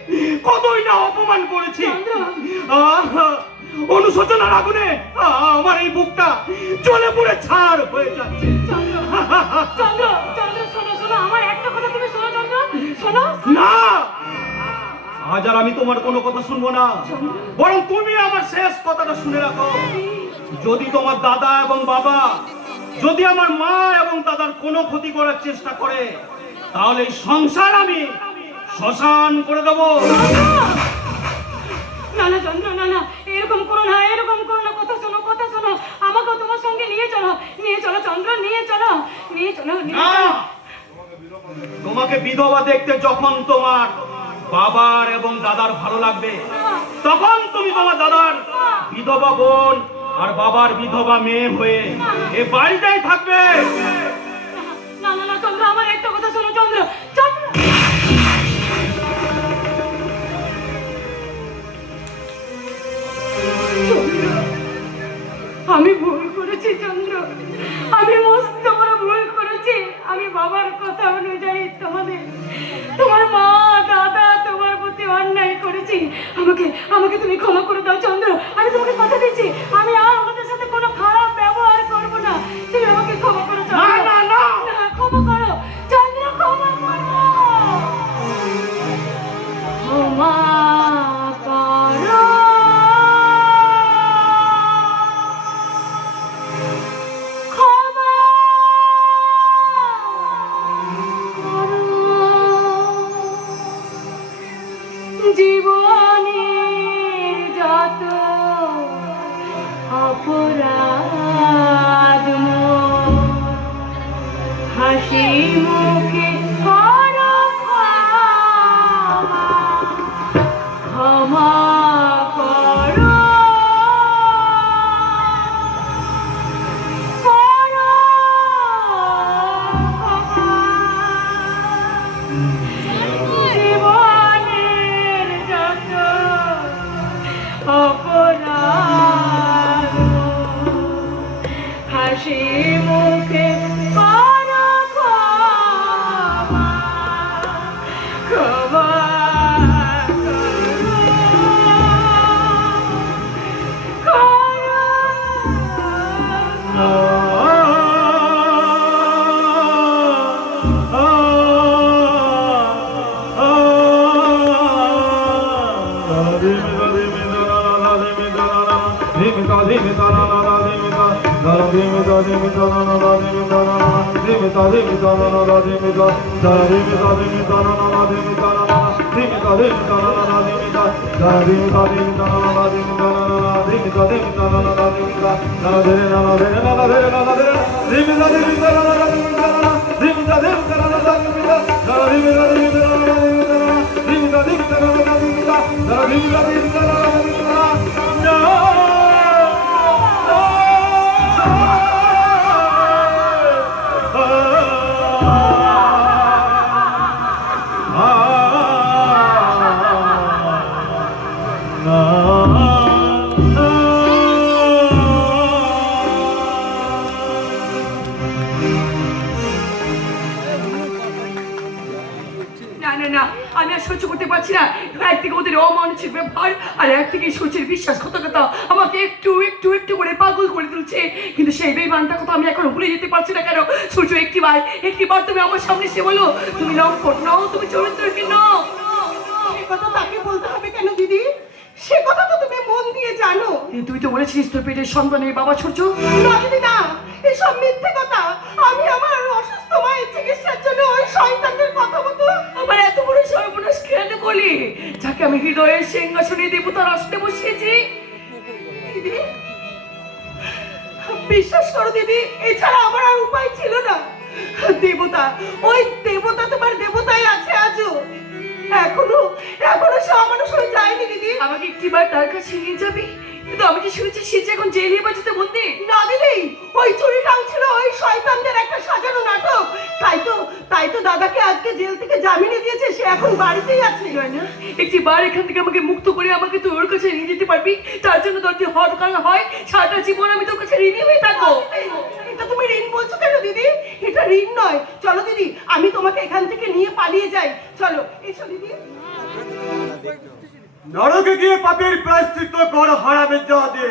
কতই না অপমান করেছি। অনুশোচনার আগুনে আমার এই বুকটা জ্বলে পুড়ে ছাড় হয়ে যাচ্ছে। চন্দ্র চন্দ্র চন্দ্র, শোনো শোনো, আমার একটা কথা তুমি শোনো চন্দ্র, শোনো না, আজ আর আমি তোমার কোনো কথা শুনবো না, বরং তুমি আমার শেষ কথাটা শুনে রাখো। যদি তোমার দাদা এবং বাবা, যদি আমার মা এবং দাদার কোনো ক্ষতি করার চেষ্টা করে, তাহলে এই সংসার আমি শ্মশান করে দেবো। না না চন্দ্র, না না, এরকম করো না, এরকম করো না। কথা শোনো, কথা শোনো, আমাকেও তোমার সঙ্গে নিয়ে চলো, নিয়ে চলো চন্দ্র, নিয়ে চলো, নিয়ে চলো, নিয়ে না, চলো। তোমাকে বিধবা দেখতে যখন তোমার বাবার এবং দাদার ভালো লাগবে, তখন তুমি তোমার দাদার বিধবা বোন আর বাবার বিধবা মেয়ে হয়ে এ বাড়িতেই থাকবে। না না না চন্দ্র, আমার একটা কথা শোনো চন্দ্র, চন্দ্র। আমি ভুল করেছি চন্দ্র, আমি মস্ত বড় ভুল করেছি। আমি বাবার কথা অনুযায়ী তোমার মা দাদা তোমার প্রতি অন্যায় করেছি। আমাকে তুমি ক্ষমা করে দাও চন্দ্র। আমি তোমাকে কথা দিচ্ছি, আমি আর ওদের সাথে কোনো খারাপ ব্যবহার করবো না। তুমি আমাকে ক্ষমা করো চন্দ্র। না, না, না। ক্ষমা করো চন্দ্র, ক্ষমা করো, ক্ষমা করো। জীবনের যত অপরাধ হাসি মুখে করো ক্ষমা করো, করো জীবনের যত অপরাধ হাসি মুখে করো ক্ষমা, ক্ষমা করো। না না না, আমি আর সহ্য করতে পারছি না। একদিকে ওদের অমানুষিক ব্যবহার আর একদিকে সূর্যের বিশ্বাসঘাতকতা আমাকে একটু একটু একটু করে পাগল করে তুলছে। কিন্তু সেই বেইমানটা কথা আমি এখন ভুলে যেতে পারছি না কেন? সূর্য একটিবার তুমি আমার সামনে এসে বলো তুমি লম্পট নও, তুমি চরিত্রহীন নও। সে কথা তাকে বলতে হবে কেন দিদি? সে কথা তো তুমি মন দিয়ে জানো। তুই তো বলেছিস তোর পেটের সন্তানের বাবা সূর্য। না দিদি না, এসব মিথ্যে কথা। আমি আমার অসুস্থ মায়ের চিকিৎসার জন্য ওই শয়তানদের কথা মতো আমার এত বড় সর্বনাশ কেন করলি? যাকে আমি হৃদয়ের সিংহাসনে দেবতার আসনে বসিয়েছি। দিদি বিশ্বাস করো দিদি, এছাড়া আমার আর উপায় ছিল না। দেবতা, ওই দেবতা তোমার দেবতাই আছে আজও। এখনো সে অমানুষ হয়ে যায়নি দিদি। আমাকে একটিবার তার কাছে নিয়ে যাবি? কিন্তু আমি যে শুনেছি সে যে এখন জেলে বাজিতে বন্দি। না দিদি, ওই চুরিটাও ছিল ওই শয়তানদের একটা সাজানো নাটক। তাই তো দাদাকে আজকে জেল থেকে জামিনে দিয়েছে, সে এখন বাড়িতেই আছে। একটিবার এখান থেকে আমাকে মুক্ত করে আমাকে তুই ওর কাছে নিয়ে যেতে পারবি? তার জন্য তোর যে হওয়ার কারণ হয় সারাটা জীবন আমি তোর কাছে ঋণী হয়ে থাকবো। এটা তুমি ঋণ বলছো কেন দিদি? এটা ঋণ নয়। চলো দিদি, আমি তোমাকে এখান থেকে নিয়ে পালিয়ে যাই। চলো, এসো দিদি। নরকে গিয়ে পাপের প্রায়শ্চিত্ত কর হারামের জাদে।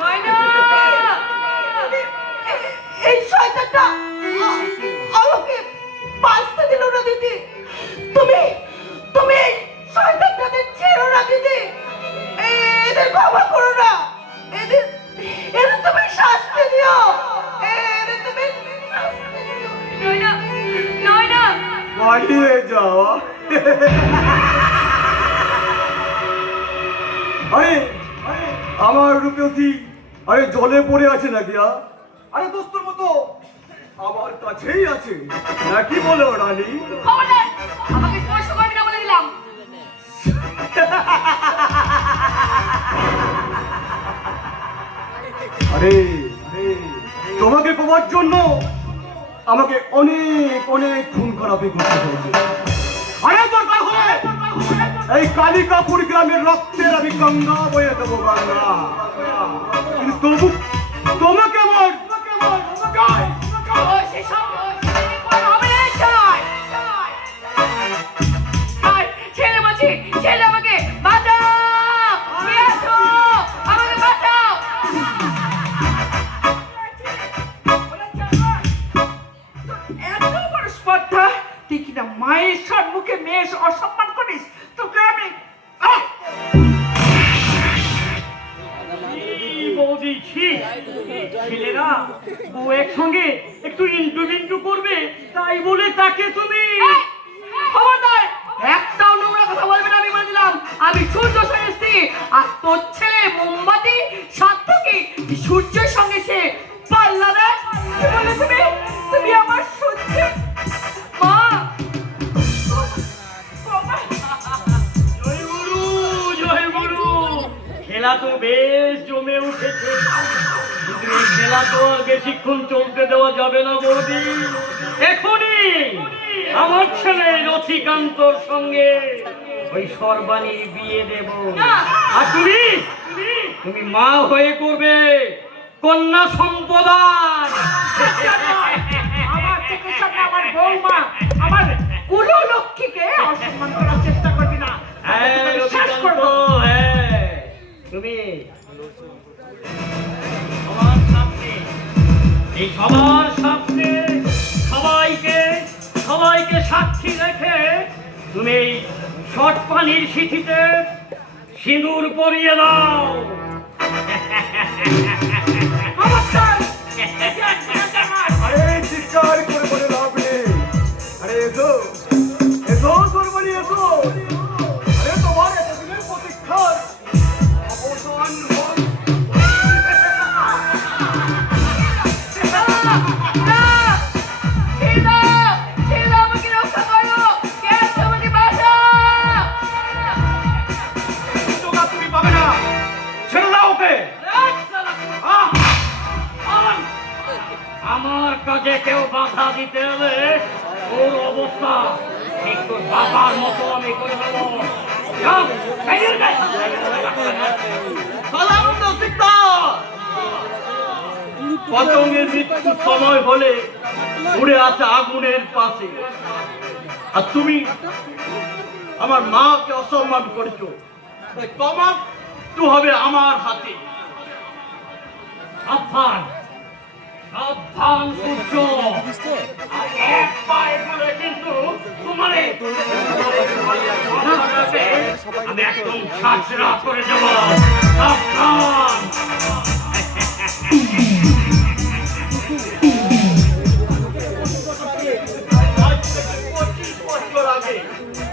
নয়না! এই শয়তানটা আমাকে বাঁচতে দিল না দিদি। তুমি এই শয়তানটাদের ছেড়ো না দিদি। এদের ক্ষমা করো না। এদের তুমি শাস্তি দিও। এদের তুমি শাস্তি দিও। নয়না! পালিয়ে যাওয়া। আরে আমার রূপসী আরে জলে পড়ে আছে নাকি? আরে দোস্তর মতো আমার কাছেই আছে নাকি বলো রানী? খবরদার! আমাকে স্পর্শ করবি না বলে দিলাম। আরে তোমাকে পাওয়ার জন্য আমাকে অনেক অনেক খুন খারাপি করতে হয়েছে। আরে দরকার হলে এই কালিকাপুর গ্রামের রক্তের আমি গঙ্গা বয়ে দেবো, গঙ্গা। কিন্তু তবু তোমাকে আমার ছেলে আমাকে বাঁচাও! নিয়ে আসো! আমাকে বাঁচাও! এত বড় স্পর্ধা, তুই কিনা মায়ের সম্মুখে মেয়ে অসম্মান করিস? তোকে আমি বৌদি ছেলেরা বউয়ের সঙ্গে একটু ইন্টু করবে তাই বলে তাকে তুমি খবরদার! একটাও নোংরা কথা বলবে না, আমি বলে দিলাম। আমি সূর্য সঙ্গে এসেছি আর তোর ছেলে মোমবাতি সার্থকী সূর্যের সঙ্গে সে পাল্লা দেয়। কি বলে তুমি আমার সূর্য মা! জয় গুরু খেলা তো বেশ জমে উঠেছে, কিন্তু এই খেলা তো আর বেশিক্ষণ চলতে দেওয়া যাবে না বৌদি। এখনই আমার ছেলে রথিকান্তর সঙ্গে ওই সর্বাণীর বিয়ে দেব। আর তুমি মা হয়ে করবে কন্যা সম্পদান। আমার চোখের সামনে আমার বৌমা, আমার কুলো লক্ষ্মীকে অসম্মান করার চেষ্টা করবি না। তুমি আমার সামনে, এই সবার সামনে সবাইকে সাক্ষী রেখে তুমি এই শট পানির সিঁথিতে সিঁদুর পরিয়ে দাও। আরে চিৎকার করে বলে লাভ নেই। আরে এসো এসো সর্বনি এসো। আরে তোমার এতদিনের প্রতীক্ষার অবসান হল। আমাকে রক্ষা করো, কে আছে আমাকে বাঁচাও। জোগাড় তুমি পাবে না, ছেড়ে দাও ওকে। আহ! আহ! আমার কাজে কেউ বাধা দিতে হলে ওর অবস্থা ঠিক তোর বাবার মতো আমি করে দেবো। যাও, বেরিয়ে যাও। পতঙ্গের মৃত্যুর সময় হলে উড়ে আসে আগুনের পাশে, আর তুমি আমার মাকে অসম্মান করেছো, তাই তোমার তো হবে আমার হাতে। সাবধান সাবধান সূর্য, আর এক পায়ে পড়ে কিন্তু তোমার আমি একদম ছাঁচড়া করে দেবো। সাবধান।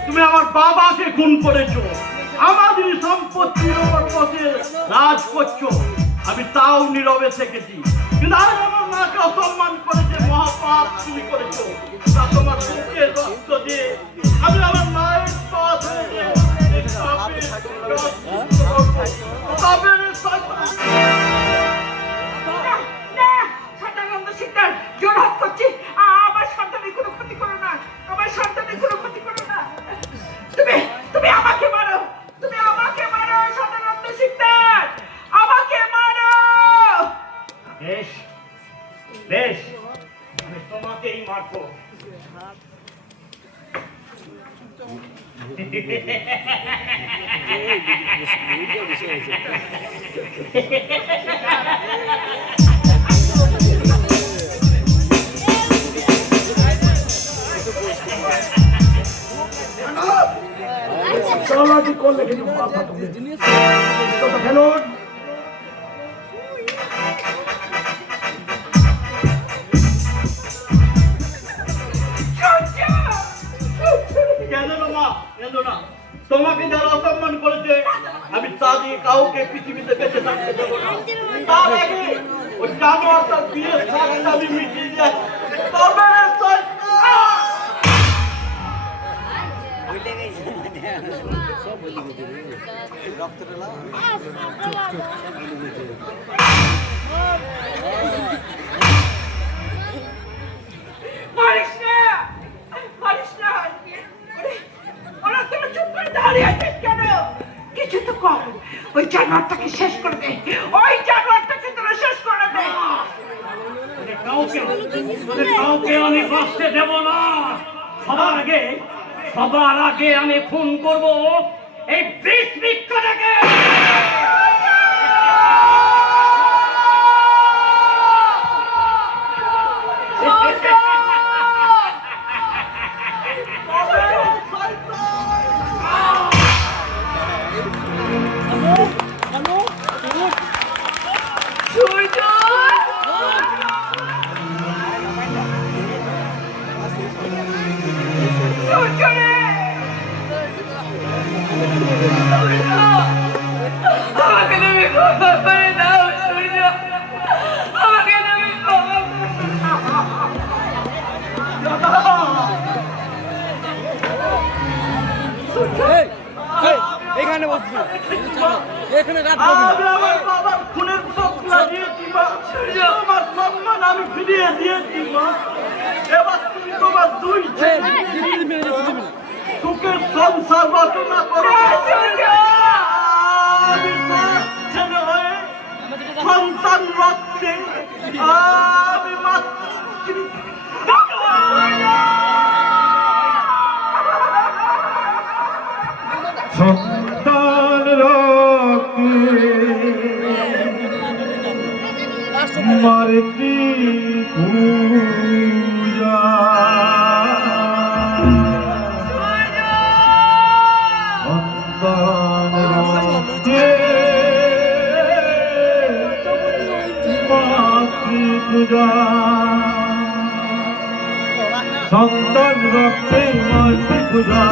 তুমি আমার বাবাকে খুন করেছো, আমাদের সম্পত্তির উপর বসে রাজ করছো, আমি তাও নীরবে থেকেছি। কিন্তু আজ আমার মাকে অসম্মান করেছে, মহাপাপ তুমি করেছো। তা তোমার বুকের রক্ত দিয়ে আমি আমার মায়ের পা ধরে এই পাপের সদানন্দ সিকদার জোরহাট করছি, আমার সন্তানের কোনো ক্ষতি করো না, আমার সন্তানের কোনো ক্ষতি করো না। তুমি তুমি আমাকে মারো, তুমি আমাকে মারো সদানন্দ সিকদার, আমাকে মারো। বেশ বেশ, আমি তোমাকেই মারবো। চালাকি করলে কিন্তু মাথা তুমি ফেলুন। কেন না মা, কেন না? তোমাকে যারা অসম্মান করেছে আমি তা দিয়ে কাউকে পৃথিবীতে বেঁচে থাকতে দেবো না। তার আগে ওই জানোয়ারটার বিয়ের সাথে আমি মিটিয়ে যাই। তবে মারিস না, মারিস না। ওরা তুমি চুপ করে দাঁড়িয়ে আছিস কেন? কিছু তো কর, ওই জানোয়ারটাকে শেষ করে দে, ওই জানোয়ারটাকে তোরা শেষ করে দে। কাউকে আমি বাঁচতে দেব না। সবার আগে আমি খুন করব এই বিষ বৃক্ষটাকে। আমাকে তুমি ক্ষমা করে দাও সূর্য, আমাকে তুমি ক্ষমা এখানে বসছি, এখানে রাত আমি আমার বাবার খুনের চোখ লাগিয়েছি মা। আমার সম্মান আমি ফিরিয়ে দিয়েছি মা। এবার তুমি তোমার দুই ছেলে সুখের সংসার রচনা করো। আমি তার ছেলে হয়ে সন্তান রক্ষে আমি মাতৃ সন্তান রক্ষে মারতি পূজা পূজা সন্তান রক্তে মাতৃ পূজা